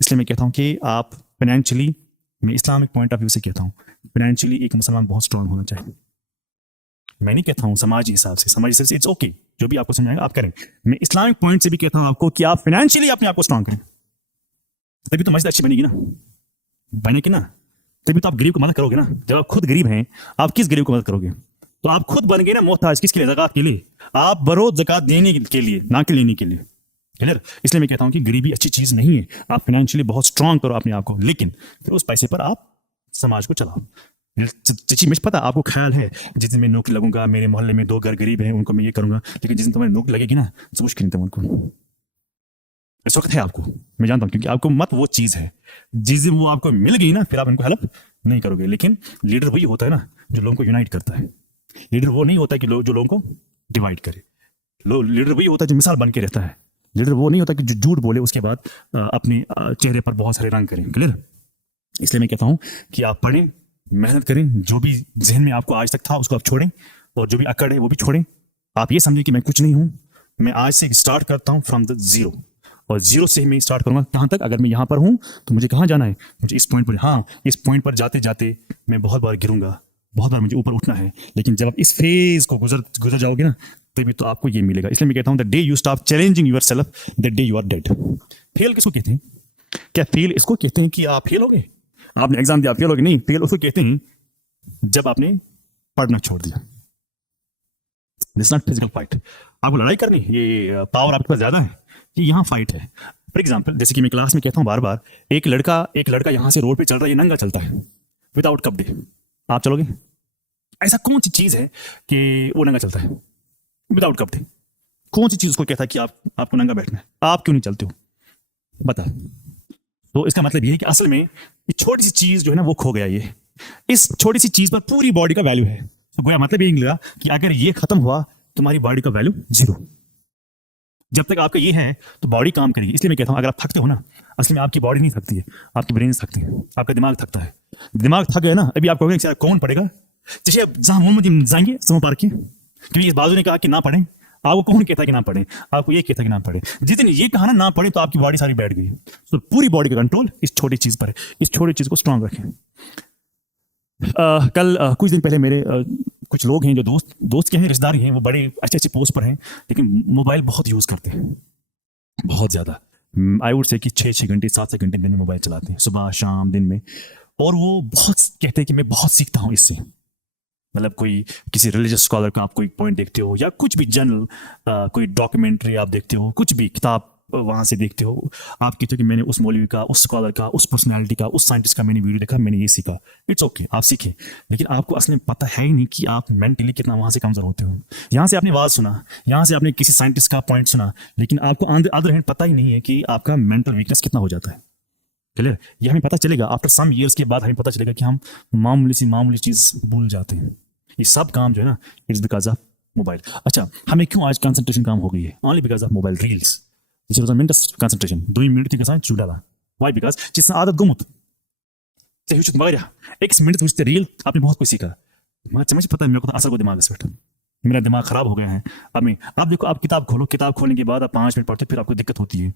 इसलिए मैं कहता हूँ कि आप फाइनेंशियली, मैं इस्लामिक पॉइंट ऑफ व्यू से कहता हूँ, फाइनेंशियली एक मुसलमान बहुत स्ट्रांग होना चाहिए। मैं नहीं कहता हूँ समाजी हिसाब से, समाजी हिसाब से इट्स ओके, जो भी आपको समझाएगा आप करें। मैं इस्लामिक पॉइंट से भी कहता हूँ आपको कि आप फाइनेंशियली अपने आप को स्ट्रांग करें, तभी तो मस्जिद अच्छी बनेगी ना, बनेगी ना, तभी तो आप गरीब को मदद करोगे ना। जब आप खुद गरीब हैं, आप किस गरीब को मदद करोगे। तो आप खुद बन गए ना मोहताज, किसके लिए, ज़कात के लिए। आप बरोज ज़कात देने के लिए, ना कि लेने के लिए। क्लियर? इसलिए मैं कहता हूँ कि गरीबी अच्छी चीज़ नहीं है। आप फाइनेंशियली बहुत स्ट्रांग करो अपने आप को, लेकिन फिर उस पैसे पर आप समाज को चलाओ। चीची मुझे पता, आपको ख्याल है जिस दिन मैं नौकरी लगूंगा, मेरे मोहल्ले में 2 घर गरीब हैं, उनको मैं ये करूंगा, लेकिन जिस दिन तुम्हारी नौकरी लगेगी ना, सब मुश्किल नहीं उनको। इस वक्त है आपको, मैं जानता हूँ, क्योंकि आपको मत वो चीज़ है, जिस दिन वो आपको मिल गई ना फिर आप उनको हेल्प नहीं करोगे। लेकिन लीडर वही होता है ना जो लोगों को यूनाइट करता है। लीडर वो नहीं होता कि जो लोगों को डिवाइड करे। लीडर वही होता है जो मिसाल बन के रहता है। लीडर वो नहीं होता कि जो झूठ बोले उसके बाद अपने चेहरे पर बहुत सारे रंग करें। क्लियर? इसलिए मैं कहता हूँ कि आप पढ़ें, मेहनत करें, जो भी जहन में आपको आज तक था उसको आप छोड़ें, और जो भी अकड़ है वो भी छोड़ें। आप ये समझें कि मैं कुछ नहीं हूँ, मैं आज से स्टार्ट करता हूँ फ्रॉम द जीरो, और जीरो से ही मैं स्टार्ट करूंगा। कहाँ तक? अगर मैं यहाँ पर हूँ तो मुझे कहाँ जाना है, मुझे इस पॉइंट पर, हाँ इस पॉइंट पर जाते जाते मैं बहुत बार गिरूंगा, बहुत बार मुझे ऊपर उठना है, लेकिन जब आप इस फेज को गुजर जाओगे ना तभी तो आपको ये मिलेगा। इसलिए मैं कहता हूँ the day you stop challenging yourself, the day you are dead. Fail किसको कहते हैं? क्या फेल इसको कहते हैं कि आप फेल हो गए, आपने एग्जाम दिया फेल हो गए? नहीं, फेल उसको कहते हैं जब आपने पढ़ना छोड़ दिया। This not physical fight. आपको लड़ाई करनी, ये पावर आपके पास ज्यादा है, कि यहाँ फाइट है। फॉर एग्जाम्पल, जैसे कि मैं क्लास में कहता हूँ बार बार, एक लड़का यहाँ से रोड पे चल रहा है, ये नंगा चलता है विदाउट कपड़े, आप चलोगे? ऐसा कौन सी चीज है कि वो नंगा चलता है विदाउट कपड़े? कौन सी चीज उसको कहता है कि आपको नंगा बैठना है, आप क्यों नहीं चलते हो, बता। तो इसका मतलब ये है कि असल में ये छोटी सी चीज जो है ना वो खो गया। ये इस छोटी सी चीज पर पूरी बॉडी का वैल्यू है। तो गोया मतलब ये निकला कि अगर ये खत्म हुआ तुम्हारी बॉडी का वैल्यू 0। जब तक आपका ये है तो बॉडी काम करेगी। इसलिए मैं कहता हूं अगर आप थकते हो ना, असल में आपकी बॉडी नहीं थकती है, आपकी ब्रेन थकती है, आपका दिमाग थकता है। दिमाग थक गया ना, अभी आप कहोगे कि कौन पढ़ेगा। जैसे जहां मोहम्मद जाएंगे समो पार्क के, क्योंकि इस बाजू ने कहा कि ना पढ़ें, आपको कौन कहता है कि ना पढ़े, आपको ये कहता है कि ना पढ़े। जिस दिन ये कहा ना पढ़े तो आपकी बॉडी सारी बैठ गई। तो पूरी बॉडी का कंट्रोल इस छोटी चीज पर है। इस छोटी चीज को स्ट्रांग रखें। कल कुछ दिन पहले मेरे कुछ लोग हैं जो दोस्त के हैं, रिश्तेदार हैं, वो बड़े अच्छे पोस्ट पर हैं, लेकिन मोबाइल बहुत यूज करते हैं, बहुत ज्यादा। आई वुड से कि 6 घंटे 7 घंटे दिन में मोबाइल चलाते हैं, सुबह शाम दिन में। और वो बहुत कहते हैं कि मैं बहुत सीखता हूँ इससे। मतलब कोई किसी रिलीजियस स्कॉलर का आप कोई पॉइंट देखते हो, या कुछ भी जनरल कोई डॉक्यूमेंट्री आप देखते हो, कुछ भी किताब वहाँ से देखते हो, आप कहते हो कि मैंने उस मौलवी का, उस स्कॉलर का, उस पर्सनालिटी का, उस साइंटिस्ट का मैंने वीडियो देखा, मैंने ये सीखा। इट्स ओके, आप सीखें, लेकिन आपको असल में पता है ही नहीं कि आप मेंटली कितना वहाँ से कमजोर होते हो। यहाँ से आपने आवाज़ सुना, यहाँ से आपने किसी साइंटिस्ट का पॉइंट सुना, लेकिन आपको अदर हैंड पता ही नहीं है कि आपका मेंटल वीकनेस कितना हो जाता है। क्लियर? ये हमें पता चलेगा आफ्टर सम ईयर्स के बाद, हमें पता चलेगा कि हम मामूली चीज़ भूल जाते हैं। ये सब काम जो है ना, इट्स बिकॉज ऑफ मोबाइल। अच्छा, हमें क्यों आज कंसंट्रेशन काम हो गई है? Only because of mobile reels. Concentration 2 minute के साथ चूडाला। वाई? बिकॉज जिसने आदत गुमुत एक मिनट रील आपने बहुत कुछ सीखा, मुझे पता है मेरे को तो असर को दिमाग से बैठा, मेरा दिमाग खराब हो गया है। अब मैं, आप देखो, आप किताब खोलो, किताब खोलने के बाद आप 5 मिनट पढ़ते फिर आपको दिक्कत होती है,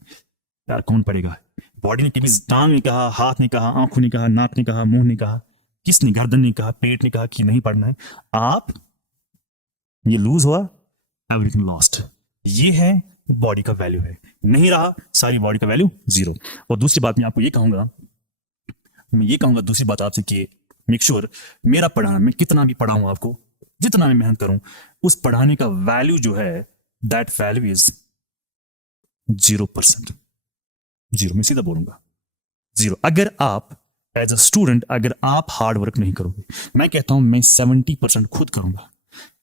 यार कौन पढ़ेगा। बॉडी ने कभी टांग नहीं कहा, हाथ नहीं कहा, आंखों ने कहा, नाक ने कहा, मुंह ने कहा, किसने, गर्दन ने कहा, पेट ने कहा कि नहीं पढ़ना है। आप, ये लूज हुआ, एवरीथिंग लॉस्ट। ये है बॉडी का वैल्यू है, नहीं रहा सारी बॉडी का वैल्यू जीरो। और दूसरी बात मैं आपको ये कहूंगा, दूसरी बात आपसे कि मेक श्योर मेरा पढ़ाना, मैं कितना भी पढ़ाऊं आपको, जितना मैं मेहनत करूं, उस पढ़ाने का वैल्यू जो है, दैट वैल्यू इज 0%। जीरो, मैं सीधा बोलूंगा जीरो। अगर आप एज अ स्टूडेंट, अगर आप हार्ड वर्क नहीं करोगे, मैं कहता हूं मैं 70% खुद करूंगा।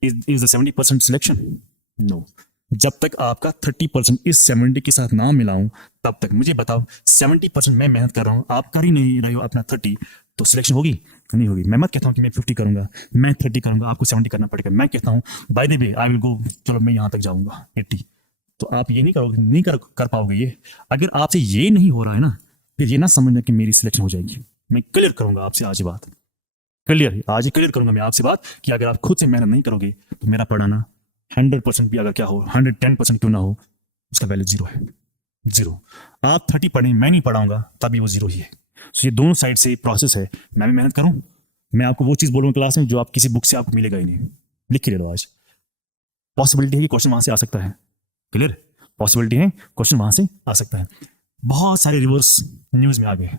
Is the 70% selection? नो। जब तक आपका 30% इस 70 के साथ ना मिलाऊं, तब तक मुझे बताओ, 70% मैं मेहनत कर रहा हूं, आप कर ही नहीं रहे हो अपना 30, तो सिलेक्शन होगी? नहीं होगी। मैं मत कहता हूं कि मैं 50 करूंगा, मैं 30 करूंगा, आपको 70 करना पड़ेगा। मैं कहता हूं by the way I will go, चलो मैं यहां तक जाऊंगा 80। तो आप ये नहीं करोगे, नहीं कर पाओगे ये। अगर आपसे ये नहीं हो रहा है ना, फिर ये ना समझना कि मेरी सिलेक्शन हो जाएगी। मैं क्लियर करूंगा आपसे आज ये बात, क्लियर, आज ही क्लियर करूंगा मैं आपसे बात कि अगर आप खुद से मेहनत नहीं करोगे तो मेरा पढ़ाना 100% भी अगर क्या हो, 110% क्यों ना हो, उसका वैल्यू जीरो है, जीरो। आप 30 पढ़ें, मैं नहीं पढ़ाऊंगा, तभी वो जीरो ही है। तो ये दोनों साइड से प्रोसेस है। मैं भी मेहनत करूं, मैं आपको वो चीज बोलूंगा क्लास में जो आप किसी बुक से आपको मिलेगा ही नहीं। लिख के ले लो आज। पॉसिबिलिटी है कि क्वेश्चन वहां से आ सकता है, क्लियर, पॉसिबिलिटी है क्वेश्चन वहां से आ सकता है। बहुत सारे रिवर्स न्यूज में आ गए,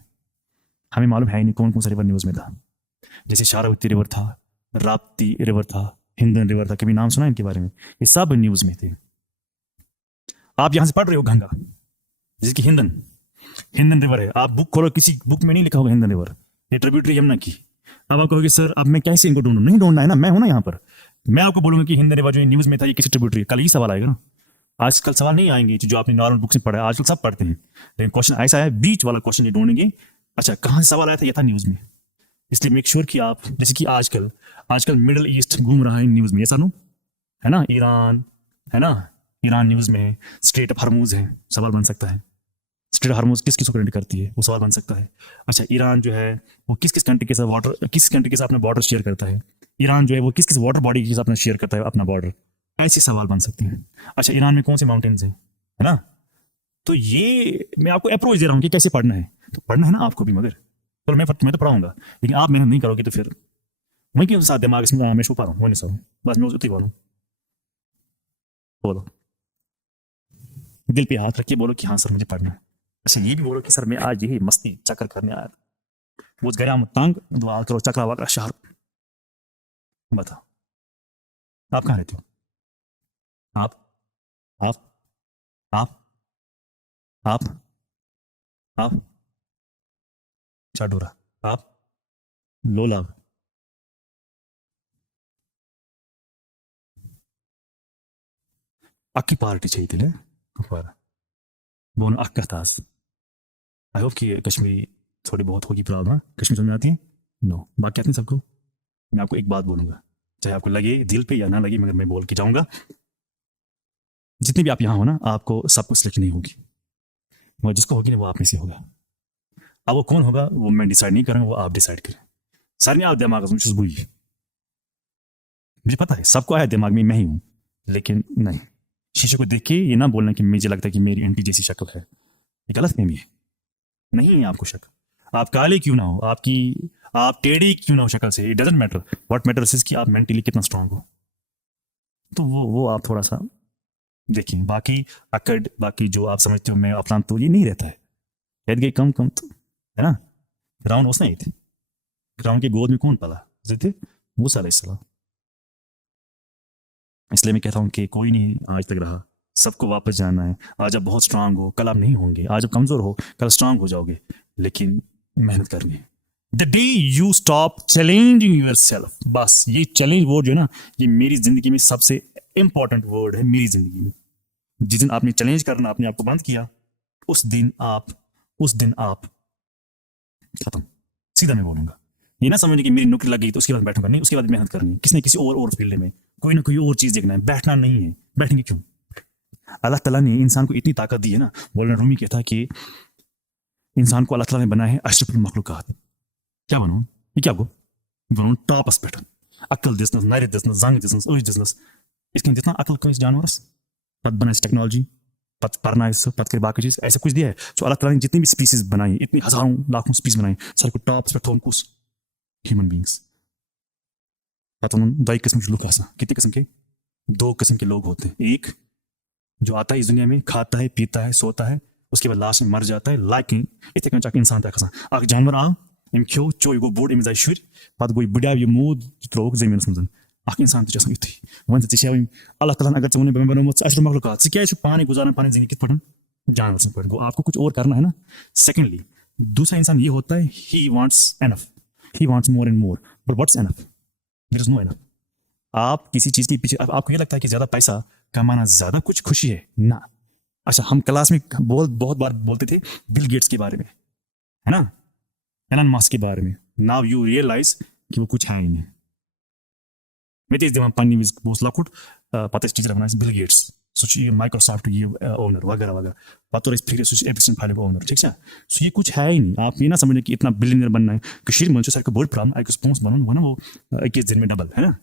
हमें मालूम है ही नहीं कौन कौन सा रिवर न्यूज में था। जैसे शारावती रिवर था, राप्ती रिवर था, हिंदन रिवर था, कभी नाम सुना इनके बारे में? ये सब न्यूज में थे। आप यहां से पढ़ रहे हो गंगा, जिसकी हिंदन रिवर है, आप बुक खोलो, किसी बुक में नहीं लिखा होगा हिंदन रिवर, ये ट्रिब्यूटरी यमुना की। अब आप कहोगे सर अब मैं कैसे इनको ढूंढूं? नहीं ढूंढना है ना, मैं हूं ना यहाँ पर। मैं आपको बोलूंगा कि हिंदन रिवर जो न्यूज में था ये किसी ट्रिब्यूटरी, कल ही सवाल आएगा ना। आजकल सवाल नहीं आएंगे जो आपने नॉर्मल बुक से पढ़ा है, आजकल सब पढ़ते हैं, लेकिन क्वेश्चन ऐसा है, बीच वाला क्वेश्चन ये ढूंढेंगे, अच्छा कहां से सवाल आया था, ये था न्यूज में। इसलिए मेक श्योर कि आप, जैसे कि आजकल मिडल ईस्ट घूम रहा है न्यूज में, ऐसा नो है ना, ईरान है ना, ईरान न्यूज में है, स्ट्रेट ऑफ हरमुज है, सवाल बन सकता है। स्ट्रेट ऑफ हरमुज किस किस को कनेक्ट करती है, वो सवाल बन सकता है। अच्छा ईरान जो है वो किस किस कंट्री के साथ किस कंट्री के साथ अपना बॉर्डर शेयर करता है, ईरान जो है वो किस किस वाटर बॉडी के साथ अपना शेयर करता है अपना बॉर्डर, ऐसे सवाल बन सकते हैं। अच्छा ईरान में कौन से माउंटेन्स हैं, है ना। तो ये मैं आपको अप्रोच दे रहा हूँ कि कैसे पढ़ना है, तो पढ़ना है ना आपको भी, मगर चलो मैं तो पढ़ाऊंगा, लेकिन आप मेहनत नहीं करोगे तो फिर वहीं के साथ दिमाग इसमें मैं छुपा रहा हूँ, वो नहीं सर, बस मैं उतनी बोलूँ। बोलो, दिल पे हाथ रखिए, बोलो कि हाँ सर मुझे पढ़ना है। अच्छा ये भी बोलो कि सर मैं आज यही मस्ती चक्कर करने आया था, वो गया तंग, दुआ करो चक्रा वक्रा शहर। बताओ आप कहाँ रहते हो? आप आप आप आप आप चाडोरा, आप लोलाव, अक्की पार्टी चाहिए थे कुपवारा बोनो अक्का तास। आई होप कि कश्मीरी थोड़ी बहुत होगी प्रॉब्लम, कश्मीर समझ में आती है? नो, बाकी आती है सबको। मैं आपको एक बात बोलूंगा, चाहे आपको लगे दिल पे या ना लगे, मगर मैं बोल के जाऊंगा, जितने भी आप यहाँ हो ना, आपको सबको सिलेक्ट नहीं होगी, मगर जिसको होगी ना वो आप में से होगा। अब वो कौन होगा वो मैं डिसाइड नहीं करूंगा, वो आप डिसाइड करें। सर ने आप दिमाग बुई, मुझे पता है सबको आया दिमाग में मैं ही हूं, लेकिन नहीं, शीशे को देख के ये ना बोलना कि मुझे लगता है कि मेरी आंटी जैसी शक्ल है, ये गलत फहमी है। नहीं है आपको शक, आप काले क्यों ना हो, आप टेढ़ी क्यों ना हो शक्ल से, it doesn't matter, what matters is कि आप मेंटली कितना स्ट्रांग हो। तो वो आप थोड़ा सा देखिए, बाकी जो आप समझते हो मैं अपना, तो ये नहीं रहता है, याद गई कम तो है ना। फिरौन उसने ही थे, फिरौन की गोद में कौन पला थे? मूसा अलैहिस्सलाम। इसलिए मैं कहता हूँ कि कोई नहीं आज तक रहा, सबको वापस जाना है। आज आप बहुत स्ट्रांग हो, कल आप नहीं होंगे, आज आप कमजोर हो, कल स्ट्रांग हो जाओगे, लेकिन मेहनत करनी है। The day you stop challenging yourself, बस ये चैलेंज वर्ड जो है ना, ये मेरी जिंदगी में सबसे इंपॉर्टेंट वर्ड है मेरी जिंदगी में। जिस दिन आपने चैलेंज करना अपने आप को बंद किया, उस दिन आप खत्म। सीधा मैं बोलूंगा, ये ना समझने कि मेरी नौकरी लगी तो उसके बाद बैठूंगा, नहीं, उसके बाद मेहनत करनी है, किसी न किसी और फील्ड में कोई ना कोई और चीज देखना है, बैठना नहीं है। बैठेंगे क्यों? अल्लाह ताला ने इंसान को इतनी ताकत दी है ना, मौलाना रूमी कहता है कि इंसान को अल्लाह ताला ने बनाया है अशरफुल मखलूकात। क्या बनाऊं? ये क्या को बनाऊं? टॉप एस्पेक्ट, अकल दिसनस नर दिसनस जंग दिसनस अज दिसनस इस कन दितना अकल कंस जानवरस पत बनाए टेक्नोलॉजी पत पढ़नाए सो पत कर बाकी चीज ऐसा कुछ दिया है सो अल्लाह ताला ने जितनी भी स्पीसीज बनाई इतनी हजारों लाखों स्पीसीज बनाई सारे को टॉप्स पे थोन कुस ह्यूमन बीइंग्स पता नहीं दो किस्म के लोग आसान कितने किस्म के 2 किस्म के लोग होते हैं एक जो आता है इस दुनिया में खाता है पीता है सोता है उसके बाद लास्ट में मर जाता है लाइकिंग इतने कन चाक इंसान तक आसान जानवर आ im खो चो गो बोड इम जाय शुर पत गो बुढ़ा ये मूद त्रोक जमीन मज अख इंसान तुझे युथ वन ऐसे अल्लाह ताला अगर चे बन बनोमुत मखलूकात क्या पानी गुजारान पानी जिंदगी कित जानवर से गो आपको कुछ और करना है ना सेकेंडली दूसरा इंसान ये होता है he wants enough he wants more and more but what's enough there is no enough आप किसी चीज के पीछे आपको ये लगता है कि ज्यादा पैसा कमाना ज्यादा कुछ खुशी है ना अच्छा हम क्लास में बहुत बार बोलते थे बिल गेट्स के बारे में है ना एलन मस्क के बारे में नाउ यू रियलाइज कि वो कुछ है ही नहीं मैं तो दिवान पन्नी विज बहुत लकुट पता टीचर बनाए बिल गेट्स सो माइक्रोसॉफ्ट ये ओनर वगैरह वगैरह पता फिर एप्लिकेशन फाइल ओनर ठीक है सो ये कुछ है ही नहीं आप ये ना समझें कि इतना बिलियनर बनना है कशीर मन सारे बोर्ड प्रॉब्लम आई पोस बनो वन वो 21 दिन में डबल है ना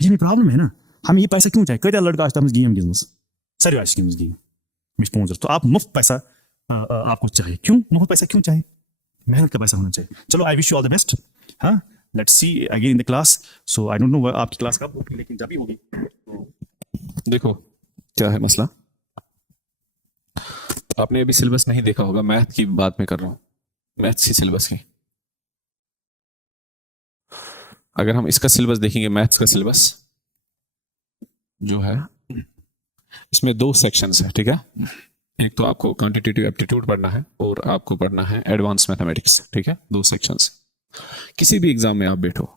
ये प्रॉब्लम है ना हमें ये पैसा क्यों चाहिए कई लड़का आज तक गेम गिजनस सारी आज गेम्स गेम मिस स्पॉन्सर तो आप मुफ्त पैसा आपको चाहिए क्यों मुफ्त पैसा क्यों चाहिए मेहनत का पैसा होना चाहिए चलो I wish you all the best हाँ let's see again in the class so I don't know आपकी क्लास कब होगी लेकिन जब भी होगी देखो क्या है मसला, आपने अभी सिलेबस नहीं देखा होगा, मैथ की बात मैं कर रहा हूँ, मैथ्स की सिलेबस की। अगर हम इसका सिलेबस देखेंगे, मैथ्स का सिलेबस जो है इसमें 2 सेक्शंस है, ठीक है। एक तो आपको क्वांटिटेटिव एप्टीट्यूड पढ़ना है और आपको पढ़ना है एडवांस मैथमेटिक्स, ठीक है। 2 सेक्शंस। किसी भी एग्जाम में आप बैठो,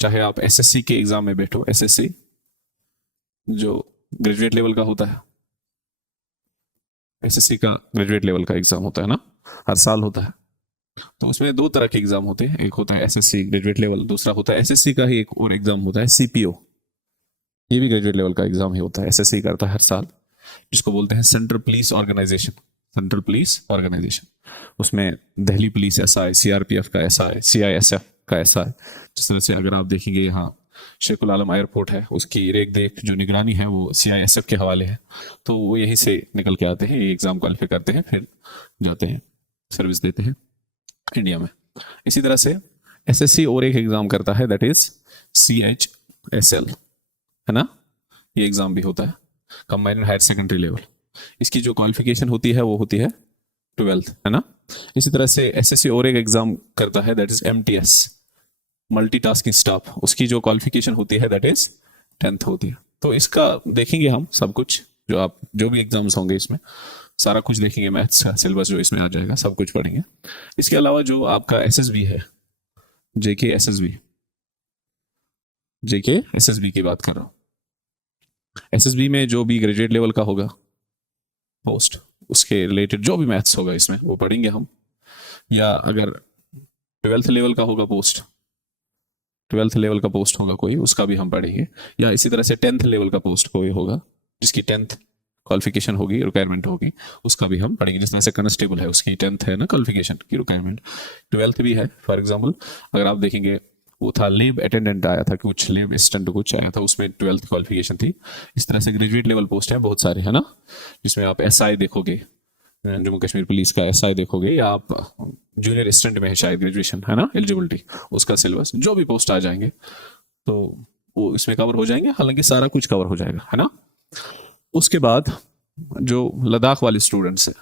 चाहे आप एसएससी के एग्जाम में बैठो, एसएससी जो ग्रेजुएट लेवल का होता है, एसएससी का ग्रेजुएट लेवल का एग्जाम होता है ना, हर साल होता है। तो उसमें 2 तरह के एग्जाम होते हैं, एक होता है एसएससी ग्रेजुएट लेवल, दूसरा होता है एसएससी का ही एक और एग्जाम होता है सीपीओ। ये भी ग्रेजुएट लेवल का एग्जाम ही होता है, एसएससी करता है हर साल, जिसको बोलते हैं central police organisation, central police organisation. उसमें दिल्ली पुलिस एसआई, सीआरपीएफ का एसआई, सीआईएसएफ का एसआई। जिस तरह से अगर आप देखेंगे यहाँ शेखुल आलम एयरपोर्ट है, उसकी रेख देख जो निगरानी है वो सीआईएसएफ के हवाले है। तो वो यहीं से निकल के आते हैं, ये एग्जाम क्वालिफाई करते हैं, फिर जाते हैं सर्विस देते हैं इंडिया में। इसी तरह से एसएससी और एक एग्जाम करता है, दैट इज CHSL, है ना। ये एग्जाम भी होता है, कंबाइंड हायर सेकेंडरी लेवल। इसकी जो क्वालिफिकेशन होती है वो होती है 12th, है ना। इसी तरह से एसएससी और एक एग्जाम करता है, that is MTS, multitasking staff. उसकी जो क्वालिफिकेशन होती है दैट इज 10th होती है। तो इसका देखेंगे हम सब कुछ, जो भी एग्जाम्स होंगे इसमें सारा कुछ देखेंगे, मैथ्स का सिलेबस जो इसमें आ जाएगा सब कुछ पढ़ेंगे। इसके अलावा जो आपका SSB है, JK SSB की बात कर रहा हूँ। SSB में जो भी ग्रेजुएट लेवल का होगा पोस्ट, उसके रिलेटेड जो भी मैथ्स होगा इसमें वो पढ़ेंगे हम। या अगर 12th लेवल का होगा पोस्ट, 12th लेवल का पोस्ट होगा कोई, उसका भी हम पढ़ेंगे। या इसी तरह से 10th लेवल का पोस्ट कोई होगा जिसकी 10th क्वालिफिकेशन होगी, रिक्वायरमेंट होगी, उसका भी हम पढ़ेंगे। जिस तरह से कांस्टेबल है, उसकी 10th है ना क्वालिफिकेशन की रिक्वायरमेंट, 12th भी है। फॉर एग्जाम्पल अगर आप देखेंगे वो था लेब अटेंडेंट आया था, कुछ लेब असिस्टेंट कुछ आया था, उसमें 12th क्वालिफिकेशन थी। इस तरह से ग्रेजुएट लेवल पोस्ट है बहुत सारे, है ना। जिसमें आप SI देखोगे, जम्मू कश्मीर पुलिस का SI देखोगे, या आप जूनियर असिस्टेंट में है शायद ग्रेजुएशन, है ना, एलिजिबिलिटी, उसका सिलेबस जो भी पोस्ट आ जाएंगे तो वो इसमें कवर हो जाएंगे। हालांकि सारा कुछ कवर हो जाएगा, है ना। उसके बाद जो लद्दाख वाले स्टूडेंट्स हैं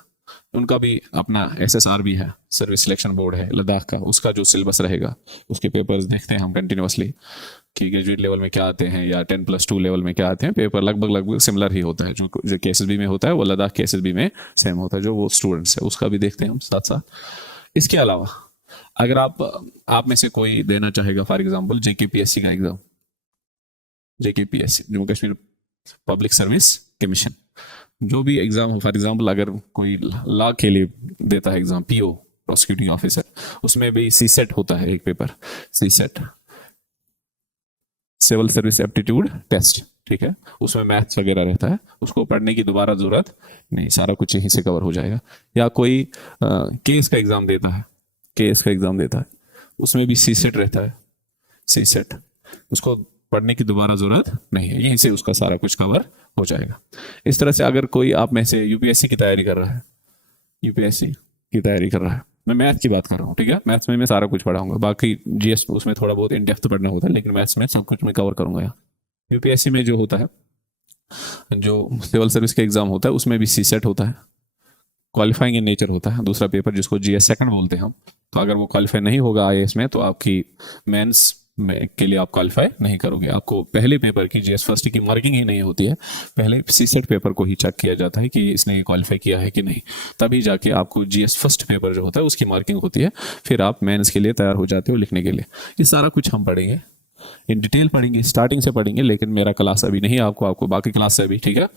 उनका भी अपना SSR भी है, सर्विस सिलेक्शन बोर्ड है लद्दाख का, उसका जो सिलेबस रहेगा, उसके पेपर्स देखते हैं हम कंटिन्यूअसली कि ग्रेजुएट लेवल में क्या आते हैं या 10+2 लेवल में क्या आते हैं। पेपर लगभग सिमिलर ही होता है, जो KSSB में होता है वो लद्दाख KSSB में सेम होता है, जो वो स्टूडेंट्स है उसका भी देखते हैं हम साथ साथ। इसके अलावा अगर आप में से कोई देना चाहेगा फॉर एग्जाम्पल JKPSC का exam, JKPSC Jammu Kashmir public service commission, जो भी एग्जाम हो, फॉर एग्जाम्पल अगर कोई लॉ के लिए देता है एग्जाम, PO प्रोसिक्यूटिंग ऑफिसर, उसमें भी CSET होता है एक paper, CSET civil service aptitude test, ठीक है। उसमें मैथ्स वगैरह रहता है, उसको पढ़ने की दोबारा जरूरत नहीं, सारा कुछ यहीं से कवर हो जाएगा। या कोई केस का एग्जाम देता है, उसमें भी CSET रहता है, CSET। उसको पढ़ने की दोबारा जरूरत नहीं है, यहीं से उसका सारा कुछ कवर हो जाएगा। इस तरह से अगर कोई आप में से यूपीएससी की तैयारी कर रहा है, यूपीएससी की तैयारी कर रहा है, मैं मैथ की बात कर रहा हूँ, ठीक है, मैथ्स में मैं सारा कुछ पढ़ाऊंगा, बाकी जीएस उसमें थोड़ा बहुत इन डेप्थ पढ़ना होता है, लेकिन मैथ्स में सब कुछ मैं कवर करूंगा यहाँ। यूपीएससी में जो होता है, जो सिविल सर्विस का एग्जाम होता है, उसमें भी सी सेट होता है, क्वालिफाइंग इन नेचर होता है दूसरा पेपर, जिसको जीएस सेकंड बोलते हैं हम। तो अगर वो क्वालिफाई नहीं होगा आईएएस में, तो आपकी मेंस में के लिए आप क्वालिफाई नहीं करोगे। आपको पहले पेपर की जीएस फर्स्ट की मार्किंग ही नहीं होती है, पहले सी सेट पेपर को ही चेक किया जाता है कि इसने क्वालिफाई किया है कि नहीं, तभी जाके आपको जीएस फर्स्ट पेपर जो होता है उसकी मार्किंग होती है, फिर आप मेंस के लिए तैयार हो जाते हो लिखने के लिए। ये सारा कुछ हम पढ़ेंगे, इन डिटेल पढ़ेंगे, स्टार्टिंग से पढ़ेंगे, लेकिन मेरा क्लास अभी नहीं है, आपको बाकी क्लास से अभी, ठीक है।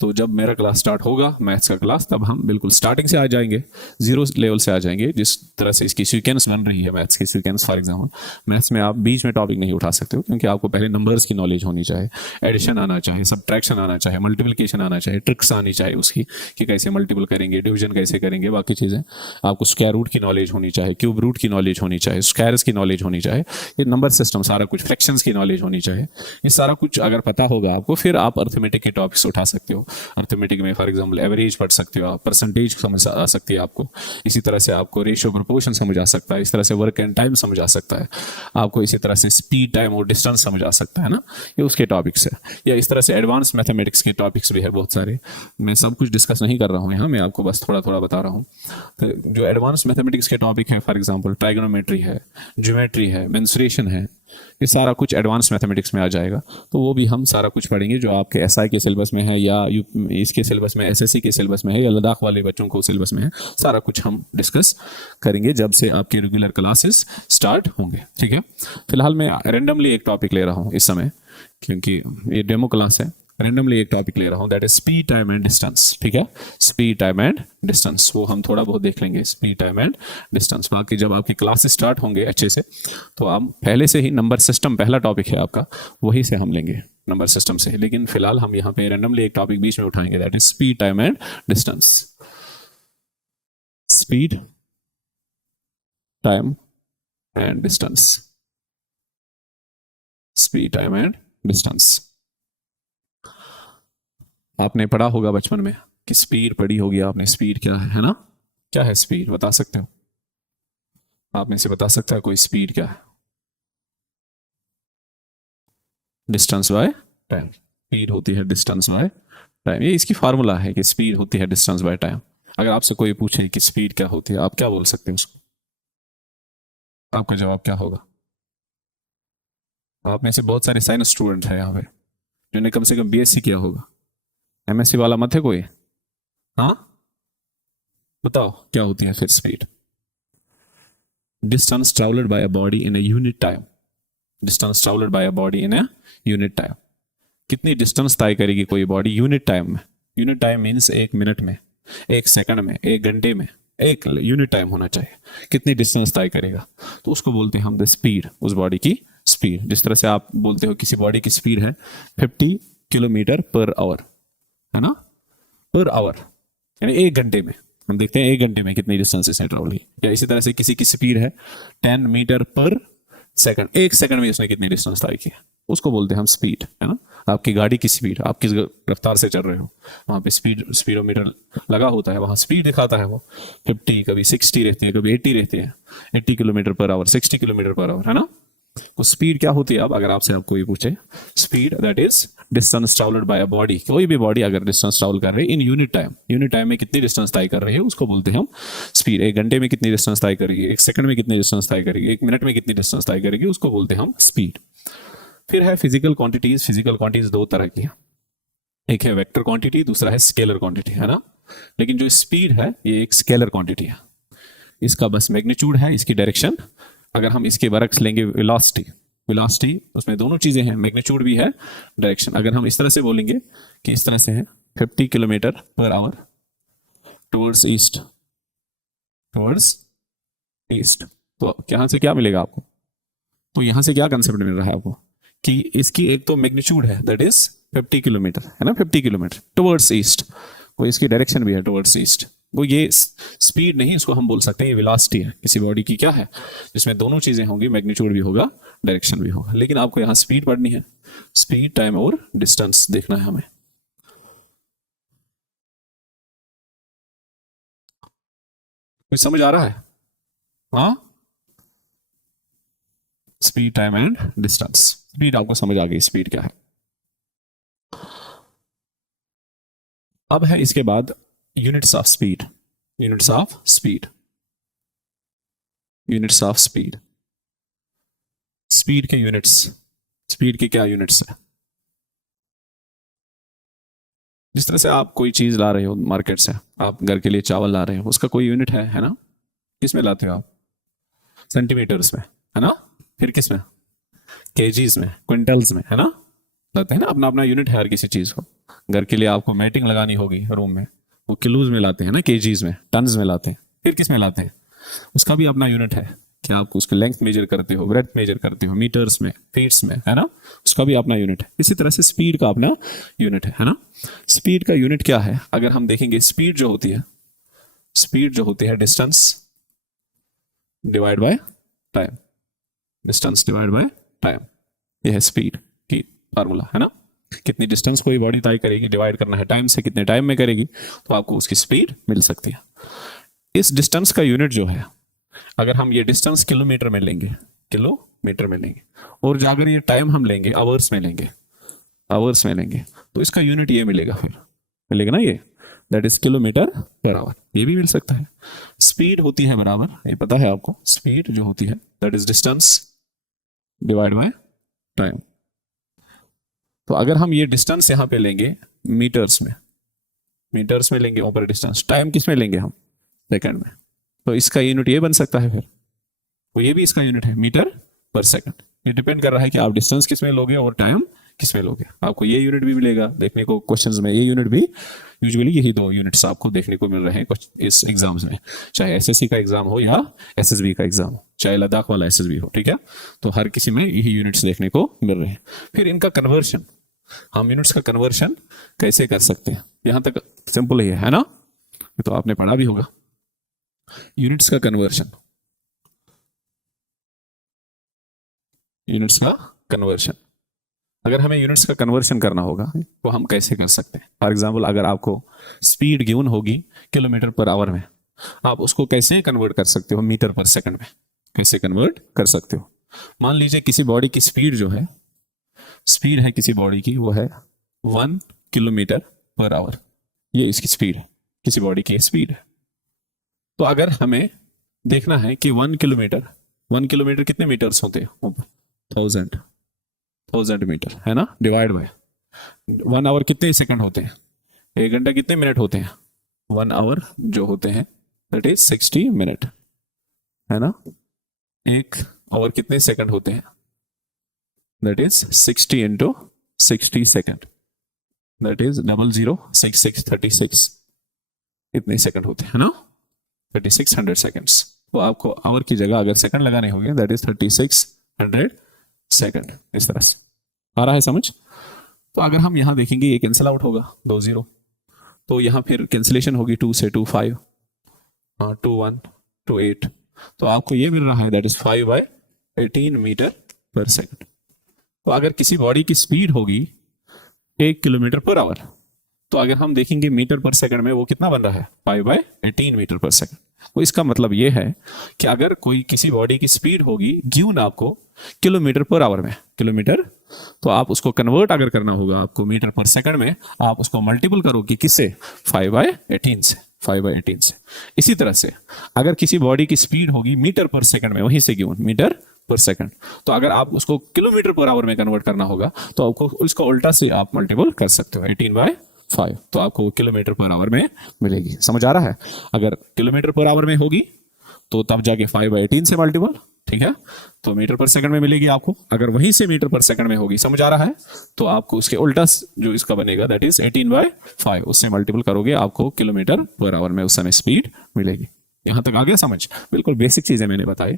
तो जब मेरा क्लास स्टार्ट होगा मैथ्स का क्लास, तब हम बिल्कुल स्टार्टिंग से आ जाएंगे, जीरो लेवल से आ जाएंगे। जिस तरह से इसकी सीक्वेंस बन रही है मैथ्स की सीक्वेंस, फॉर एग्जाम्पल मैथ्स में आप बीच में टॉपिक नहीं उठा सकते हो, क्योंकि आपको पहले नंबर्स की नॉलेज होनी चाहिए, एडिशन आना चाहिए, सब्ट्रैक्शन आना चाहिए, मल्टीप्लिकेशन आना चाहिए, ट्रिक्स आनी चाहिए उसकी कि कैसे मल्टीपल करेंगे, डिवीजन कैसे करेंगे, बाकी चीज़ें आपको स्क्वायर रूट की नॉलेज होनी चाहिए, क्यूब रूट की नॉलेज होनी चाहिए, स्क्वायर्स की नॉलेज होनी चाहिए, ये नंबर सिस्टम सारा कुछ, फ्रैक्शंस की नॉलेज होनी चाहिए। ये सारा कुछ अगर पता होगा आपको, फिर आप अर्थमेटिक के टॉपिक्स उठा सकते हो। अर्थमेटिक में फॉर एग्जांपल एवरेज पढ़ सकते हो आप, परसेंटेज समझ आ सकती है आपको, इसी तरह से आपको रेशियो प्रोपोर्शन समझ आ सकता है, इस तरह से वर्क एंड टाइम समझ आ सकता है आपको, इसी तरह से स्पीड, टाइम और डिस्टेंस समझ आ सकता है ना, ये उसके टॉपिक्स है। या इस तरह से एडवांस मैथमेटिक्स के टॉपिक्स भी है बहुत सारे, मैं सब कुछ डिस्कस नहीं कर रहा हूँ यहाँ, मैं आपको बस थोड़ा थोड़ा बता रहा हूँ। तो जो एडवांस मैथमेटिक्स के टॉपिक है, फॉर एग्जाम्पल ट्राइगोनोमेट्री है, ज्योमेट्री है, मेंसुरेशन है, ये सारा कुछ एडवांस मैथमेटिक्स में आ जाएगा। तो वो भी हम सारा कुछ पढ़ेंगे जो आपके एसआई के सिलेबस में है, या इसके सिलेबस में, एसएससी के सिलेबस में है, या लद्दाख वाले बच्चों को सिलेबस में है, सारा कुछ हम डिस्कस करेंगे जब से आपके रेगुलर क्लासेस स्टार्ट होंगे, ठीक है। फिलहाल मैं रेंडमली एक टॉपिक ले रहा हूँ इस समय, क्योंकि ये डेमो क्लास है, रेंडमली एक टॉपिक ले रहा हूँ, that is speed, time and distance, ठीक है। स्पीड, टाइम एंड डिस्टेंस, वो हम थोड़ा बहुत देख लेंगे, स्पीड, टाइम एंड डिस्टेंस। बाकी जब आपकी क्लासेस स्टार्ट होंगे अच्छे से, तो आप पहले से ही नंबर सिस्टम पहला टॉपिक है आपका, वही से हम लेंगे नंबर सिस्टम से। लेकिन फिलहाल हम यहाँ पे रेंडमली एक टॉपिक बीच में उठाएंगे, that is speed, time and distance. Speed, time and distance, speed, time and distance. आपने पढ़ा होगा बचपन में कि स्पीड पढ़ी होगी आपने, स्पीड क्या है ना, क्या है स्पीड, बता सकते हो? आप में से बता सकता है कोई स्पीड क्या है? डिस्टेंस बाय टाइम, स्पीड होती है डिस्टेंस बाय टाइम, ये इसकी फार्मूला है कि स्पीड होती है डिस्टेंस बाय टाइम। अगर आपसे कोई पूछे कि स्पीड क्या होती है, आप क्या बोल सकते हैं उसको? आपका जवाब क्या होगा? आप में से बहुत सारे साइंस स्टूडेंट हैं यहाँ पे जिन्होंने कम से कम बीएससी किया होगा, एमएससी वाला मत है कोई? हाँ बताओ क्या होती है फिर speed? Distance travelled bye a body in a unit time, distance travelled bye a body in a unit time. कितनी डिस्टेंस तय करेगी कोई बॉडी यूनिट टाइम में? यूनिट टाइम मीन्स 1 मिनट में, 1 सेकंड में, 1 घंटे में, एक यूनिट टाइम होना चाहिए। कितनी डिस्टेंस तय करेगा, तो उसको बोलते हैं हम द स्पीड, उस बॉडी की स्पीड। जिस तरह से आप बोलते हो किसी बॉडी की स्पीड है 50 किलोमीटर पर आवर, है ना, पर आवर, यानी 1 घंटे में। हम देखते हैं 1 घंटे में कितनी डिस्टेंस इसने ट्रेवल की। या इसी तरह से किसी की स्पीड है 10 मीटर पर सेकंड, 1 सेकंड में उसने कितनी डिस्टेंस तय की, उसको बोलते हैं हम स्पीड, है ना। आपकी गाड़ी की स्पीड, आप किस रफ्तार से चल रहे हो, वहाँ पे स्पीडोमीटर लगा होता है, वहाँ स्पीड दिखाता है वो 50, कभी 60 रहती है, कभी 80 रहती है, 80 kilometre per our, 60 kilometre per our, है ना। तो स्पीड क्या होती है? अब अगर आपसे कोई पूछे, speed that is distance travelled bye a body, कोई भी बॉडी अगर डिस्टेंस ट्रैवल कर रही है in unit time, unit time में कितनी डिस्टेंस तय कर रही है उसको बोलते हैं हम स्पीड। 1 घंटे में कितनी डिस्टेंस तय करेगी, 1 सेकंड में कितनी डिस्टेंस तय करेगी, 1 मिनट में कितनी डिस्टेंस तय करेगी, उसको बोलते हैं हम स्पीड। फिर है फिजिकल क्वांटिटीज। फिजिकल क्वांटिटीज 2 तरह की है, एक है वेक्टर क्वांटिटी, दूसरा है स्केलर क्वांटिटी, है ना। लेकिन जो स्पीड है ये एक स्केलर क्वांटिटी है, इसका बस मैग्नीट्यूड है, इसकी डायरेक्शन। अगर हम इसके बरक्स लेंगे वेलोसिटी, वेलोसिटी उसमें दोनों चीजें हैं, मैग्नीट्यूड भी है, डायरेक्शन। अगर हम इस तरह से बोलेंगे कि इस तरह से है 50 kilometre per our towards east, towards east, तो यहाँ से क्या मिलेगा आपको? तो यहाँ से क्या कंसेप्ट मिल रहा है आपको कि इसकी एक तो मैग्नीट्यूड है दैट इज 50 किलोमीटर, है ना, 50 किलोमीटर टुवर्ड्स ईस्ट, वो इसकी डायरेक्शन भी है टुवर्ड्स ईस्ट, वो ये स्पीड नहीं, इसको हम बोल सकते हैं ये वेलोसिटी है किसी बॉडी की, क्या है जिसमें दोनों चीजें होंगी, मैग्नीट्यूड भी होगा, डायरेक्शन भी होगा। लेकिन आपको यहाँ स्पीड पढ़नी है, स्पीड, टाइम और डिस्टेंस देखना है हमें। कुछ समझ आ रहा है? हाँ, speed, time and distance. Speed आपको समझ आ गई, स्पीड क्या है। अब है इसके बाद units of speed, units of speed, units of speed. Speed के यूनिट्स, स्पीड के क्या यूनिट्स है? जिस तरह से आप कोई चीज ला रहे हो मार्केट से, आप घर के लिए चावल ला रहे हो, उसका कोई यूनिट है ना? किस में लाते हो आप? सेंटीमीटर्स में, है ना? फिर किस में? केजीज में, क्विंटल्स में, है ना? लाते हैं ना, अपना अपना यूनिट है हर किसी चीज को। घर के लिए आपको मैटिंग लगानी होगी रूम में, वो किलोज में लाते हैं ना, केजीज में, टन्स में लाते हैं। फिर किस में लाते हैं? उसका भी अपना यूनिट है कि आप उसकी लेंथ मेजर करते हो, ब्रेथ मेजर करते हो, मीटर्स में, फीट्स में, है ना? उसका भी अपना यूनिट है। इसी तरह से स्पीड का अपना यूनिट है ना? स्पीड का यूनिट क्या है? अगर हम देखेंगे, स्पीड जो होती है, स्पीड जो होती है distance divide by time, distance divide by time, यह है स्पीड की फार्मूला, है ना? कितनी डिस्टेंस कोई बॉडी तय करेगी, डिवाइड करना है टाइम से, कितने टाइम में करेगी, तो आपको उसकी स्पीड मिल सकती है। इस डिस्टेंस का यूनिट जो है, अगर हम ये डिस्टेंस किलोमीटर में लेंगे, किलोमीटर में लेंगे, और जो अगर ये टाइम हम लेंगे आवर्स में लेंगे, आवर्स में लेंगे, तो इसका यूनिट ये मिलेगा, फिर मिलेगा ना ये, that is kilometre per hour. ये भी मिल सकता है। स्पीड होती है बराबर, ये पता है आपको, स्पीड जो होती है that is distance divide by time. तो अगर हम ये डिस्टेंस यहां पे लेंगे मीटर्स में, मीटर्स में लेंगे ऊपर डिस्टेंस, टाइम किस में लेंगे हम? सेकंड में। तो इसका यूनिट ये बन सकता है फिर, तो ये भी इसका यूनिट है, मीटर पर सेकंड। ये डिपेंड कर रहा है कि आप डिस्टेंस किस में लोगे और टाइम किस में लोगे। आपको ये यूनिट भी मिलेगा देखने को क्वेश्चंस में, ये यूनिट भी, यूजुअली यही दो यूनिट्स आपको देखने को मिल रहे हैं कुछ इस एग्जाम्स में, चाहे एसएससी का एग्जाम हो या एसएसबी का एग्जाम हो, चाहे लद्दाख वाला एसएसबी हो, ठीक है? तो हर किसी में यही यूनिट्स देखने को मिल रहे हैं। फिर इनका कन्वर्शन, हम यूनिट्स का कन्वर्शन कैसे कर सकते हैं? यहां तक सिंपल ही है ना? ये तो आपने पढ़ा भी होगा। यूनिट्स का कन्वर्शन, यूनिट्स का कन्वर्शन, अगर हमें यूनिट्स का कन्वर्शन करना होगा तो हम कैसे कर सकते हैं? फॉर एग्जांपल, अगर आपको स्पीड गिवन होगी किलोमीटर पर आवर में, आप उसको कैसे कन्वर्ट कर सकते हो मीटर पर सेकंड में? कैसे कन्वर्ट कर सकते हो? मान लीजिए किसी बॉडी की स्पीड जो है, स्पीड है किसी बॉडी की, वो है 1 किलोमीटर पर आवर। ये इसकी स्पीड है, किसी बॉडी की स्पीड है। तो अगर हमें देखना है कि 1 किलोमीटर कितने मीटर्स होते हैं? 1000 मीटर, है ना? डिवाइड बाय 1 आवर कितने सेकंड होते हैं? 1 घंटा कितने मिनट होते हैं? 1 आवर जो होते हैं दैट इज 60 मिनट, है ना? 1 आवर कितने सेकंड होते हैं? That is 60 into 60 second, that is 006636, इतने सेकंड होते हैं ना? 3600 सेकंड्स। तो आपको आवर की जगह अगर सेकंड लगाने होंगे दैट इज 3600 सेकंड। इस तरह से आ रहा है समझ? तो अगर हम यहां देखेंगे ये कैंसिल आउट होगा, 2 0, तो यहां फिर कैंसिलेशन होगी 2 से 2 5, 2 1 2 8, तो आपको ये मिल रहा है that is 5/18 metre per second. तो अगर किसी बॉडी की स्पीड होगी 1 किलोमीटर पर आवर, तो अगर हम देखेंगे मीटर पर सेकंड में वो कितना बन रहा है? 5/18 मीटर पर सेकंड। तो इसका मतलब ये है कि अगर कोई किसी बॉडी की स्पीड होगी गिवन आपको किलोमीटर पर आवर में, किलोमीटर, तो आप उसको कन्वर्ट अगर करना होगा आपको मीटर पर सेकंड में, आप उसको मल्टीपल करोगे किससे? 5/18 से, 5/18 से। इसी तरह से अगर किसी बॉडी की स्पीड होगी मीटर पर सेकंड में, वहीं से गिवन मीटर पर सेकंड, तो अगर आप उसको किलोमीटर पर आवर में कन्वर्ट करना होगा तो आपको उसको उल्टा से आप मल्टीपल कर सकते हो, 18/5, तो आपको किलोमीटर पर आवर में मिलेगी। समझ आ रहा है? अगर किलोमीटर पर आवर में होगी तो तब जाके 5/18 से मल्टीपल, ठीक है? तो मीटर पर सेकंड में मिलेगी आपको। अगर वहीं से मीटर पर सेकंड में होगी, समझ आ रहा है? तो आपको उसके उल्टा जो इसका बनेगा दैट इज 18/5, उससे मल्टीपल करोगे, आपको किलोमीटर पर आवर में उस समय स्पीड मिलेगी। यहाँ तक आ गया समझ? बिल्कुल बेसिक चीजें मैंने बताई,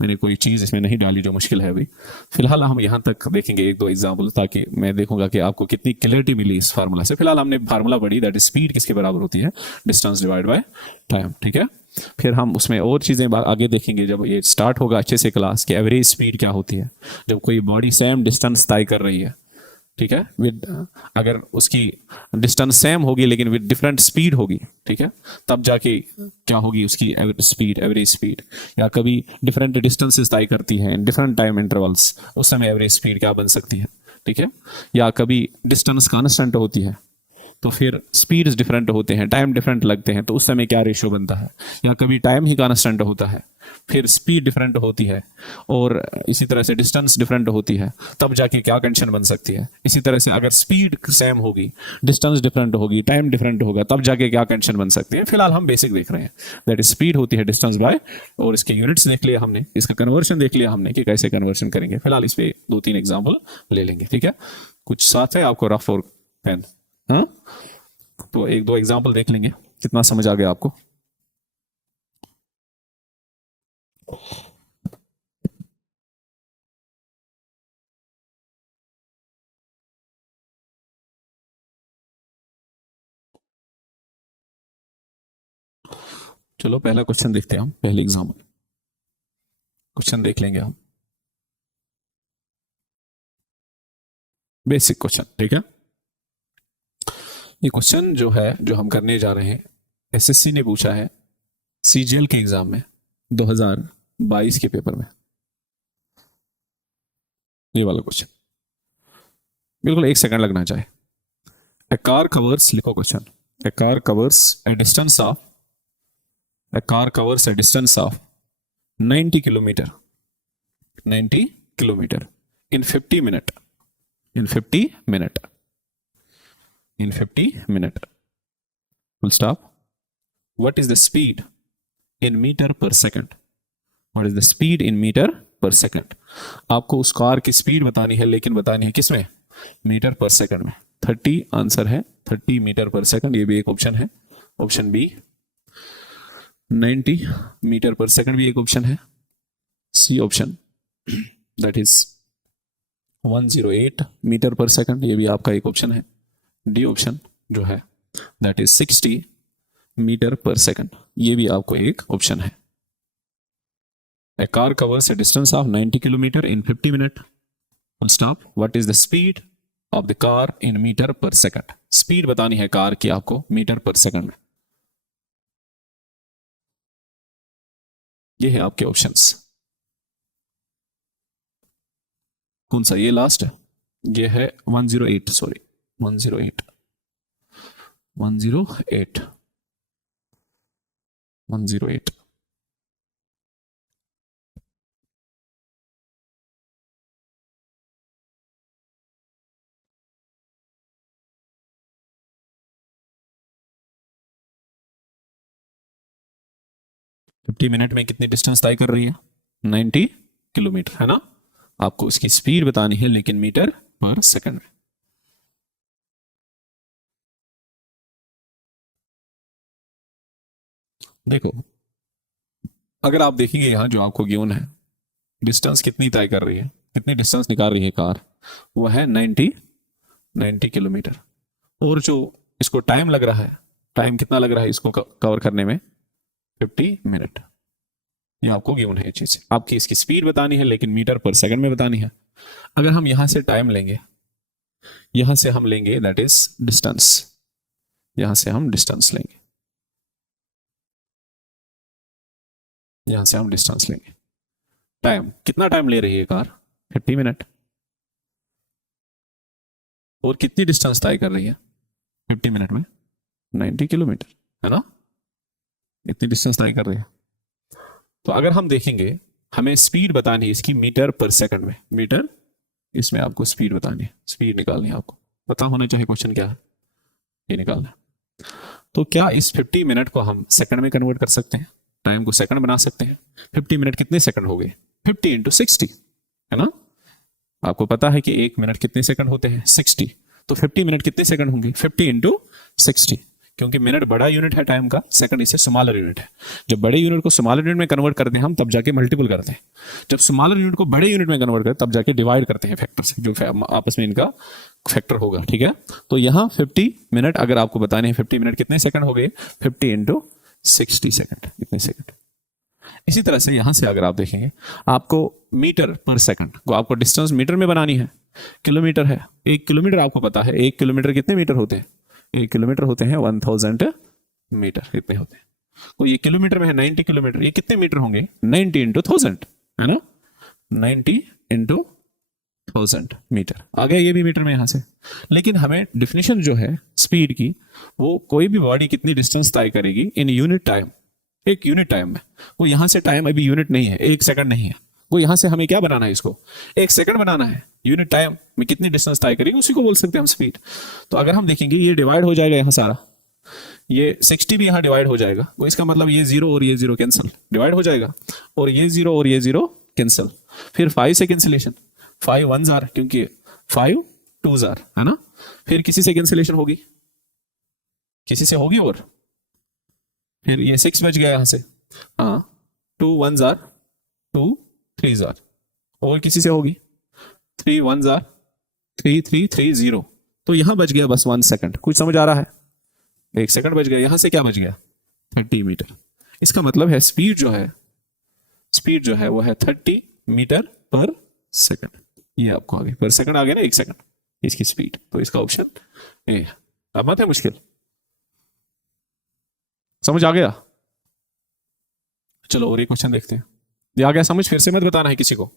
मैंने कोई चीज इसमें नहीं डाली जो मुश्किल है अभी। फिलहाल हम यहाँ तक देखेंगे एक दो एग्जाम्पल, ताकि मैं देखूंगा कि आपको कितनी क्लियरिटी मिली इस फार्मूला से। फिलहाल हमने फार्मूला पढ़ी, दैट इज स्पीड किसके बराबर होती है, डिस्टेंस डिवाइड बाय टाइम, ठीक है। फिर हम उसमें और चीजें आगे देखेंगे जब ये स्टार्ट होगा अच्छे से क्लास, कि एवरेज स्पीड क्या होती है जब कोई बॉडी सेम डिस्टेंस तय कर रही है, ठीक है, विद अगर उसकी डिस्टेंस सेम होगी लेकिन विद डिफरेंट स्पीड होगी, ठीक है, तब जाके क्या होगी उसकी एवरेज स्पीड। या कभी डिफरेंट डिस्टेंसेस तय करती हैं डिफरेंट टाइम इंटरवल्स, उस समय एवरेज स्पीड क्या बन सकती है, ठीक है। या कभी डिस्टेंस कांस्टेंट होती है तो फिर स्पीड्स डिफरेंट होते हैं, टाइम डिफरेंट लगते हैं, तो उस समय क्या रेशियो बनता है। या कभी टाइम ही कांस्टेंट होता है, फिर स्पीड डिफरेंट होती है, और इसी तरह से डिस्टेंस डिफरेंट होती है, तब जाके क्या कंडीशन बन सकती है। इसी तरह से अगर स्पीड सेम होगी, डिस्टेंस डिफरेंट होगी, टाइम डिफरेंट होगा, तब जाके क्या कंडीशन बन सकती है। फिलहाल हम बेसिक देख रहे हैं, दैट इज स्पीड होती है डिस्टेंस बाय, और इसके यूनिट्स देख लिया हमने, इसका कन्वर्शन देख लिया हमने कि कैसे कन्वर्शन करेंगे। फिलहाल इस पे 2-3 एग्जाम्पल ले लेंगे, ठीक है। कुछ साथ है आपको रफ और पेन? हाँ, तो 1-2 एग्जाम्पल देख लेंगे, कितना समझ आ गया आपको। चलो पहला क्वेश्चन देखते हैं हम, पहले एग्जाम्पल क्वेश्चन देख लेंगे हम, बेसिक क्वेश्चन, ठीक है। ये क्वेश्चन जो है, जो हम करने जा रहे हैं, एसएससी ने पूछा है सीजीएल के एग्जाम में 2022 के पेपर में, ये वाला क्वेश्चन। बिल्कुल 1 सेकंड लगना चाहिए। ए कार कवर्स, लिखो question, A car covers A distance of, a car covers a distance of 90 kilometer in 50 minute, in 50 minute, full stop. What is the speed in meter per second? What is the speed in meter per second? आपको उस कार की स्पीड बतानी है, लेकिन बतानी है किसमें, मीटर पर सेकंड में। 30 आंसर है, 30 मीटर पर सेकंड, ये भी एक ऑप्शन है, option B. 90 metre per second भी एक ऑप्शन है, C option, that is 108 metre per second, ये भी आपका एक ऑप्शन है। डी ऑप्शन जो है, that is 60 metre per second, ये भी आपको एक ऑप्शन है। A car covers a distance of 90 kilometer in 50 minutes. Full stop. What is the speed of the car in meter per second? Speed बतानी है कार की आपको मीटर पर सेकंड में। ये है आपके ऑप्शंस। कौन सा, ये लास्ट है, ये है 108, सॉरी 108 50 मिनट में कितनी डिस्टेंस तय कर रही है, 90 किलोमीटर, है ना। आपको इसकी स्पीड बतानी है, लेकिन मीटर पर सेकंड में। देखो, अगर आप देखेंगे यहां जो आपको गिवन है, डिस्टेंस कितनी तय कर रही है, कितनी डिस्टेंस निकाल रही है कार, वो है 90 किलोमीटर। और जो इसको टाइम लग रहा है, टाइम कितना लग रहा है इसको कवर करने में, 50 मिनट। ये आपको गिवन है ये चीज, आपकी इसकी स्पीड बतानी है, लेकिन मीटर पर सेकंड में बतानी है। अगर हम यहां से टाइम लेंगे, यहां से हम लेंगे दैट इज डिस्टेंस, यहां से हम डिस्टेंस लेंगे, यहां से हम डिस्टेंस लेंगे। टाइम कितना टाइम ले रही है कार, 50 मिनट। और कितनी डिस्टेंस तय कर रही है 50 मिनट में, 90 किलोमीटर, है ना। इतनी डिस्टेंस तय कर रही है। तो अगर हम देखेंगे, हमें स्पीड बतानी है इसकी मीटर पर सेकंड में, मीटर, इसमें आपको स्पीड बतानी है, स्पीड निकालनी है आपको, पता होना चाहिए क्वेश्चन क्या है, ये निकालना है। तो क्या इस 50 मिनट को हम सेकंड में कन्वर्ट कर सकते हैं, टाइम को सेकंड बना सकते हैं। 50 मिनट कितने सेकंड हो गए, 50 इंटू 60, है ना। आपको पता है कि 1 मिनट कितने सेकंड होते हैं, 60। तो 50 मिनट कितने सेकंड होंगे, 50 इंटू 60, क्योंकि मिनट बड़ा यूनिट है टाइम का, सेकंड इससे स्मॉलर यूनिट है। जब बड़े यूनिट को स्मॉलर यूनिट में कन्वर्ट करते हैं हम, तब जाके मल्टीपल करते हैं। जब स्मॉलर यूनिट को बड़े यूनिट में कन्वर्ट करते हैं, तब जाके डिवाइड करते हैं फैक्टर से, जो आपस में इनका फैक्टर होगा। ठीक है, तो यहाँ 50 मिनट अगर आपको बताने हैं 50 मिनट कितने सेकंड हो गए, 50 इंटू 60 सेकंड, कितने सेकंड। इसी तरह से यहां से अगर आप देखेंगे, आपको मीटर पर सेकंड को आपको डिस्टेंस मीटर में बनानी है, किलोमीटर है। 1 किलोमीटर आपको पता है, 1 किलोमीटर कितने मीटर होते हैं, 1 किलोमीटर होते हैं 1000 मीटर, इतने होते हैं। तो ये किलोमीटर में है 90 किलोमीटर, ये कितने मीटर होंगे, 90 इंटू 1000, है ना, 90 इंटू 1000 मीटर आ गया, ये भी मीटर में यहां से। लेकिन हमें डिफिनेशन जो है स्पीड की, वो कोई भी बॉडी कितनी डिस्टेंस तय करेगी इन यूनिट टाइम, एक यूनिट टाइम में। वो यहां से टाइम अभी यूनिट नहीं है, 1 सेकंड नहीं है, वो यहां से हमें क्या बनाना है, इसको 1 सेकंड बनाना है। यूनिट टाइम में कितनी डिस्टेंस तय करेगी, उसी को बोल सकते हैं हम स्पीड। तो अगर हम देखेंगे ये डिवाइड हो जाएगा, यहां सारा ये 60 भी यहां डिवाइड हो जाएगा, तो इसका मतलब ये 0 और ये 0 कैंसिल, डिवाइड हो जाएगा, और ये 0 और ये 0 कैंसिल। फिर 5 से कैंसिलेशन, 5 1s आर, क्योंकि 5 2s आर, है ना। फिर किसी से कैंसिलेशन होगी, किसी से होगी, और फिर ये 6 बच गया यहां से, हाँ 2 1s आर, 2 3s आर, और किसी से होगी 3 1s आर, 3 3 3 0। तो यहां बच गया बस 1 सेकंड। कुछ समझ आ रहा है, 1 सेकंड बच गया, यहां से क्या बच गया, 30 मीटर। इसका मतलब है स्पीड जो है, स्पीड जो है वो है 30 मीटर पर सेकंड। ये आपको आगे पर सेकंड आ गया ना, 1 सेकंड इसकी स्पीड। तो इसका ऑप्शन ए। अब मत है मुश्किल, समझ आ गया। चलो और एक क्वेश्चन देखते हैं, ये आ गया समझ, फिर से मत बताना है किसी को,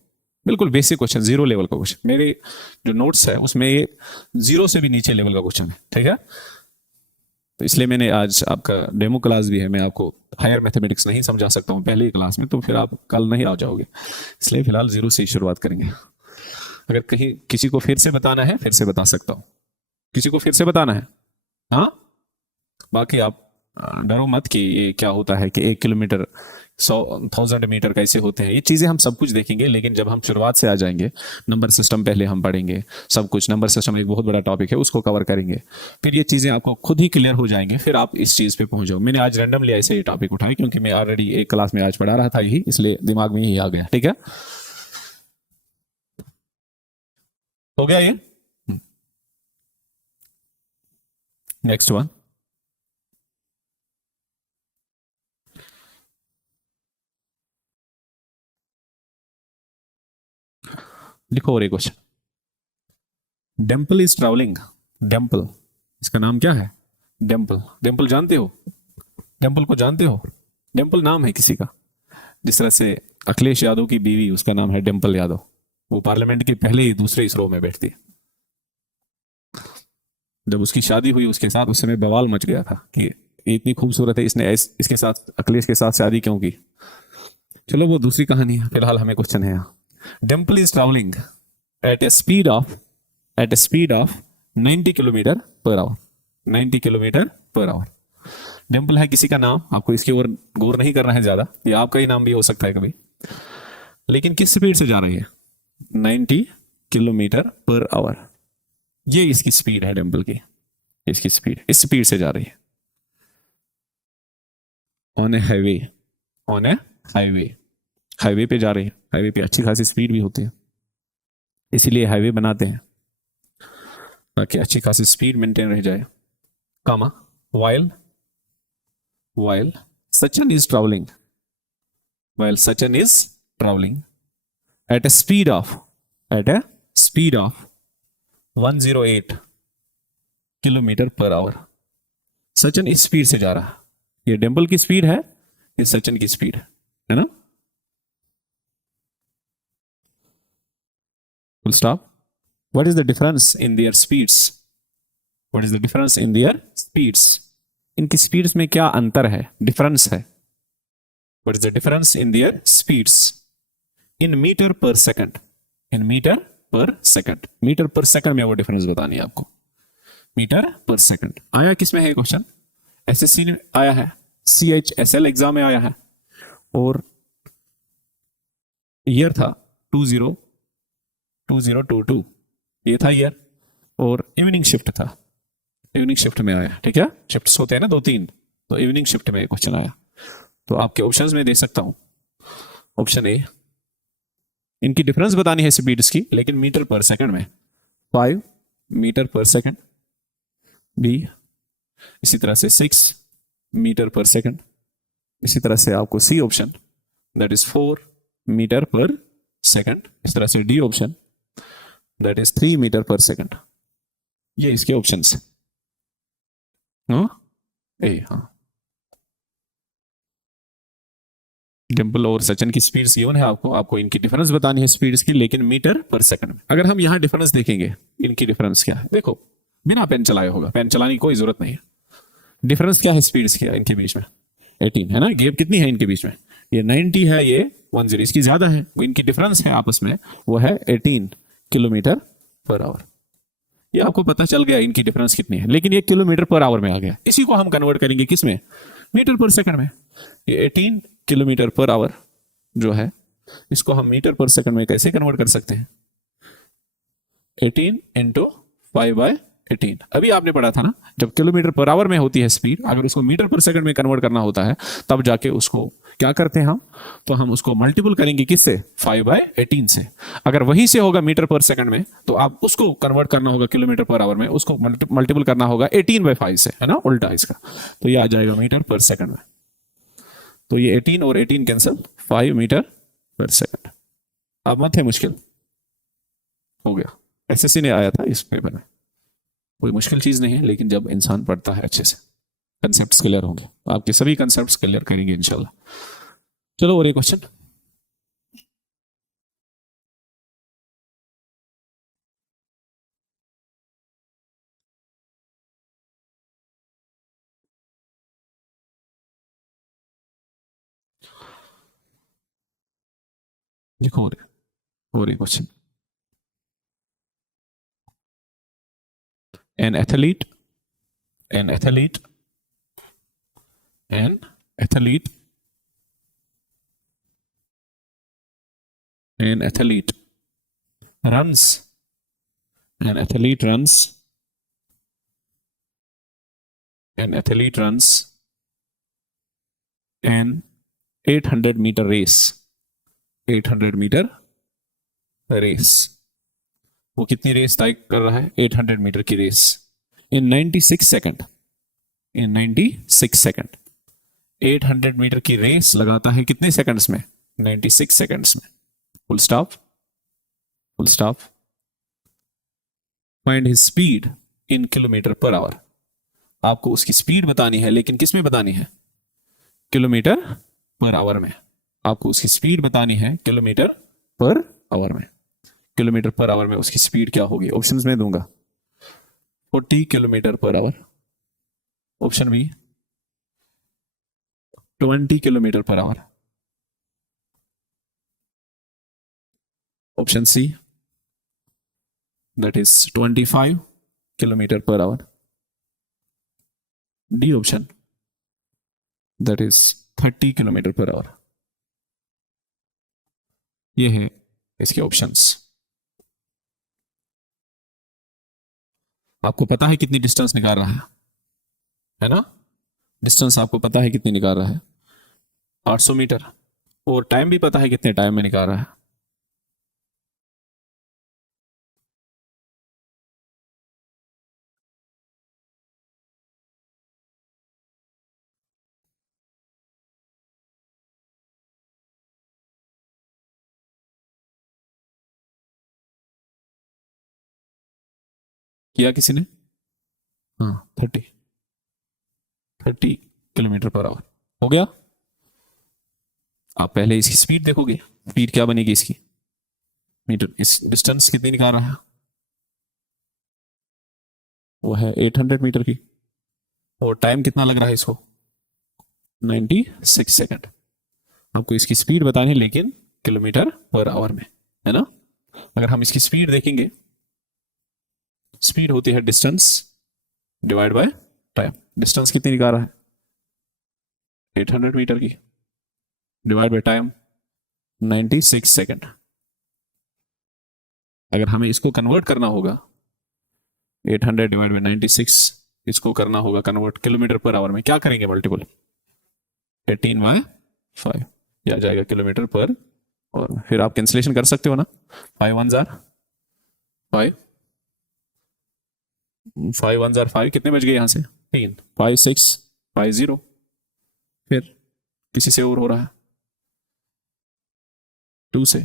बिल्कुल बेसिक क्वेश्चन, 0 लेवल का क्वेश्चन। मेरे जो नोट्स है उसमें ये 0 से भी नीचे लेवल का क्वेश्चन है, ठीक है। तो इसलिए मैंने आज आपका डेमो क्लास भी है, मैं आपको हायर मैथमेटिक्स नहीं समझा सकता हूँ पहले ही क्लास में, तो फिर आप कल नहीं आ जाओगे, इसलिए फिलहाल 0 से ही शुरुआत करेंगे। अगर कहीं किसी को फिर से बताना है, फिर से बता सकता हूँ, किसी को फिर से बताना है, हाँ। बाकी आप डरो मत कि ये क्या होता है कि 1 किलोमीटर 1000 मीटर कैसे होते हैं, ये चीजें हम सब कुछ देखेंगे। लेकिन जब हम शुरुआत से आ जाएंगे, नंबर सिस्टम पहले हम पढ़ेंगे, सब कुछ नंबर सिस्टम एक बहुत बड़ा टॉपिक है, उसको कवर करेंगे, फिर ये चीजें आपको खुद ही क्लियर हो जाएंगे, फिर आप इस चीज पे पहुंच जाओ। मैंने आज रैंडमली ऐसे ही टॉपिक उठाया, क्योंकि मैं ऑलरेडी एक क्लास में आज पढ़ा रहा था यही, इसलिए दिमाग में यही आ गया, ठीक है। हो गया ये, नेक्स्ट वन। लिखो और एक question, Dimple is travelling, Dimple, इसका नाम क्या है, डिम्पल। डिम्पल जानते हो, डिम्पल को जानते हो, डिम्पल नाम है किसी का, जिस तरह से अखिलेश यादव की बीवी, उसका नाम है डिम्पल यादव, वो पार्लियामेंट के पहले ही दूसरे इस रो में बैठती है। जब उसकी शादी हुई उसके साथ, उस समय बवाल मच गया था कि ये इतनी खूबसूरत है, इसने इसके साथ, अखिलेश के साथ शादी क्यों की। चलो वो दूसरी कहानी है, फिलहाल हमें क्वेश्चन है यहाँ। Dimple is travelling eight A speed of 90 kilometre per our, 90 kilometre per our. Dimple है किसी का नाम, आपको इसकी ओर गौर नहीं करना है ज्यादा, ये आपका ही नाम भी हो सकता है कभी। लेकिन किस स्पीड से जा रही है, 90 किलोमीटर पर आवर, ये इसकी स्पीड है डिम्पल की, इसकी स्पीड, इस स्पीड से जा रही है on A highway, on A highway, highway पे जा रही है। हाईवे पे अच्छी खासी स्पीड भी होती है, इसीलिए हाईवे बनाते हैं ताकि अच्छी खासी स्पीड मेंटेन रह जाए। कामा while Sachin is traveling, while Sachin is traveling at a speed of 108 kilometre per our. Sachin इस स्पीड से जा रहा है, ये डिम्पल की स्पीड है, ये सचिन की स्पीड है ना। Full stop. What is the difference in their speeds? What is the difference in their speeds? इनकी स्पीड्स में क्या अंतर है, डिफरेंस है। What is the difference in their speeds? In meter per second. In meter per second. Metre per second में वो डिफरेंस बतानी है आपको। मीटर पर सेकंड आया किस में है क्वेश्चन, एसएससी में आया है, CHSL एग्जाम में आया है, और ईयर था 2022, ये था ईयर, और इवनिंग शिफ्ट था, इवनिंग शिफ्ट में आया, ठीक है, शिफ्ट होते हैं ना 2-3, तो इवनिंग शिफ्ट में क्वेश्चन आया। तो आपके ऑप्शंस में दे सकता हूं, ऑप्शन ए, इनकी डिफरेंस बतानी है स्पीड्स की, लेकिन मीटर पर सेकंड में, 5 मीटर पर सेकंड, बी इसी तरह से 6 मीटर पर सेकंड, इसी तरह से आपको C option that is 4 metre per second, इस तरह से D option that is 3 metre per second. ये इसके ऑप्शंस हैं। हाँ ए, हाँ डिम्पल और सचिन की स्पीड गिवन है आपको, आपको इनकी डिफरेंस बतानी है स्पीड्स की, लेकिन मीटर पर सेकंड में। अगर हम यहां डिफरेंस देखेंगे, इनकी डिफरेंस क्या है, देखो बिना पेन चलाए होगा, पेन चलाने की कोई जरूरत नहीं है। डिफरेंस क्या है स्पीड्स की इनके बीच में, 18 है ना, गैप कितनी है इनके बीच में, ये 90 है, ये 10, इसकी ज्यादा है, इनकी डिफरेंस है आपस में वो है 18 किलोमीटर पर आवर। ये आपको पता चल गया इनकी डिफरेंस कितनी है, लेकिन ये किलोमीटर पर आवर में आ गया। इसी को हम कन्वर्ट करेंगे किस में, मीटर पर सेकंड में। ये 18 किलोमीटर पर आवर जो है, इसको हम मीटर पर सेकंड में कैसे कन्वर्ट कर सकते हैं, 18 इंटू 5/18। अभी आपने पढ़ा था ना, जब किलोमीटर पर आवर में होती है स्पीड, अगर उसको मीटर पर सेकंड में कन्वर्ट करना होता है, तब जाके उसको क्या करते हैं हम, तो हम उसको मल्टीपल करेंगे किससे, 5/18 से। अगर वहीं से होगा मीटर पर सेकंड में, तो आप उसको कन्वर्ट करना होगा किलोमीटर पर आवर में, उसको मल्टीपल करना होगा 18/5 से, है ना, उल्टा इसका, तो ये आ जाएगा मीटर पर सेकंड में। तो ये 18 और 18 कैंसिल, 5 मीटर पर सेकंड। अब मत है मुश्किल, हो गया, एसएससी ने आया था इस पेपर में, कोई मुश्किल चीज नहीं है, लेकिन जब इंसान पढ़ता है अच्छे से, कंसेप्ट्स क्लियर होंगे, तो आपके सभी कंसेप्ट्स क्लियर करेंगे इंशाल्लाह। चलो और एक क्वेश्चन, लिखो और एक question. an athlete an athlete an athlete an athlete runs an athlete runs an athlete runs an 800 meter race 800 meter race। वो कितनी रेस तय कर रहा है, 800 मीटर की race in 96 second, in 96 second. 800 metre की रेस लगाता है कितने सेकंड्स में, 96 सेकंड्स में। Full stop, full stop. Find his speed in kilometre per hour. आपको उसकी स्पीड बतानी है, लेकिन किस में बतानी है, किलोमीटर पर आवर में। आपको उसकी स्पीड बतानी है किलोमीटर पर आवर में। किलोमीटर पर आवर में उसकी स्पीड क्या होगी, ऑप्शंस में दूंगा, 40 kilometre per hour, option B 20 kilometre per hour, option C that is 25 kilometre per hour, D option that is 30 kilometre per hour. ये है इसके ऑप्शंस। आपको पता है कितनी डिस्टेंस निकाल रहा है ना, डिस्टेंस आपको पता है कितनी निकाल रहा है, 800 मीटर, और टाइम भी पता है कितने टाइम में निकाल रहा है। किया किसी ने, हाँ 30 किलोमीटर पर आवर हो गया। आप पहले इसकी स्पीड देखोगे, स्पीड क्या बनेगी इसकी, मीटर, इस डिस्टेंस कितनी निकाल रहा है, वो है 800 मीटर की, और टाइम कितना लग रहा है इसको, 96 सेकंड। आपको इसकी स्पीड बतानी है, लेकिन किलोमीटर पर आवर में, है ना। अगर हम इसकी स्पीड देखेंगे, स्पीड होती है distance divide by time. Distance कितनी निकाल रहा है, 800 मीटर की, डिवाइड बाय टाइम 96 सेकंड। अगर हमें इसको कन्वर्ट करना होगा, 800 डिवाइड बाय 96 इसको करना होगा कन्वर्ट किलोमीटर पर आवर में, क्या करेंगे मल्टीपल 18/5 ये आ जाएगा किलोमीटर पर, और फिर आप कैंसिलेशन कर सकते हो ना, 5 1s are 5, 5 1s are 5, कितने बच गए यहाँ से 3, 5 6 5 0, फिर किसी से और हो रहा है 2 से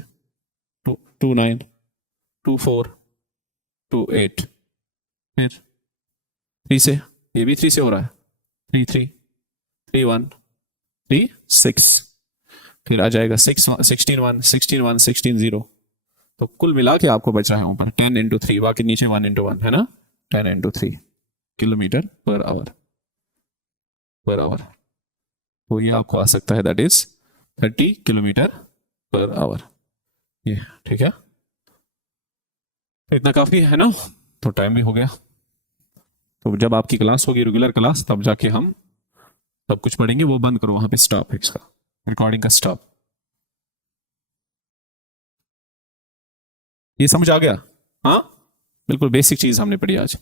2 2 9 2 4 2 8, फिर 3 से, ये भी 3 से हो रहा है 3 3 3 1 3 6, फिर आ जाएगा 16 1 16 1 16 0, तो कुल मिला के आपको बच रहा है ऊपर 10 into 3, बाकी नीचे 1 into 1 है ना, 10 into 3 किलोमीटर पर आवर, तो ये आपको आ सकता है that is 30 kilometre per hour, ये ठीक है, इतना काफी है ना, तो टाइम भी हो गया, तो जब आपकी क्लास होगी रेगुलर क्लास तब जाके हम सब कुछ पढ़ेंगे, वो बंद करो वहां पे, स्टॉप है इसका, रिकॉर्डिंग का स्टॉप। ये समझ आ गया? हाँ बिल्कुल बेसिक चीज हमने पढ़ी आज।